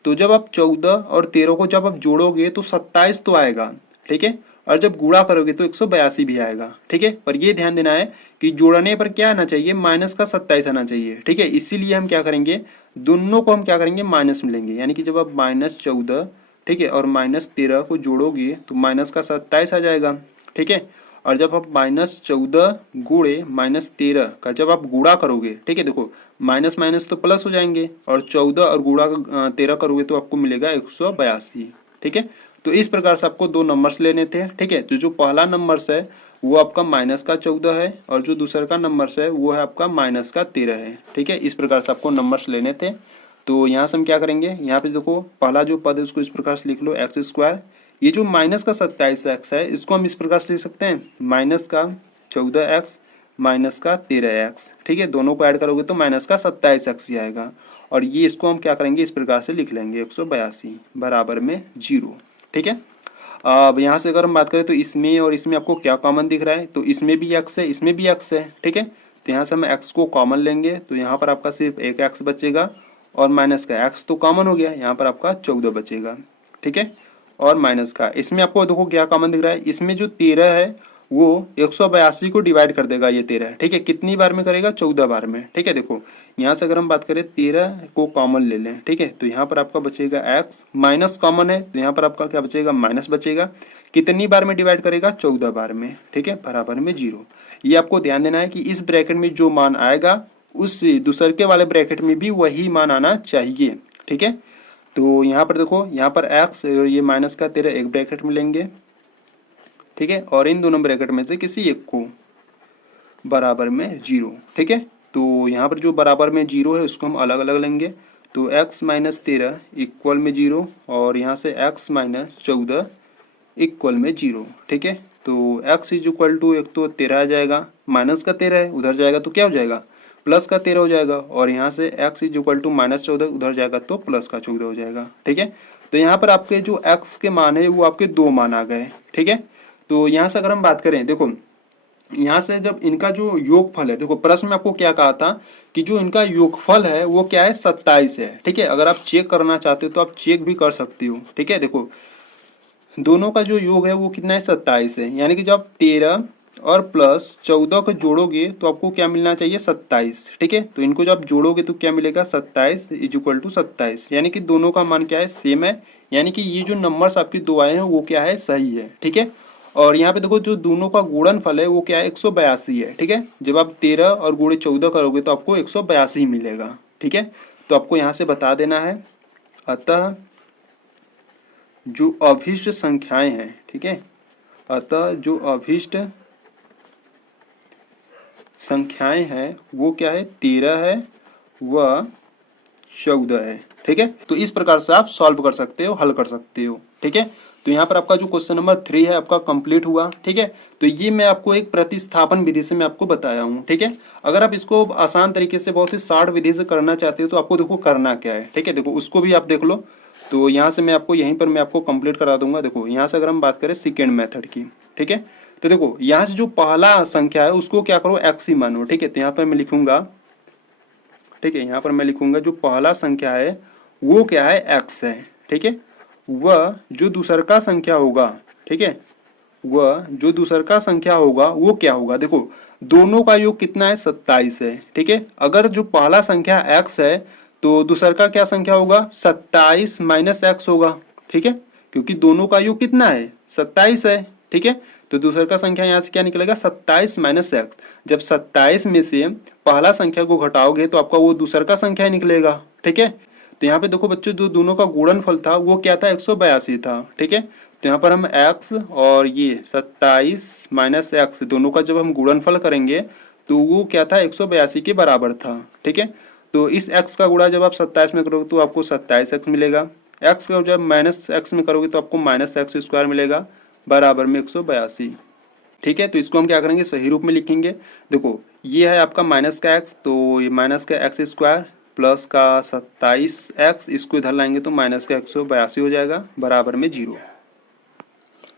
तो जब आप 14 और 13 को जब आप जोड़ोगे तो 27 तो आएगा, ठीक है। और जब गुणा करोगे तो 182 भी आएगा, ठीक है। पर ये ध्यान देना है कि जोड़ने पर क्या आना चाहिए, माइनस का 27 आना चाहिए, ठीक है। इसीलिए हम क्या करेंगे, दोनों को हम क्या करेंगे, माइनस में लेंगे। यानी कि जब आप -14 ठीक है, और -13 को जोड़ोगे तो माइनस का 27 आ जाएगा, ठीक है। और जब आप -14 गुणे -13 का जब आप गुणा करोगे, ठीक है, देखो माइनस माइनस तो प्लस हो जाएंगे और 14 और गुणा 13 करोगे तो आपको मिलेगा 182, ठीक है। तो इस प्रकार से आपको दो नंबर्स लेने थे, ठीक है। तो जो पहला नंबर्स है वो आपका -14 है और जो दूसरा का नंबर्स है वो है आपका -13 है, ठीक है। इस प्रकार से आपको नंबर्स लेने थे। तो यहाँ से हम क्या करेंगे, यहाँ पे देखो पहला जो पद है उसको इस प्रकार से लिख लो एक्स स्क्वायर, ये जो माइनस का 27x है इसको हम इस प्रकार से लिख सकते हैं माइनस का 14x माइनस का 13x, ठीक है। दोनों को ऐड करोगे तो माइनस का 27x ही आएगा और ये इसको हम क्या करेंगे इस प्रकार से लिख लेंगे 182 बराबर में 0, ठीक है। अब यहाँ से अगर हम बात करें तो इसमें और इसमें आपको क्या कॉमन दिख रहा है, तो इसमें भी x है इसमें भी x है, ठीक है। तो यहाँ से हम x को कॉमन लेंगे तो यहाँ पर आपका सिर्फ एक x बचेगा और माइनस का x तो कॉमन हो गया, यहाँ पर आपका 14 बचेगा, ठीक है। और माइनस का इसमें आपको देखो क्या कॉमन दिख रहा है, इसमें जो 13 है वो 182 को डिवाइड कर देगा ये 13, ठीक है। कितनी बार में करेगा, 14 बार में, ठीक है। देखो यहाँ से अगर हम बात करें 13 को कॉमन ले लें, ठीक है, तो यहाँ पर आपका बचेगा x, माइनस कॉमन है तो यहाँ पर आपका क्या बचेगा माइनस बचेगा, कितनी बार में डिवाइड करेगा 14 बार में, ठीक है, बराबर में 0। ये आपको ध्यान देना है कि इस ब्रैकेट में जो मान आएगा उस दूसरे वाले ब्रैकेट में भी वही मान आना चाहिए, ठीक है। तो यहाँ पर देखो यहाँ पर x और ये माइनस का 13 एक ब्रैकेट में लेंगे, ठीक है, और इन दोनों ब्रैकेट में से किसी एक को बराबर में 0, ठीक है। तो यहाँ पर जो बराबर में 0 है उसको हम अलग अलग लेंगे, तो x माइनस 13 इक्वल में 0 और यहाँ से x माइनस 14 इक्वल में 0, ठीक है। तो x इज इक्वल टू एक तो 13 आ जाएगा, माइनस का 13 है उधर जाएगा तो क्या हो जाएगा प्लस का 13 हो जाएगा और यहाँ से x इज इक्वल टू -14 उधर जाएगा तो प्लस का 14 हो जाएगा, ठीक है। तो यहाँ पर आपके जो x के मान है वो आपके दो मान आ गए, ठीक है। तो यहाँ से अगर हम बात करें, देखो यहाँ से जब इनका जो योगफल है, देखो प्रश्न में आपको क्या कहा था कि जो इनका योगफल है वो क्या है 27 है, ठीक है। अगर आप चेक करना चाहते हो तो आप चेक भी कर सकते हो, ठीक है। देखो दोनों का जो योग है वो कितना है 27 है, यानी कि जब 13 और प्लस 14 को जोड़ोगे तो आपको क्या मिलना चाहिए 27, ठीक है। तो इनको जब जोड़ोगे तो क्या मिलेगा 27 इज इक्वल टू 27, यानी कि दोनों का मान क्या है सेम है, यानी कि ये जो नंबर्स आपके दो आए हैं वो क्या है सही है, ठीक है। और यहाँ पे देखो जो दोनों का गुणनफल है वो क्या है 182 है, ठीक है। जब आप 13 और गुणे 14 करोगे तो आपको 182 मिलेगा, ठीक है। तो आपको यहाँ से बता देना है, अतः जो अभीष्ट संख्याएं हैं, ठीक है, अतः जो अभीष्ट संख्याएं हैं वो क्या है 13 है व 14 है, ठीक है। तो इस प्रकार से आप सॉल्व कर सकते हो, हल कर सकते हो, ठीक है। तो यहाँ पर आपका जो क्वेश्चन नंबर 3 है आपका कंप्लीट हुआ, ठीक है। तो ये मैं आपको एक प्रतिस्थापन विधि से मैं आपको बताया हूँ, ठीक है। अगर आप इसको आसान तरीके से बहुत ही शार्ट विधि से करना चाहते हो तो आपको देखो करना क्या है, ठीक है। देखो उसको भी आप देख लो, तो यहाँ से मैं आपको यहीं पर मैं आपको कंप्लीट करा दूंगा। देखो यहाँ से अगर हम बात करें सेकेंड मेथड की, ठीक है, तो देखो यहाँ से जो पहला संख्या है उसको क्या करो एक्स ही मानो, ठीक है। तो यहाँ पर मैं लिखूंगा, ठीक है, यहाँ पर मैं लिखूंगा जो पहला संख्या है वो क्या है एक्स है, ठीक है। वह जो दूसर का संख्या होगा, ठीक है, वह जो दूसर का संख्या होगा वो क्या होगा, देखो दोनों का योग कितना है 27 है, ठीक है। अगर जो पहला संख्या x है तो दूसर का क्या संख्या होगा 27 माइनस x होगा, ठीक है, क्योंकि दोनों का योग कितना है 27 है, ठीक है। तो दूसर का संख्या यहाँ से क्या निकलेगा 27 माइनस x, जब 27 में से पहला संख्या को घटाओगे तो आपका वो दूसर का संख्या निकलेगा, ठीक है। तो यहाँ पे देखो बच्चों जो दोनों का गुणनफल था वो क्या था 182 था, ठीक है। तो यहाँ पर हम x और ये 27 माइनस x दोनों का जब हम गुणनफल करेंगे तो वो क्या था 182 के बराबर था, ठीक है। तो इस x का गुणा जब आप 27 में करोगे तो आपको 27x मिलेगा, x का जब माइनस x में करोगे तो आपको माइनस एक्स स्क्वायर मिलेगा बराबर में 182, ठीक है। तो इसको हम क्या करेंगे सही रूप में लिखेंगे। देखो ये है आपका माइनस का x, तो ये माइनस का एक्स स्क्वायर प्लस का 27x, इसको इधर लाएंगे तो माइनस का 182 हो जाएगा बराबर में 0,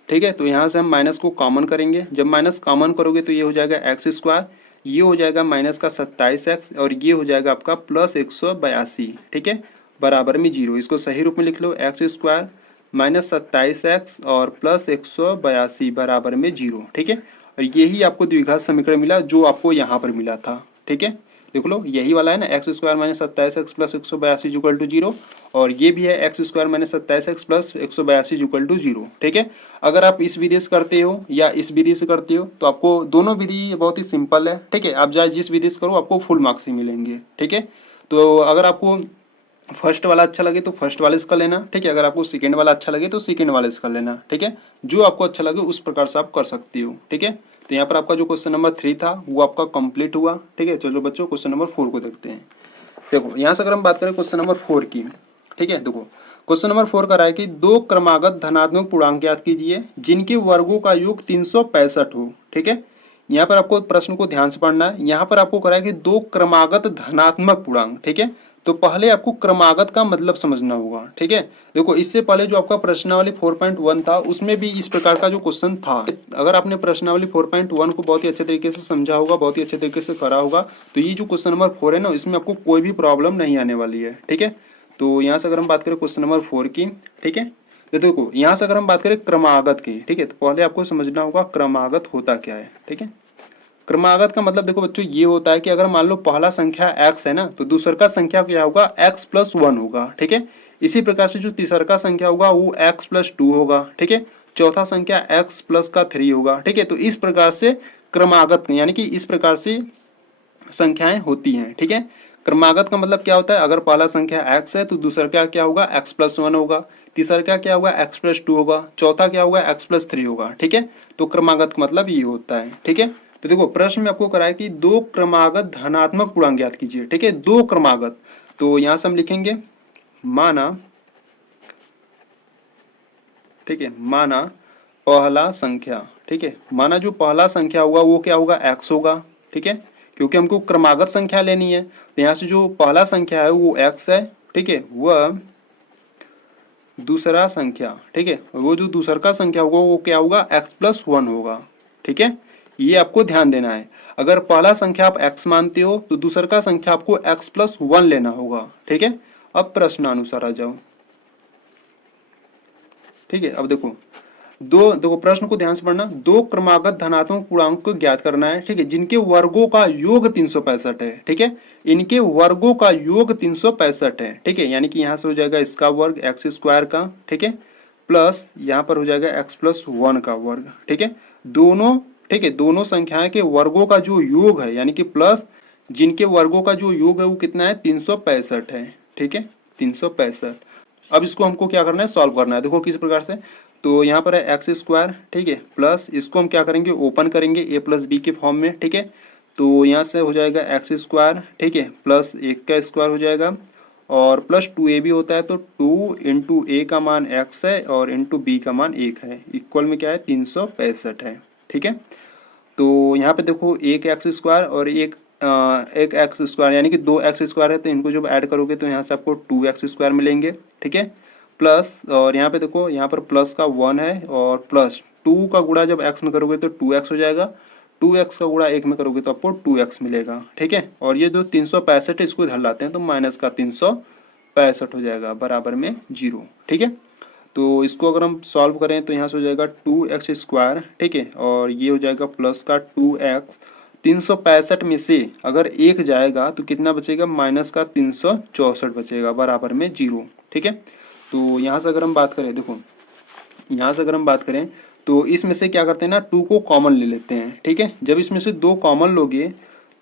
ठीक है। तो यहाँ से हम माइनस को कॉमन करेंगे, जब माइनस कॉमन करोगे तो ये हो जाएगा एक्स स्क्वायर, ये हो जाएगा माइनस का 27x और ये हो जाएगा आपका प्लस 182, ठीक है, बराबर में 0। इसको सही रूप में लिख लो एक्स स्क्वायर माइनस 27x और प्लस 182 बराबर में 0, ठीक है। और यही आपको द्विघात समीकरण मिला जो आपको यहाँ पर मिला था, ठीक है। देख लो यही वाला है ना, x square minus 27x plus 182 equal to 0, और ये भी है x square minus 27x plus 182 equal to 0। ठीक है, अगर आप इस विधि से करते हो या इस विधि से करते हो तो आपको दोनों विधि बहुत ही सिंपल है। ठीक है, आप चाहे जिस विधि से करो आपको फुल मार्क्स ही मिलेंगे। ठीक है, तो अगर आपको फर्स्ट वाला अच्छा लगे तो फर्स्ट वाले से कर लेना। ठीक है, अगर आपको सेकंड वाला अच्छा लगे तो सेकंड वाले से कर लेना। ठीक है, जो आपको अच्छा लगे उस प्रकार से आप कर सकते हो। ठीक है, तो यहाँ पर आपका जो क्वेश्चन नंबर 3 था वो आपका कंप्लीट हुआ। ठीक है, चलो बच्चों क्वेश्चन नंबर 4 को देखते हैं। देखो यहाँ से अगर हम बात करें क्वेश्चन नंबर 4 की, ठीक है, देखो क्वेश्चन नंबर 4 का रहा है कि दो क्रमागत धनात्मक पूर्णांक ज्ञात कीजिए जिनके वर्गों का योग 365 हो। ठीक है, यहाँ पर आपको प्रश्न को ध्यान से पढ़ना है। यहाँ पर आपको करा है कि दो क्रमागत धनात्मक पूर्णांक। ठीक है, तो पहले आपको क्रमागत का मतलब समझना होगा। ठीक है, देखो इससे पहले जो आपका प्रश्नावली 4.1 था उसमें भी इस प्रकार का जो क्वेश्चन था, अगर आपने प्रश्नावली 4.1 को बहुत ही अच्छे तरीके से समझा होगा, बहुत ही अच्छे तरीके से करा होगा, तो ये जो क्वेश्चन नंबर 4 है ना, इसमें आपको कोई भी प्रॉब्लम नहीं आने वाली है। ठीक है, तो यहाँ से अगर हम बात करें क्वेश्चन नंबर 4 की, ठीक है, तो देखो यहाँ से अगर हम बात करें क्रमागत की, ठीक है, तो पहले आपको समझना होगा क्रमागत होता क्या है। ठीक है, क्रमागत का मतलब देखो बच्चों ये होता है कि अगर मान लो पहला संख्या x है ना, तो दूसर का संख्या क्या होगा, x प्लस 1 होगा। ठीक है, इसी प्रकार से जो तीसर का संख्या होगा वो x प्लस 2 होगा। ठीक है, चौथा संख्या x प्लस का 3 होगा। ठीक है, तो इस प्रकार से क्रमागत यानी कि इस प्रकार से संख्याएं होती हैं। ठीक है, क्रमागत का मतलब क्या होता है, अगर पहला संख्या x है तो दूसरा का क्या होगा, x प्लस 1 होगा, तीसरा का क्या होगा, x प्लस 2 होगा, चौथा क्या होगा, x प्लस 3 होगा। ठीक है, तो क्रमागत का मतलब ये होता है। ठीक है, तो देखो प्रश्न में आपको कराया कि दो क्रमागत धनात्मक पूर्णांक ज्ञात कीजिए। ठीक है, दो क्रमागत, तो यहां से हम लिखेंगे माना, ठीक है, माना पहला संख्या। ठीक है, माना जो पहला संख्या होगा वो क्या होगा, x होगा। ठीक है, क्योंकि हमको क्रमागत संख्या लेनी है, तो यहाँ से जो पहला संख्या है वो x है। ठीक है, वह दूसरा संख्या, ठीक है, वो जो दूसरा का संख्या होगा वो क्या होगा, x प्लस 1 होगा। ठीक है, ये आपको ध्यान देना है। अगर पहला संख्या आप x मानते हो तो दूसरा का संख्या आपको x प्लस 1 लेना होगा। ठीक है, अब प्रश्नानुसार आ जाओ। ठीक है, अब देखो देखो प्रश्न को ध्यान से पढ़ना। दो क्रमागत धनात्मक पूर्णांक को ज्ञात करना है। ठीक है, जिनके वर्गों का योग 365 है। ठीक है, इनके वर्गों का योग 365 है। ठीक है, यानी कि यहाँ से हो जाएगा इसका वर्ग एक्स स्क्वायर का, ठीक है, प्लस यहाँ पर हो जाएगा एक्स प्लस 1 का वर्ग। ठीक है, दोनों, ठीक है, दोनों संख्याएं के वर्गों का जो योग है यानी कि प्लस जिनके वर्गों का जो योग है वो कितना है, 365 है। ठीक है, 365। अब इसको हमको क्या करना है, सॉल्व करना है। देखो किस प्रकार से, तो यहाँ पर है एक्स स्क्वायर, ठीक है, प्लस इसको हम क्या करेंगे, ओपन करेंगे ए प्लस बी के फॉर्म में। ठीक है, तो यहाँ से हो जाएगा एक्स स्क्वायर, ठीक है, प्लस 1 का स्क्वायर हो जाएगा, और प्लस 2a भी होता है, तो 2 इंटू ए का मान x है और इंटू बी का मान 1 है, इक्वल में क्या है, 365 है। ठीक है, तो यहाँ पे देखो एक एक्स स्क्वायर और एक एक्स स्क्वायर यानी कि 2 एक्स स्क्वायर है, तो इनको जब ऐड करोगे तो यहाँ से आपको 2 एक्स स्क्वायर मिलेंगे। ठीक है, प्लस, और यहाँ पे देखो यहाँ पर प्लस का 1 है और प्लस 2 का गुणा जब x में करोगे तो 2x हो जाएगा, 2x का गुणा 1 में करोगे तो आपको 2x मिलेगा। ठीक है, और ये जो 365 है इसको इधर लाते हैं तो माइनस का 365 हो जाएगा बराबर में 0। ठीक है, तो इसको अगर हम सॉल्व करें तो यहाँ से हो जाएगा 2x स्क्वायर, ठीक है, और ये हो जाएगा प्लस का 2x, 365 में से अगर 1 जाएगा तो कितना बचेगा, माइनस का 364 बचेगा बराबर में 0। ठीक है, तो यहाँ से अगर हम बात करें, देखो यहाँ से अगर हम बात करें तो इसमें से क्या करते हैं ना, 2 को कॉमन ले लेते हैं। ठीक है, जब इसमें से 2 कॉमन लोगे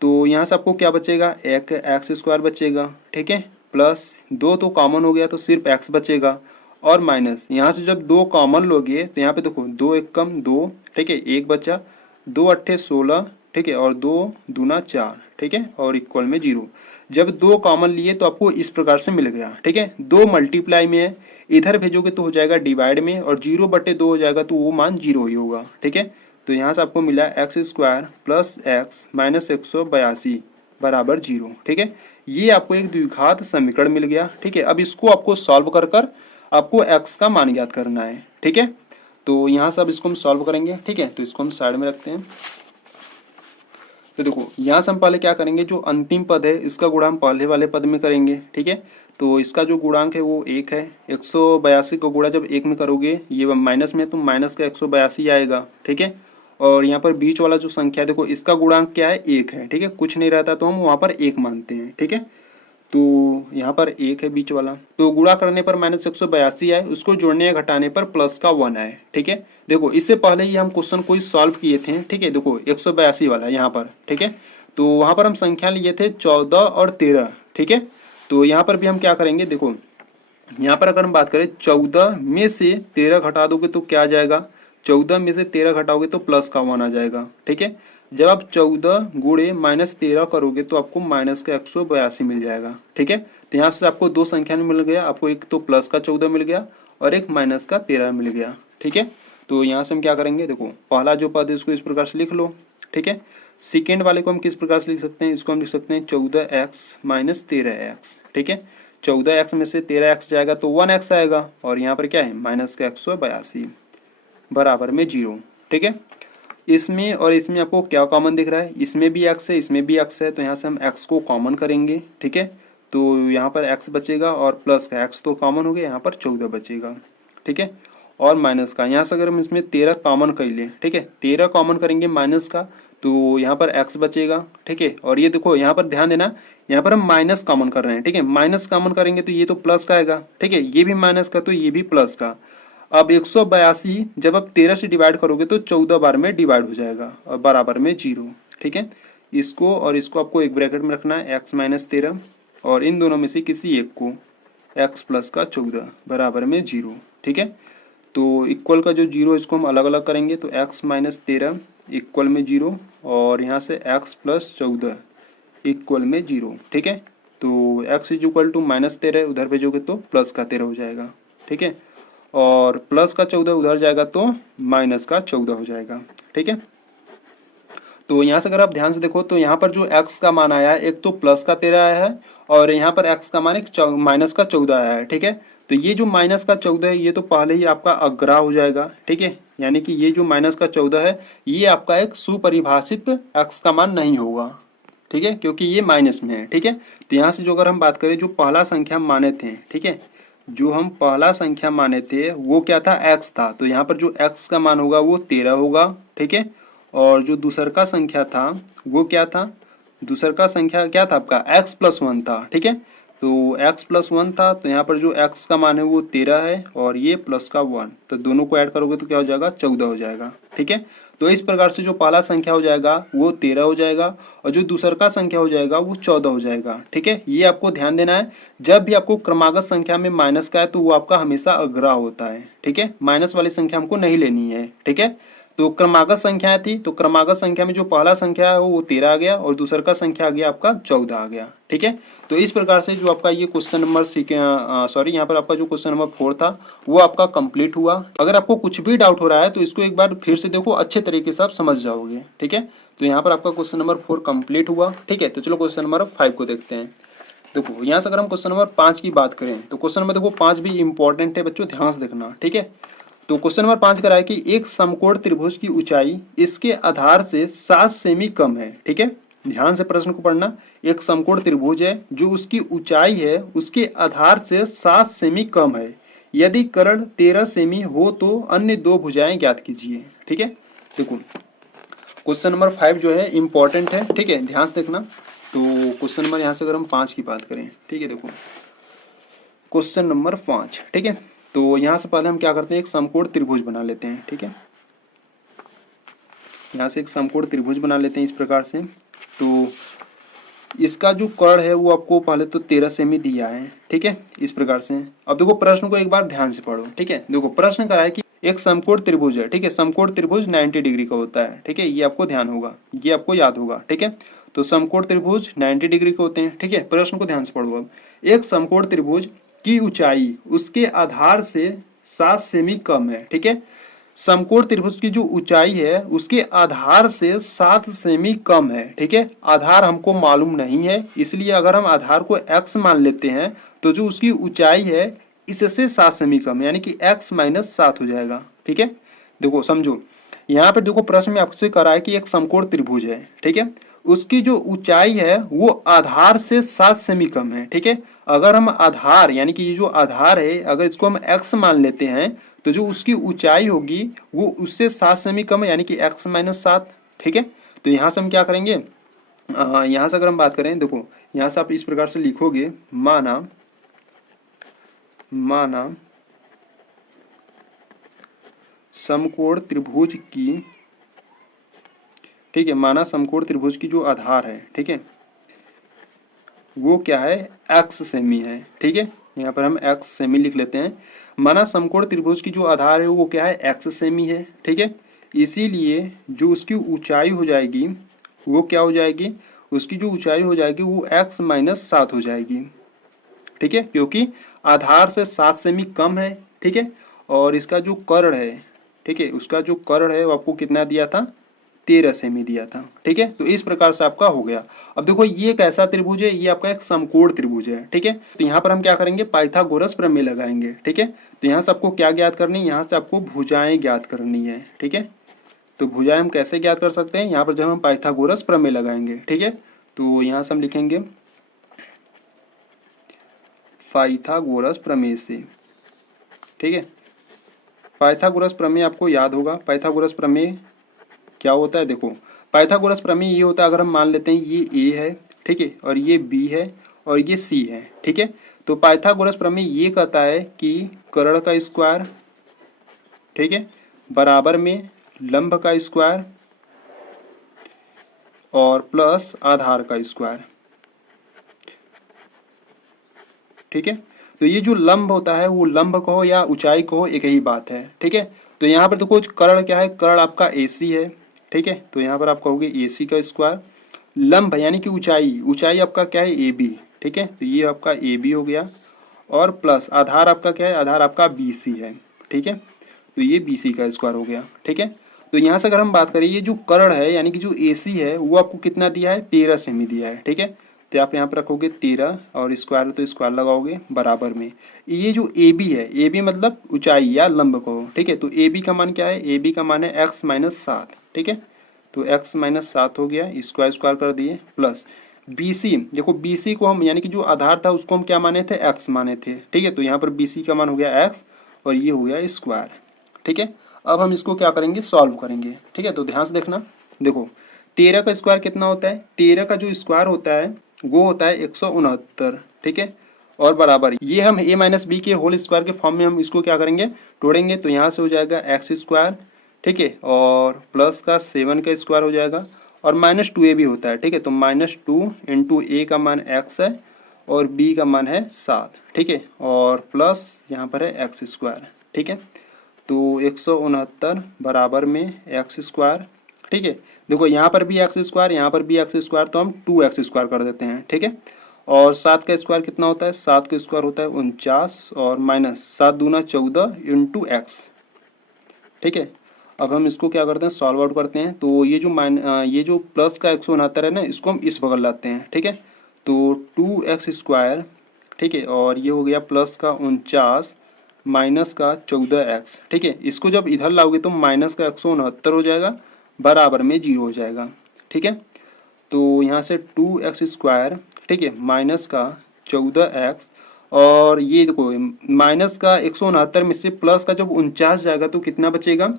तो यहाँ से आपको क्या बचेगा, एक एक्स स्क्वायर बचेगा। ठीक है, प्लस 2 तो कॉमन हो गया तो सिर्फ x बचेगा, और माइनस यहाँ से जब 2 कॉमन लोगे तो यहाँ पे देखो 2 एक कम 2, ठीक है, 1 बचा, 2 अट्ठे 16, ठीक है, और 2 दूना 4, ठीक है, और इक्वल में 0। जब 2 कॉमन लिए तो आपको इस प्रकार से मिल गया। ठीक है, 2 मल्टीप्लाई में है, इधर भेजोगे तो हो जाएगा डिवाइड में, और 0/2 हो जाएगा तो वो मान 0 ही होगा। ठीक है, तो यहाँ से आपको मिला x square plus x minus 182 बराबर 0। ठीक है, ये आपको एक द्विघात समीकरण मिल गया। ठीक है, अब इसको आपको सॉल्व कर आपको x का मान ज्ञात करना है। ठीक है, तो यहाँ से अब इसको हम सॉल्व करेंगे। ठीक है, तो इसको हम साइड में रखते हैं। तो देखो यहाँ से हम पहले क्या करेंगे, जो अंतिम पद है इसका गुणा हम पहले वाले पद में करेंगे। ठीक है, तो इसका जो गुणांक है वो 1 है, 182 का गुणा जब 1 में करोगे, ये माइनस में तो माइनस का 182 आएगा। ठीक है, और यहाँ पर बीच वाला जो संख्या है देखो इसका गुणांक क्या है, 1 है, ठीक है। कुछ नहीं रहता तो हम वहाँ पर 1 मानते हैं, ठीक है। तो यहाँ पर 1 है बीच वाला, तो गुणा करने पर -182 आए, उसको जोड़ने या घटाने पर प्लस का 1 आए, ठीक है। देखो इससे पहले ही हम क्वेश्चन कोई सॉल्व किए थे, ठीक है। देखो 182 वाला यहाँ पर, ठीक है। तो वहाँ पर हम संख्या लिए थे 14 और 13, ठीक है। तो यहाँ पर भी हम क्या करेंगे, देखो यहाँ पर अगर हम बात करें 14 में से 13 घटा दोगे तो क्या आ जाएगा, 14 में से 13 घटाओगे तो प्लस का 1 आ जाएगा, ठीक है। जब आप 14 गुणे -13 करोगे तो आपको माइनस का 182 मिल जाएगा, ठीक है। तो यहाँ से आपको दो संख्या मिल गया, आपको एक तो प्लस का 14 मिल गया और एक माइनस का 13 मिल गया, ठीक है। तो यहाँ से हम क्या करेंगे, देखो पहला जो पद है उसको इस प्रकार से लिख लो, ठीक है। सेकेंड वाले को हम किस प्रकार से लिख सकते हैं, इसको हम लिख सकते हैं 14x - 13x, ठीक है। 14x में से 13x जाएगा तो 1x आएगा और यहाँ पर क्या है माइनस का 182 बराबर में 0, ठीक है। इसमें और इसमें आपको क्या कॉमन दिख रहा है, इसमें भी x है इसमें भी x है, तो यहाँ से हम x को कॉमन करेंगे, ठीक है। तो यहाँ पर x बचेगा और प्लस का x तो कॉमन हो गया, यहाँ पर 14 बचेगा, ठीक है। और माइनस का यहाँ से अगर हम इसमें 13 कॉमन कर लें, ठीक है, 13 कॉमन करेंगे माइनस का तो यहाँ पर x बचेगा, ठीक है। और ये देखो यहाँ पर ध्यान देना, यहाँ पर हम माइनस कॉमन कर रहे हैं, ठीक है। माइनस कॉमन करेंगे तो ये तो प्लस का आएगा, ठीक है। ये भी माइनस का तो ये भी प्लस का। अब 182 जब आप 13 से डिवाइड करोगे तो 14 बार में डिवाइड हो जाएगा और बराबर में 0, ठीक है। इसको और इसको आपको एक ब्रैकेट में रखना है, x - 13 और इन दोनों में से किसी एक को x प्लस का 14 बराबर में 0, ठीक है। तो इक्वल का जो 0 इसको हम अलग अलग करेंगे तो x - 13 इक्वल में 0 और यहाँ से x प्लस 14 इक्वल में 0, ठीक है। तो x इज इक्वल टू -13 उधर भेजोगे तो प्लस का 13 हो जाएगा, ठीक है। और प्लस का 14 उधर जाएगा तो माइनस का 14 हो जाएगा, ठीक है। तो यहाँ से अगर आप ध्यान से देखो तो यहाँ पर जो x का मान आया है एक तो प्लस का 13 आया है और यहाँ पर x का मान एक माइनस का 14 आया है, ठीक है। तो ये जो माइनस का 14 है ये तो पहले ही आपका अग्रा हो जाएगा, ठीक है। यानी कि ये जो माइनस का 14 है ये आपका एक सुपरिभाषित x का मान नहीं होगा, ठीक है, क्योंकि ये माइनस में है, ठीक है। तो यहाँ से जो अगर हम बात करें जो पहला संख्या हम माने थे, ठीक है, जो हम पहला संख्या माने थे वो क्या था, x था। तो यहाँ पर जो x का मान होगा वो 13 होगा, ठीक है। और जो दूसर का संख्या था वो क्या था, दूसर का संख्या क्या था आपका x + 1 था, ठीक है। तो x + 1 था तो यहाँ पर जो x का मान है वो 13 है और ये प्लस का 1, तो दोनों को ऐड करोगे तो क्या हो जाएगा 14 हो जाएगा, ठीक है। तो इस प्रकार से जो पहला संख्या हो जाएगा वो 13 हो जाएगा और जो दूसर का संख्या हो जाएगा वो 14 हो जाएगा, ठीक है। ये आपको ध्यान देना है, जब भी आपको क्रमागत संख्या में माइनस का है तो वो आपका हमेशा अग्रा होता है, ठीक है। माइनस वाली संख्या हमको नहीं लेनी है, ठीक है। तो क्रमागत संख्या थी तो क्रमागत संख्या में जो पहला संख्या है वो 13 आ गया और दूसर का संख्या आ गया आपका 14 आ गया, ठीक है। तो इस प्रकार से जो आपका ये क्वेश्चन नंबर यहाँ पर आपका जो क्वेश्चन नंबर 4 था वो आपका कंप्लीट हुआ। अगर आपको कुछ भी डाउट हो रहा है तो इसको एक बार फिर से देखो, अच्छे तरीके से आप समझ जाओगे, ठीक है। तो यहाँ पर आपका क्वेश्चन नंबर 4 कंप्लीट हुआ, ठीक है। तो चलो क्वेश्चन नंबर 5 को देखते हैं। देखो यहाँ से अगर हम क्वेश्चन नंबर 5 की बात करें तो क्वेश्चन नंबर देखो 5 भी इंपॉर्टेंट है बच्चों, ध्यान से देखना, ठीक है। तो क्वेश्चन नंबर 5 कह रहा है कि एक समकोण त्रिभुज की ऊंचाई इसके आधार से 7 सेमी कम है, ठीक है। ध्यान से प्रश्न को पढ़ना, एक समकोण त्रिभुज है जो उसकी ऊंचाई है उसके आधार से 7 सेमी कम है, यदि कर्ण 13 सेमी हो तो अन्य दो भुजाएं ज्ञात कीजिए, ठीक है। देखो क्वेश्चन नंबर 5 जो है इंपॉर्टेंट है, ठीक है, ध्यान से देखना। तो क्वेश्चन नंबर यहाँ से अगर हम 5 की बात करें, ठीक है, देखो क्वेश्चन नंबर 5, ठीक है। तो यहाँ से पहले हम क्या करते हैं, एक समकोण त्रिभुज बना लेते हैं, ठीक है। यहाँ से एक समकोण त्रिभुज बना लेते हैं इस प्रकार से। तो इसका जो कर्ण है वो आपको पहले तो 13 सेमी दिया है, ठीक है, इस प्रकार से। अब देखो प्रश्न को एक बार ध्यान से पढ़ो, ठीक है। देखो प्रश्न करा है कि एक समकोण त्रिभुज है, ठीक है, समकोण त्रिभुज 90 डिग्री का होता है, ठीक है, ये आपको ध्यान होगा, ये आपको याद होगा, ठीक है। तो समकोण त्रिभुज 90 डिग्री के होते हैं, ठीक है। प्रश्न को ध्यान से पढ़ो। अब एक समकोण त्रिभुज की ऊंचाई उसके आधार से 7 सेमी कम है, ठीक है। समकोण त्रिभुज की जो ऊंचाई है उसके आधार से 7 सेमी कम है, ठीक है। आधार हमको मालूम नहीं है, इसलिए अगर हम आधार को x मान लेते हैं तो जो उसकी ऊंचाई है इससे 7 सेमी कम है, यानी कि x - 7 हो जाएगा, ठीक है। देखो समझो, यहाँ पे देखो प्रश्न में आपसे करा है कि एक समकोण त्रिभुज है, ठीक है, उसकी जो ऊंचाई है वो आधार से 7 सेमी कम है, ठीक है। अगर हम आधार यानी कि ये जो आधार है अगर इसको हम x मान लेते हैं तो जो उसकी ऊंचाई होगी वो उससे 7 सेमी कम है, यानी कि x माइनस 7। ठीक है, तो यहाँ से हम क्या करेंगे, यहाँ से अगर हम बात करें, देखो यहाँ से आप इस प्रकार से लिखोगे, माना समकोण त्रिभुज की, ठीक है, माना समकोण त्रिभुज की जो आधार है, ठीक है, वो क्या है, x सेमी है। ठीक है, यहाँ पर हम x सेमी लिख लेते हैं। माना समकोण त्रिभुज की जो आधार है वो क्या है, x सेमी है। ठीक है, इसीलिए जो उसकी ऊंचाई हो जाएगी वो क्या हो जाएगी, उसकी जो ऊंचाई हो जाएगी वो x माइनस 7 हो जाएगी। ठीक है, क्योंकि आधार से 7 सेमी कम है। ठीक है, और इसका जो कर्ण है, ठीक है, उसका जो कर्ण है वो आपको कितना दिया था, 13 सेमी दिया था। ठीक है, तो इस प्रकार से आपका हो गया। अब देखो ये एक ऐसा त्रिभुज है, ये आपका एक समकोण त्रिभुज है। ठीक है, तो यहाँ पर हम क्या करेंगे, पाइथागोरस प्रमेय लगाएंगे। ठीक है, तो यहाँ से आपको क्या ज्ञात करनी है, यहाँ से आपको भुजाएं ज्ञात करनी है। ठीक है, तो भुजाएं हम कैसे ज्ञात कर सकते हैं, यहाँ पर जब हम पाइथागोरस प्रमेय लगाएंगे। ठीक है, तो यहाँ से हम लिखेंगे पाइथागोरस प्रमेय से। ठीक है, पाइथागोरस प्रमेय आपको याद होगा, पाइथागोरस प्रमेय क्या होता है, देखो पाइथागोरस प्रमेय ये होता है, अगर हम मान लेते हैं ये ए है, ठीक है, और ये बी है और ये सी है। ठीक है, तो पाइथागोरस प्रमेय ये कहता है कि कर्ण का स्क्वायर, ठीक है, बराबर में लंब का स्क्वायर और प्लस आधार का स्क्वायर। ठीक है, तो ये जो लंब होता है वो लंब कहो या ऊंचाई कहो एक ही बात है। ठीक है, तो यहाँ पर देखो कर्ण क्या है, कर्ण आपका AC है। ठीक है, तो यहाँ पर आप कहोगे AC का स्क्वायर, लंब यानी कि ऊंचाई, ऊंचाई आपका क्या है AB। ठीक है, तो ये आपका AB हो गया, और प्लस आधार आपका क्या है, आधार आपका BC है। ठीक है, तो ये BC का स्क्वायर हो गया। ठीक है, तो यहाँ से अगर हम बात करें, ये जो कर्ण है यानी कि जो AC है वो आपको कितना दिया है, 13 सेमी दिया है। ठीक है, तो आप यहाँ पर रखोगे 13 और स्क्वायर तो स्क्वायर लगाओगे बराबर में, ये जो AB है, AB मतलब ऊंचाई या लंब को। ठीक है, तो AB का मान क्या है, AB का मान है x माइनस 7। ठीक है, तो x माइनस 7 हो गया, स्क्वायर स्क्वायर कर दिए, प्लस BC, देखो BC को हम यानी कि जो आधार था उसको हम क्या माने थे, x माने थे। ठीक है, तो यहाँ पर BC का मान हो गया x और ये हो गया स्क्वायर। ठीक है, अब हम इसको क्या करेंगे, सॉल्व करेंगे। ठीक है, तो ध्यान से देखना, देखो 13 का स्क्वायर कितना होता है, 13 का जो स्क्वायर होता है वो होता है 169। ठीक है, और बराबर ये हम a माइनस बी के होल स्क्वायर के फॉर्म में हम इसको क्या करेंगे, तोड़ेंगे, तो यहाँ से हो जाएगा एक्स स्क्वायर, ठीक है, और प्लस का 7 का स्क्वायर हो जाएगा, और माइनस 2a भी होता है। ठीक है, तो माइनस 2 इंटू ए का मान x है और b का मान है 7। ठीक है, और प्लस यहाँ पर है एक्स स्क्वायर। ठीक है, तो 169 बराबर में एक्स स्क्वायर। ठीक है, देखो यहाँ पर भी एक्स स्क्वायर, यहाँ पर भी एक्स स्क्वायर, तो हम 2x स्क्वायर कर देते हैं। ठीक है, और 7 का स्क्वायर कितना होता है, 7 का स्क्वायर होता है 49, और माइनस 7 दूना 14 इंटू एक्स। ठीक है, अब हम इसको क्या करते हैं, सॉल्व आउट करते हैं, तो ये जो ये जो प्लस का 169 है ना, इसको हम इस बगल लाते हैं। ठीक है, तो 2x स्क्वायर, ठीक है, और ये हो गया प्लस का 49 माइनस का 14x। ठीक है, इसको जब इधर लाओगे तो माइनस का 169 हो जाएगा, बराबर में 0 हो जाएगा। ठीक है, तो यहाँ से 2x स्क्वायर, ठीक है, माइनस का 14x, और ये देखो माइनस का 169 में से प्लस का जब 49 जाएगा तो कितना बचेगा,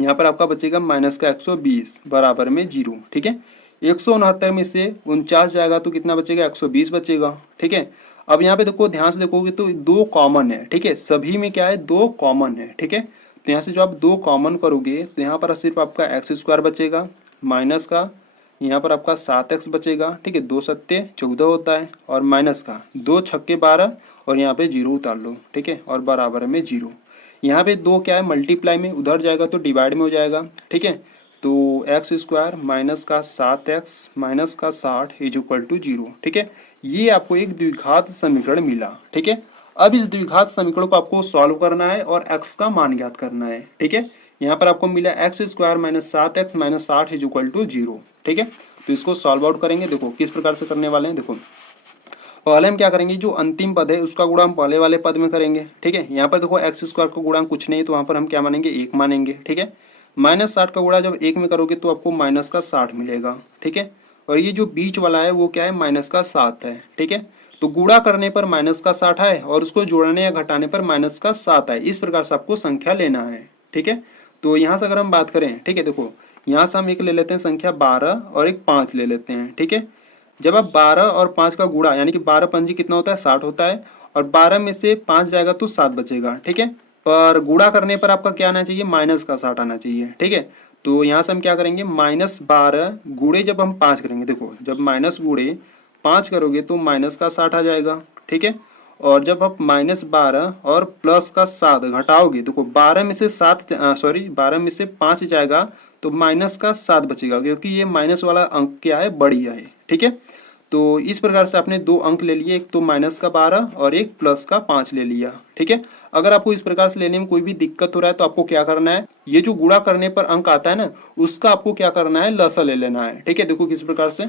यहाँ पर आपका बचेगा माइनस का 120 बराबर में 0। ठीक है, 169 में से 49 जाएगा तो कितना बचेगा, 120 बचेगा। ठीक है, अब यहाँ पे देखो ध्यान से देखोगे तो 2 कॉमन है। ठीक है, सभी में क्या है, 2 कॉमन है। ठीक है, तो यहाँ से जो आप 2 कॉमन करोगे तो यहाँ पर सिर्फ आपका एक्स स्क्वायर बचेगा, माइनस का यहाँ पर आपका 7x बचेगा। ठीक है, 2 सत्ते 14 होता है, और माइनस का 2 छक्के 12, और यहाँ पे 0 उतार लो। ठीक है, और बराबर में 0। यहाँ पे 2 क्या है, मल्टीप्लाई में, उधर जाएगा तो डिवाइड में हो जाएगा। ठीक है, तो एक्स स्क्वायर माइनस का 7x माइनस का 60 इज इक्वल टू 0। ठीक है, ये आपको एक द्विघात समीकरण मिला। ठीक है, अब इस द्विघात समीकरण को आपको सॉल्व करना है और x का मान ज्ञात करना है। ठीक है, यहाँ पर आपको मिला x square minus 7x minus 60 is equal to 0। ठीक है, तो इसको सॉल्व आउट करेंगे। देखो किस प्रकार से करने वाले हैं, देखो पहले हम क्या करेंगे, जो अंतिम पद है उसका गुणा हम पहले वाले पद में करेंगे। ठीक है, यहाँ पर देखो एक्स स्क्वायर का गुणा कुछ नहीं, तो वहाँ पर हम क्या मानेंगे, 1 मानेंगे। ठीक है, माइनस 60 का गुणा जब 1 में करोगे तो आपको माइनस का 60 मिलेगा। ठीक है, और ये जो बीच वाला है वो क्या है, माइनस का 7 है। ठीक है, तो गुणा करने पर माइनस का 60 आए और उसको जोड़ने या घटाने पर माइनस का 7 आए। इस प्रकार से आपको संख्या लेना है, ठीक है। तो यहाँ से अगर हम बात करें, ठीक है, देखो यहाँ से हम एक ले लेते हैं संख्या 12 और एक 5 ले लेते हैं, ठीक है। जब आप 12 और 5 का गुणा यानी कि 12 पंजी कितना होता है 60 होता है और 12 में से 5 जाएगा तो 7 बचेगा, ठीक है। पर गुणा करने पर आपका क्या आना चाहिए, माइनस का 60 आना चाहिए, ठीक है। तो यहाँ से हम क्या करेंगे, -12 गुणे जब हम 5 करेंगे, देखो जब माइनस गुणे 5 करोगे तो माइनस का 60 आ जाएगा, ठीक है। और जब आप -12 और प्लस का 7 घटाओगे, देखो 12 में से 12 में से 5 जाएगा तो माइनस का 7 बचेगा, क्योंकि ये माइनस वाला अंक क्या है, बढ़िया है, ठीक है। तो इस प्रकार से आपने दो अंक ले लिए, एक तो -12 और एक प्लस का 5 ले लिया, ठीक है। अगर आपको इस प्रकार से लेने में कोई भी दिक्कत हो रहा है तो आपको क्या करना है, ये जो गुणा करने पर अंक आता है ना, उसका आपको क्या करना है, लसा ले लेना है, ठीक है। देखो किस प्रकार से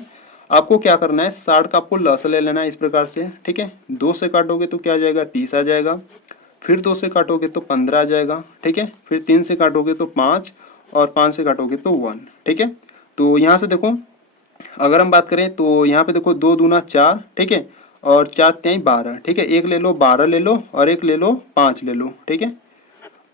आपको क्या करना है, 60 का आपको लसा ले लेना है इस प्रकार से, ठीक है। 2 से काटोगे तो क्या आ जाएगा, 30 आ जाएगा। फिर 2 से काटोगे तो 15 आ जाएगा, ठीक है। फिर 3 से काटोगे तो 5 और 5 से काटोगे तो 1, ठीक है। तो यहाँ से देखो अगर हम बात करें तो यहाँ पे देखो 2 दूना 4, ठीक है, और 4 तिहाई 12, ठीक है। एक ले लो 12 ले लो और एक ले लो 5 ले लो, ठीक है।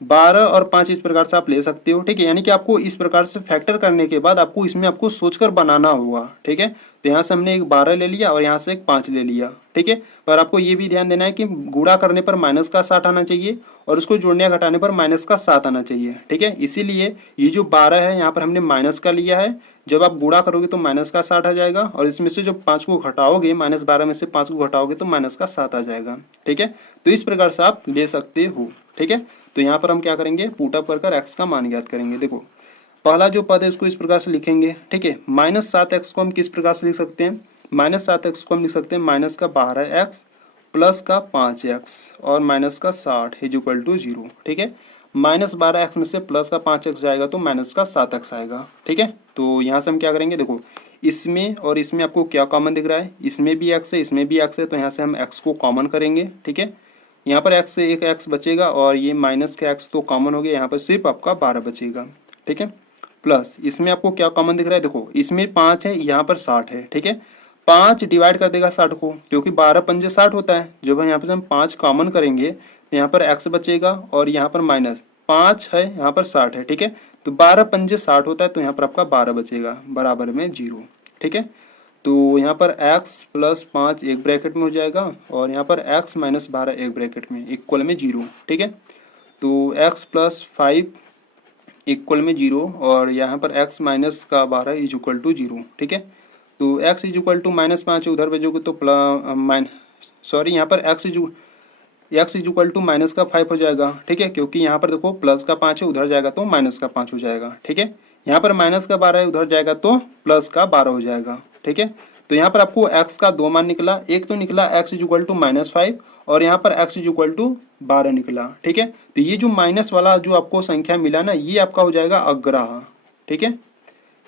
12 और 5 इस प्रकार से आप ले सकते हो, ठीक है। यानी कि आपको इस प्रकार से फैक्टर करने के बाद आपको इसमें आपको सोचकर बनाना होगा, ठीक है। तो यहाँ से हमने एक 12 ले लिया और यहाँ से एक 5 ले लिया, ठीक है। पर आपको ये भी ध्यान देना है कि गुणा करने पर माइनस का 60 आना चाहिए और उसको जोड़ने या घटाने पर माइनस का 7 आना चाहिए, ठीक है। इसीलिए ये जो 12 है यहाँ पर हमने माइनस का लिया है, जब आप गुणा करोगे तो माइनस का 60 आ जाएगा और इसमें से जब 5 को घटाओगे, -12 में से 5 को घटाओगे तो माइनस का 7 आ जाएगा, ठीक है। तो इस प्रकार से आप ले सकते हो, ठीक है। तो यहाँ पर हम क्या करेंगे, पुटअप कर एक्स का मान ज्ञात करेंगे। देखो पहला जो पद है उसको इस प्रकार से लिखेंगे, ठीक है। -7x को हम किस प्रकार से लिख सकते हैं, -7x को हम लिख सकते हैं माइनस का 12x प्लस का 5x और माइनस का 60 इज इक्वल टू 0, ठीक है। -12x में से प्लस का 5x जाएगा तो माइनस का 7x आएगा, ठीक है। तो यहाँ से हम क्या करेंगे, देखो इसमें और इसमें आपको क्या कॉमन दिख रहा है, इसमें भी x है इसमें भी x है, तो यहाँ से हम x को कॉमन करेंगे, ठीक है। यहाँ पर x से एक x बचेगा और ये माइनस का x तो कॉमन हो गया, यहाँ पर सिर्फ आपका 12 बचेगा, ठीक है। प्लस इसमें आपको क्या कॉमन दिख रहा है, देखो इसमें 5 है यहाँ पर 60 है, ठीक है। 5 डिवाइड कर देगा 60 को, क्योंकि 12 पंजे 60 होता है। जब यहाँ पर हम 5 कॉमन करेंगे तो यहाँ पर x बचेगा और यहाँ पर माइनस 5 है यहाँ पर 60 है, ठीक है। तो 12 पंजे 60 होता है तो यहाँ पर आपका 12 बचेगा बराबर में 0, ठीक है। तो यहाँ पर x प्लस 5 एक ब्रैकेट में हो जाएगा और यहाँ पर x माइनस 12 एक ब्रैकेट में इक्वल में 0, ठीक है। तो x प्लस 5 इक्वल में 0 और यहाँ पर x माइनस का 12 इज इक्वल टू 0, ठीक है। तो x इज इक्वल टू -5 उधर भेजोगे तो यहाँ पर x is equal to minus का 5 हो जाएगा, ठीक है। क्योंकि यहाँ पर देखो प्लस का 5 है उधर जाएगा तो माइनस का 5 हो जाएगा, ठीक है। यहाँ पर माइनस का 12 है उधर जाएगा तो प्लस का 12 हो जाएगा, ठीक है। तो यहाँ पर आपको x का 2 मान निकला, एक तो निकला x इज इक्वल टू -5 और यहाँ पर x इज इक्वल टू 12 निकला, ठीक है। तो ये जो माइनस वाला जो आपको संख्या मिला ना, ये आपका हो जाएगा अग्राह, ठीक है।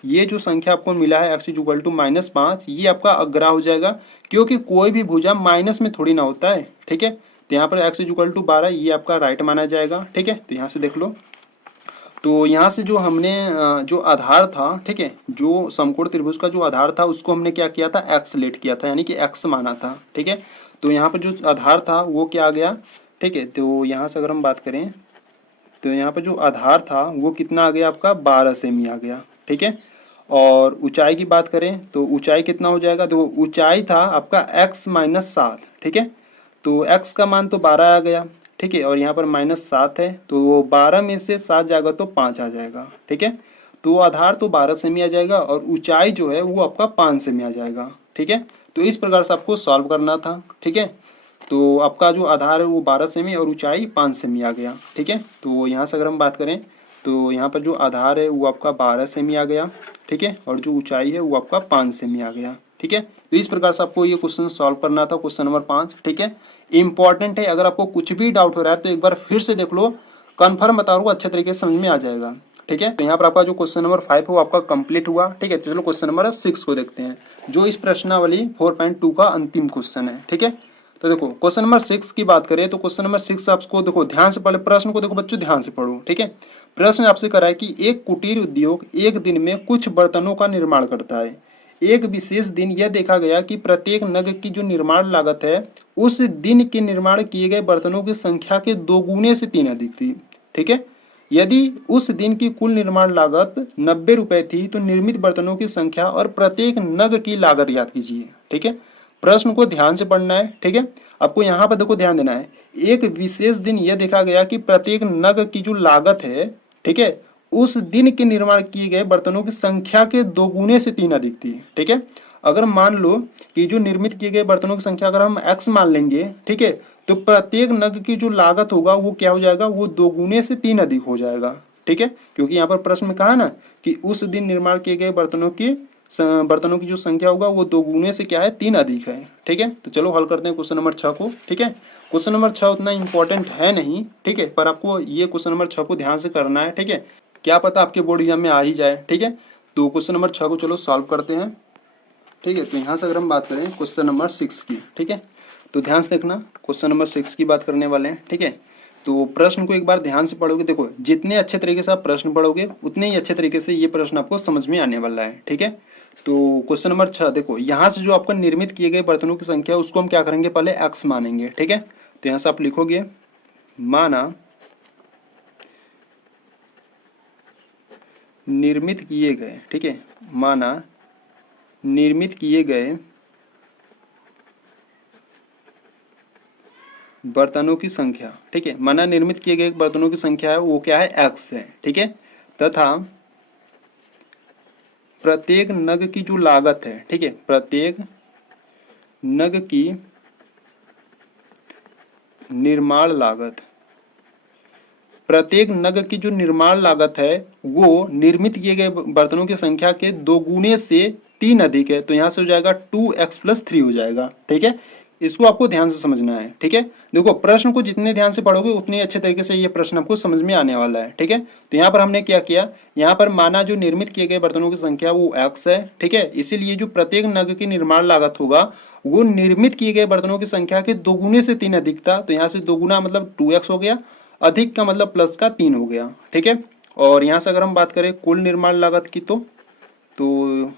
ये जो संख्या आपको मिला है x इज इक्वल टू -5, ये आपका अग्राह हो जाएगा, क्योंकि कोई भी भुजा माइनस में थोड़ी ना होता है, ठीक है। तो यहाँ पर x इज इक्वल टू 12 ये आपका राइट माना जाएगा, ठीक है। तो यहाँ से देख लो, तो यहाँ से जो हमने जो आधार था, ठीक है, जो समकोण त्रिभुज का जो आधार था उसको हमने क्या किया था, x लेट किया था, यानी कि x माना था, ठीक है। तो यहाँ पर जो आधार था वो क्या आ गया, ठीक है। तो यहाँ से अगर हम बात करें तो यहाँ पर जो आधार था वो कितना आ गया, आपका 12 सेमी आ गया, ठीक है। और ऊंचाई की बात करें तो ऊंचाई कितना हो जाएगा, तो ऊंचाई था आपका x माइनस 7, ठीक है। तो x का मान तो 12 आ गया, ठीक है, और यहाँ पर -7 है तो 12 में से 7 जाएगा तो 5 आ जाएगा, ठीक है। तो आधार तो 12 सेमी आ जाएगा और ऊंचाई जो है वो आपका 5 सेमी आ जाएगा, ठीक है। तो इस प्रकार से आपको सॉल्व करना था, ठीक है। तो आपका जो आधार है वो 12 सेमी और ऊंचाई 5 सेमी आ गया, ठीक है। तो यहाँ से अगर हम बात करें तो यहाँ पर जो आधार है वो आपका 12 सेमी आ गया, ठीक है, और जो ऊंचाई है वो आपका 5 सेमी आ गया, ठीक है। तो इस प्रकार से आपको ये क्वेश्चन सॉल्व करना था, क्वेश्चन नंबर 5, ठीक है। इंपॉर्टेंट है, अगर आपको कुछ भी डाउट हो रहा है तो एक बार फिर से देख लो, कन्फर्म बता रहा हूँ, अच्छे तरीके से समझ में आ जाएगा, ठीक है। तो यहाँ पर आपका जो क्वेश्चन नंबर 5 है वो आपका कंप्लीट हुआ, ठीक है। तो चलो क्वेश्चन नंबर 6 को देखते हैं, जो इस प्रश्नावली 4.2 का अंतिम क्वेश्चन है, ठीक है। तो देखो क्वेश्चन नंबर 6 की बात करें तो क्वेश्चन नंबर 6 आपको देखो ध्यान से, पहले प्रश्न को देखो बच्चों ध्यान से पढ़ो, ठीक है। प्रश्न आपसे करा है कि एक कुटीर उद्योग एक दिन में कुछ बर्तनों का निर्माण करता है, एक विशेष दिन यह देखा गया कि प्रत्येक नग की जो निर्माण लागत है उस दिन के निर्माण किए गए बर्तनों की संख्या के 2 गुने से 3 अधिक थी। ठीक है, यदि उस दिन की कुल निर्माण लागत 90 रुपए थी तो निर्मित बर्तनों की संख्या और प्रत्येक नग की लागत ज्ञात कीजिए। ठीक है, प्रश्न को ध्यान से पढ़ना है। ठीक है, आपको यहाँ पर देखो ध्यान देना है, एक विशेष दिन यह देखा गया कि प्रत्येक नग की जो लागत है, ठीक है, उस दिन के निर्माण किए गए बर्तनों की संख्या के 2 गुने से 3 अधिक थी। ठीक है, अगर मान लो कि जो निर्मित किए गए बर्तनों की संख्या अगर हम x मान लेंगे, ठीक है, तो प्रत्येक नग की जो लागत होगा वो क्या हो जाएगा, वो 2 गुने से 3 अधिक हो जाएगा। ठीक है, क्योंकि यहाँ पर प्रश्न में कहा ना कि उस दिन निर्माण किए गए बर्तनों की जो संख्या होगा वो 2 गुने से क्या है, 3 अधिक है। ठीक है, तो चलो हल करते हैं क्वेश्चन नंबर 6 को। ठीक है, क्वेश्चन नंबर 6 उतना इंपॉर्टेंट है नहीं, ठीक है, पर आपको ये क्वेश्चन नंबर 6 को ध्यान से करना है। ठीक है, क्या पता आपके बोर्ड एग्जाम में आ ही जाए। ठीक है, तो क्वेश्चन नंबर 6 को चलो सॉल्व करते हैं। ठीक है, तो यहाँ से अगर हम बात करें क्वेश्चन नंबर 6 की, ठीक है, तो ध्यान से देखना, क्वेश्चन नंबर 6 की बात करने वाले हैं। ठीक है, तो प्रश्न को एक बार ध्यान से पढ़ोगे, देखो जितने अच्छे तरीके से आप प्रश्न पढ़ोगे उतने ही अच्छे तरीके से ये प्रश्न आपको समझ में आने वाला है। ठीक है, तो क्वेश्चन नंबर 6 देखो, यहाँ से जो आपका निर्मित किए गए बर्तनों की संख्या उसको हम क्या करेंगे, पहले x मानेंगे। ठीक है, तो यहाँ से आप लिखोगे माना निर्मित किए गए, ठीक है, माना निर्मित किए गए बर्तनों की संख्या, ठीक है, माना निर्मित किए गए बर्तनों की संख्या है वो क्या है, x है। ठीक है, तथा प्रत्येक नग की जो लागत है, ठीक है, प्रत्येक नग की निर्माण लागत, प्रत्येक नग की जो निर्माण लागत है वो निर्मित किए गए बर्तनों की संख्या के 2 गुने से 3 अधिक है। तो यहाँ से हो जाएगा 2x + 3 हो जाएगा। ठीक है, इसको आपको ध्यान से समझना है। ठीक है, देखो प्रश्न को जितने ध्यान से पढ़ोगे उतने अच्छे तरीके से ये प्रश्न आपको समझ में आने वाला है। ठीक है, तो यहाँ पर हमने क्या किया, यहाँ पर माना जो निर्मित किए गए बर्तनों की संख्या वो x है। ठीक है, इसीलिए जो प्रत्येक नग की निर्माण लागत होगा वो निर्मित किए गए बर्तनों की संख्या के 2 गुने से 3 अधिक था। तो यहाँ से 2 गुना मतलब 2x हो गया, अधिक का मतलब प्लस का 3 हो गया। ठीक है, और यहाँ से अगर हम बात करें कुल निर्माण लागत की तो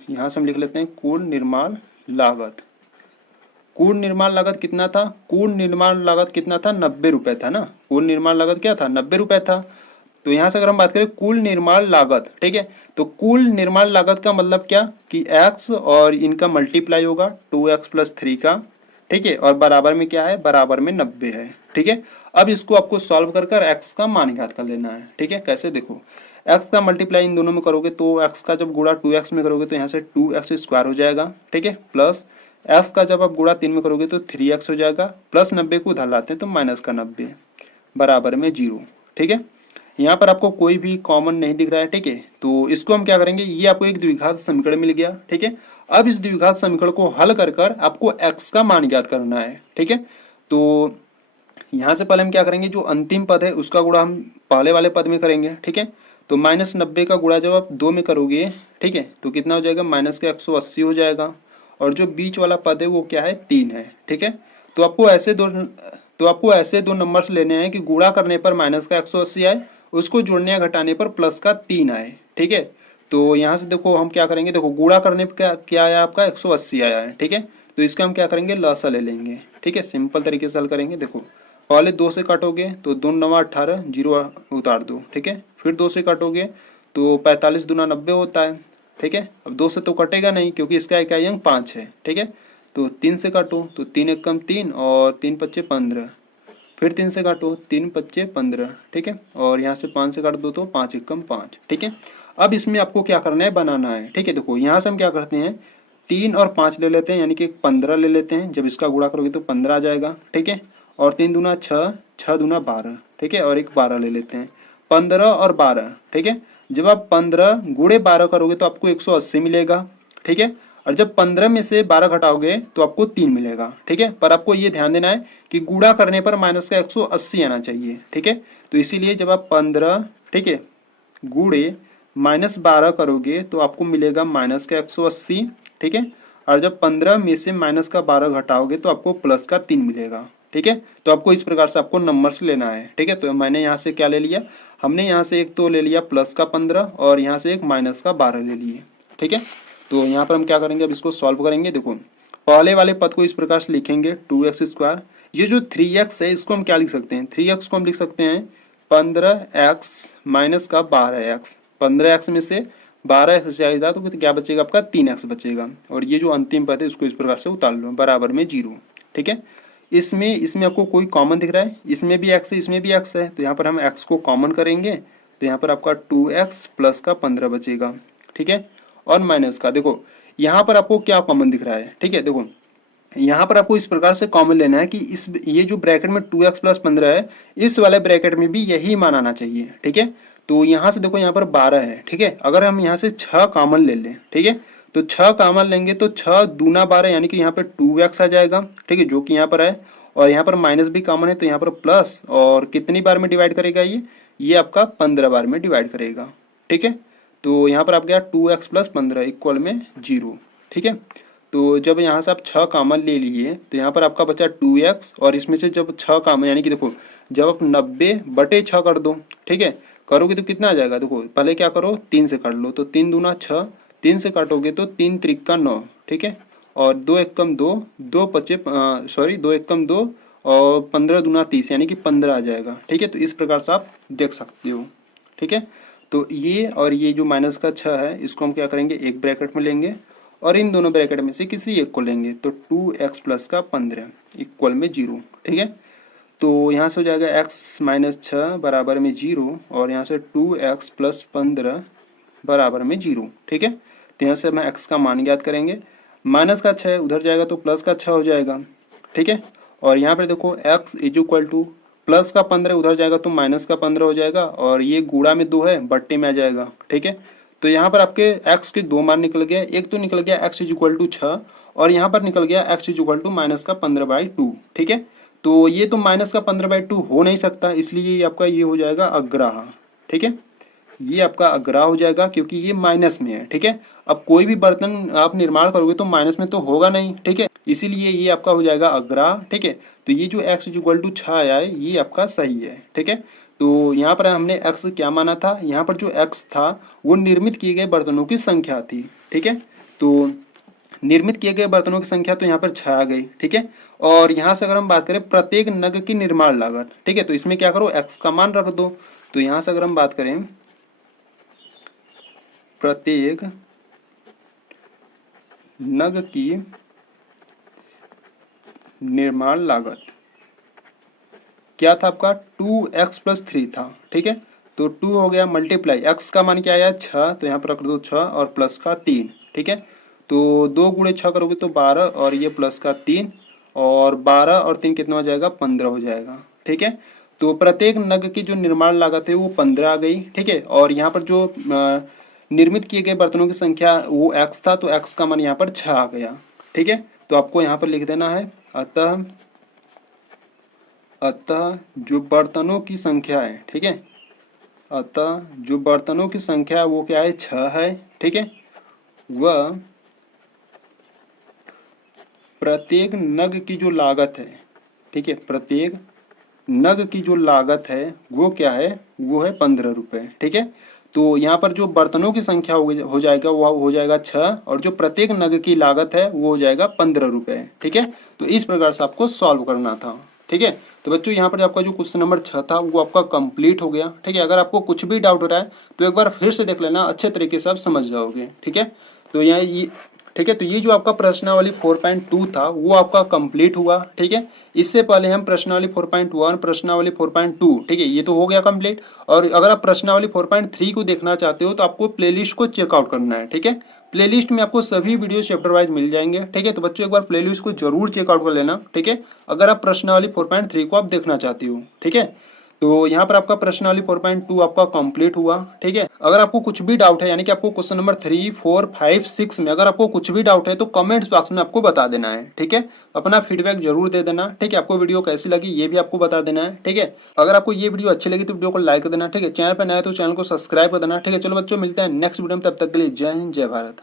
यहाँ से हम लिख लेते हैं कुल निर्माण लागत। कुल निर्माण लागत कितना था, कुल निर्माण लागत कितना था, 90 रुपए था ना। कुल निर्माण लागत क्या था, 90 रुपए था। तो यहाँ से अगर हम बात करें कुल निर्माण लागत, ठीक है, तो कुल निर्माण लागत का मतलब क्या कि x और इनका मल्टीप्लाई होगा 2x + 3 का। ठीक है, और बराबर में क्या है, बराबर में 90 है। ठीक है, अब इसको आपको सॉल्व कर कर x का मान ज्ञात कर लेना है। ठीक है, कैसे, देखो x का मल्टीप्लाई इन दोनों में करोगे तो x का जब गुणा 2x में करोगे तो यहाँ से 2x² हो जाएगा। ठीक है, प्लस x का जब आप गुणा 3 में करोगे तो 3x हो जाएगा, प्लस 90 को उधर लाते हैं तो माइनस का 90 बराबर में 0। ठीक है, यहाँ पर आपको कोई भी कॉमन नहीं दिख रहा है। ठीक है, तो इसको हम क्या करेंगे, ये आपको एक द्विघात समीकरण मिल गया। ठीक है, अब इस द्विघात समीकरण को हल कर कर आपको x का मान ज्ञात करना है। ठीक है, तो यहाँ से पहले हम क्या करेंगे, जो अंतिम पद है उसका गुणा हम पहले वाले पद में करेंगे। ठीक है, तो -90 का गुणा जब आप 2 में करोगे, ठीक है, तो कितना हो जाएगा, माइनस का 180 हो जाएगा, और जो बीच वाला पद है वो क्या है, 3 है। ठीक है, तो आपको ऐसे दो नंबर्स लेने हैं कि गुणा करने पर माइनस का 180 आए, उसको जोड़ने या घटाने पर प्लस का 3 आए। ठीक है, तो यहाँ से देखो हम क्या करेंगे, देखो गुणा करने पर क्या आया आपका, 180 आया है। ठीक है, तो इसका हम क्या करेंगे, लसा ले लेंगे। ठीक है, सिंपल तरीके से हल करेंगे। देखो पहले 2 से काटोगे तो 2 9 18, 0 उतार दो। ठीक है, फिर 2 से काटोगे तो 45 दूना 90 होता है। ठीक है, अब 2 से तो कटेगा नहीं क्योंकि इसका इकाई अंक 5 है। ठीक है, तो 3 से काटो तो 3 1 कम 3 और 3 5 15, फिर 3 से काटो 3 5 15। ठीक है, और यहाँ से 5 से काट दो तो 5 1 कम 5। ठीक है, अब इसमें आपको क्या करना है, बनाना है। ठीक है, देखो यहाँ से हम क्या करते हैं, 3 और 5 ले लेते हैं, यानी कि 15 ले लेते हैं। जब इसका गुणा करोगे तो 15 आ जाएगा। ठीक है, और 3 दूना 6, 6 दूना 12। ठीक है, और एक 12 ले लेते हैं, 15 और 12। ठीक है, जब आप 15 गुणे 12 करोगे तो आपको 180 मिलेगा। ठीक है, और जब 15 में से 12 घटाओगे तो आपको 3 मिलेगा। ठीक है, पर आपको ये ध्यान देना है कि गुणा करने पर माइनस का 180 आना चाहिए। ठीक है, तो इसीलिए जब आप 15, ठीक है, गुणे -12 करोगे तो आपको मिलेगा माइनस का 180। ठीक है, और जब 15 में से माइनस का 12 घटाओगे तो आपको प्लस का 3 मिलेगा। ठीक है, तो आपको इस प्रकार से आपको नंबर्स लेना है। ठीक है, तो मैंने यहाँ से क्या ले लिया, हमने यहाँ से एक तो ले लिया प्लस का 15 और यहाँ से एक माइनस का 12 ले लिए। ठीक है, तो यहाँ पर हम क्या करेंगे, अब इसको सॉल्व करेंगे। देखो पहले वाले पद को इस प्रकार से लिखेंगे 2x²। ये जो 3x है इसको हम क्या लिख सकते हैं, 3x को हम लिख सकते हैं 15x माइनस का 12x। 15x में से 12x जाएगा तो क्या बचेगा आपका 3x बचेगा। और ये जो अंतिम पद है इसको इस प्रकार से उतार लो बराबर में 0। ठीक है, इसमें आपको कोई कॉमन दिख रहा है, इसमें भी x है इसमें भी x है, तो यहाँ पर हम x को कॉमन करेंगे तो यहाँ पर आपका 2x प्लस का 15 बचेगा। ठीक है, और माइनस का देखो यहाँ पर आपको क्या कॉमन दिख रहा है। ठीक है, देखो यहाँ पर आपको इस प्रकार से कॉमन लेना है कि ये जो ब्रैकेट में 2x प्लस 15 है इस वाले ब्रैकेट में भी यही मान आना चाहिए। ठीक है, तो यहाँ से देखो यहाँ पर 12 है। ठीक है, अगर हम यहाँ से 6 कॉमन ले लें, ठीक है, तो 6 कॉमन लेंगे तो 6 दूना 12 यानी कि यहाँ पर 2x आ जाएगा। ठीक है, जो कि यहाँ पर है, और यहाँ पर माइनस भी कॉमन है तो यहाँ पर प्लस, और कितनी बार में डिवाइड करेगा ये आपका 15 बार में डिवाइड करेगा। ठीक है, तो यहाँ पर आप गया 2x प्लस 15 इक्वल में 0। ठीक है, तो जब यहाँ से आप 6 कॉमन ले लिए तो यहाँ पर आपका बचा 2x, और इसमें से जब 6 कॉमन यानी कि देखो जब आप 90/6 कर दो, ठीक है, करोगे तो कितना आ जाएगा, देखो पहले क्या करो 3 से काट लो, तो 3 दूना 6, 3 से काटोगे तो 3 त्रिका 9। ठीक है, और 2 एकम 2, 2 पचे 2 एकम 2, और 15 दूना 30 यानी कि 15 आ जाएगा। ठीक है, तो इस प्रकार से आप देख सकते हो। ठीक है, तो ये और ये जो माइनस का 6 है इसको हम क्या करेंगे एक ब्रैकेट में लेंगे, और इन दोनों ब्रैकेट में से किसी एक को लेंगे, तो 2x प्लस का 15 इक्वल में 0। ठीक है, तो यहाँ से हो जाएगा x माइनस 6 बराबर में 0, और यहाँ से 2x प्लस 15 बराबर में 0। ठीक है, तो यहाँ से हम x का मान ज्ञात करेंगे। माइनस का 6 उधर जाएगा तो प्लस का 6 हो जाएगा। ठीक है, और यहाँ पर देखो x is equal to plus का 15 उधर जाएगा तो माइनस का 15 हो जाएगा, और ये गुणा में 2 है बट्टे में आ जाएगा। ठीक है, तो यहाँ पर आपके x के 2 मान निकल गया, एक तो निकल गया x इज इक्वल टू 6, और यहाँ पर निकल गया x is equal to minus का 15/2। ठीक है, तो ये तो माइनस का 15/2 हो नहीं सकता, इसलिए ये आपका ये हो जाएगा अग्राह। ठीक है, ये आपका अग्राह हो जाएगा क्योंकि ये माइनस में है। ठीक है, अब कोई भी बर्तन आप निर्माण करोगे तो माइनस में तो होगा नहीं। ठीक है, इसीलिए ये आपका हो जाएगा अग्राह। ठीक है, तो ये जो x इज इक्वल टू 6 आया है ये आपका सही है। ठीक है, तो यहाँ पर हमने x क्या माना था, यहाँ पर जो x था वो निर्मित किए गए बर्तनों की संख्या थी। ठीक है, तो निर्मित किए गए बर्तनों की संख्या तो यहाँ पर 6 आ गई। ठीक है, और यहाँ से अगर हम बात करें प्रत्येक नग की निर्माण लागत, ठीक है, तो इसमें क्या करो x का मान रख दो। तो यहाँ से अगर हम बात करें प्रत्येक नग की निर्माण लागत क्या था आपका 2x प्लस 3 था। ठीक है, तो 2 हो गया मल्टीप्लाई x का मान क्या आया 6, तो यहाँ पर रख दो 6 और प्लस का 3। ठीक है, तो 2 गुणे 6 करोगे तो 12, और ये प्लस का 3, और 12 और 3 कितना हो जाएगा 15 हो जाएगा। ठीक है, तो प्रत्येक नग की जो निर्माण लागत है वो 15 आ गई। ठीक है, और यहाँ पर जो निर्मित किए गए बर्तनों की संख्या वो x था, तो x का मान यहाँ पर 6 आ गया। ठीक है, तो आपको यहाँ पर लिख देना है अतः जो बर्तनों की संख्या है, ठीक है, अतः जो बर्तनों की संख्या वो क्या है 6 है। ठीक है, वह प्रत्येक नग की जो लागत है, ठीक है, प्रत्येक नग की जो लागत है वो क्या है, वो है 15 रुपये। ठीक है, तो यहाँ पर जो बर्तनों की संख्या हो जाएगा वो हो जाएगा 6, और जो प्रत्येक नग की लागत है वो हो जाएगा 15 रुपये। ठीक है, तो इस प्रकार से आपको सॉल्व करना था। ठीक है, तो बच्चों यहाँ पर आपका जो क्वेश्चन नंबर 6 था वो आपका कंप्लीट हो गया। ठीक है, अगर आपको कुछ भी डाउट हो रहा है तो एक बार फिर से देख लेना, अच्छे तरीके से आप समझ जाओगे। ठीक है, तो यहाँ ये ठीक है, तो ये जो आपका प्रश्नावली 4.2 था वो आपका कंप्लीट हुआ। ठीक है, इससे पहले हम प्रश्नावली 4.1 प्रश्नावली 4.2, ठीक है, ये तो हो गया कंप्लीट। और अगर आप प्रश्नावली 4.3 को देखना चाहते हो तो आपको प्लेलिस्ट को चेकआउट करना है। ठीक है, प्लेलिस्ट में आपको सभी वीडियो चैप्टर वाइज मिल जाएंगे। ठीक है, तो बच्चों एक बार प्लेलिस्ट को जरूर चेकआउट कर लेना। ठीक है, अगर आप प्रश्नावली 4.3 को आप देखना चाहते हो। ठीक है, तो यहाँ पर आपका प्रश्नावली 4.2 आपका कंप्लीट हुआ। ठीक है, अगर आपको कुछ भी डाउट है यानी कि आपको क्वेश्चन नंबर 3, 4, 5, 6 में अगर आपको कुछ भी डाउट है तो कमेंट्स बॉक्स में आपको बता देना है। ठीक है, अपना फीडबैक जरूर दे देना। ठीक है, आपको वीडियो कैसी लगी ये भी आपको बता देना है। ठीक है, अगर आपको ये वीडियो अच्छी लगी तो वीडियो को लाइक कर देना। ठीक है, चैनल पर नया है तो चैनल को सब्सक्राइब कर देना। ठीक है, चलो बच्चों मिलते हैं नेक्स्ट वीडियो में, तब तक के लिए जय हिंद जय भारत।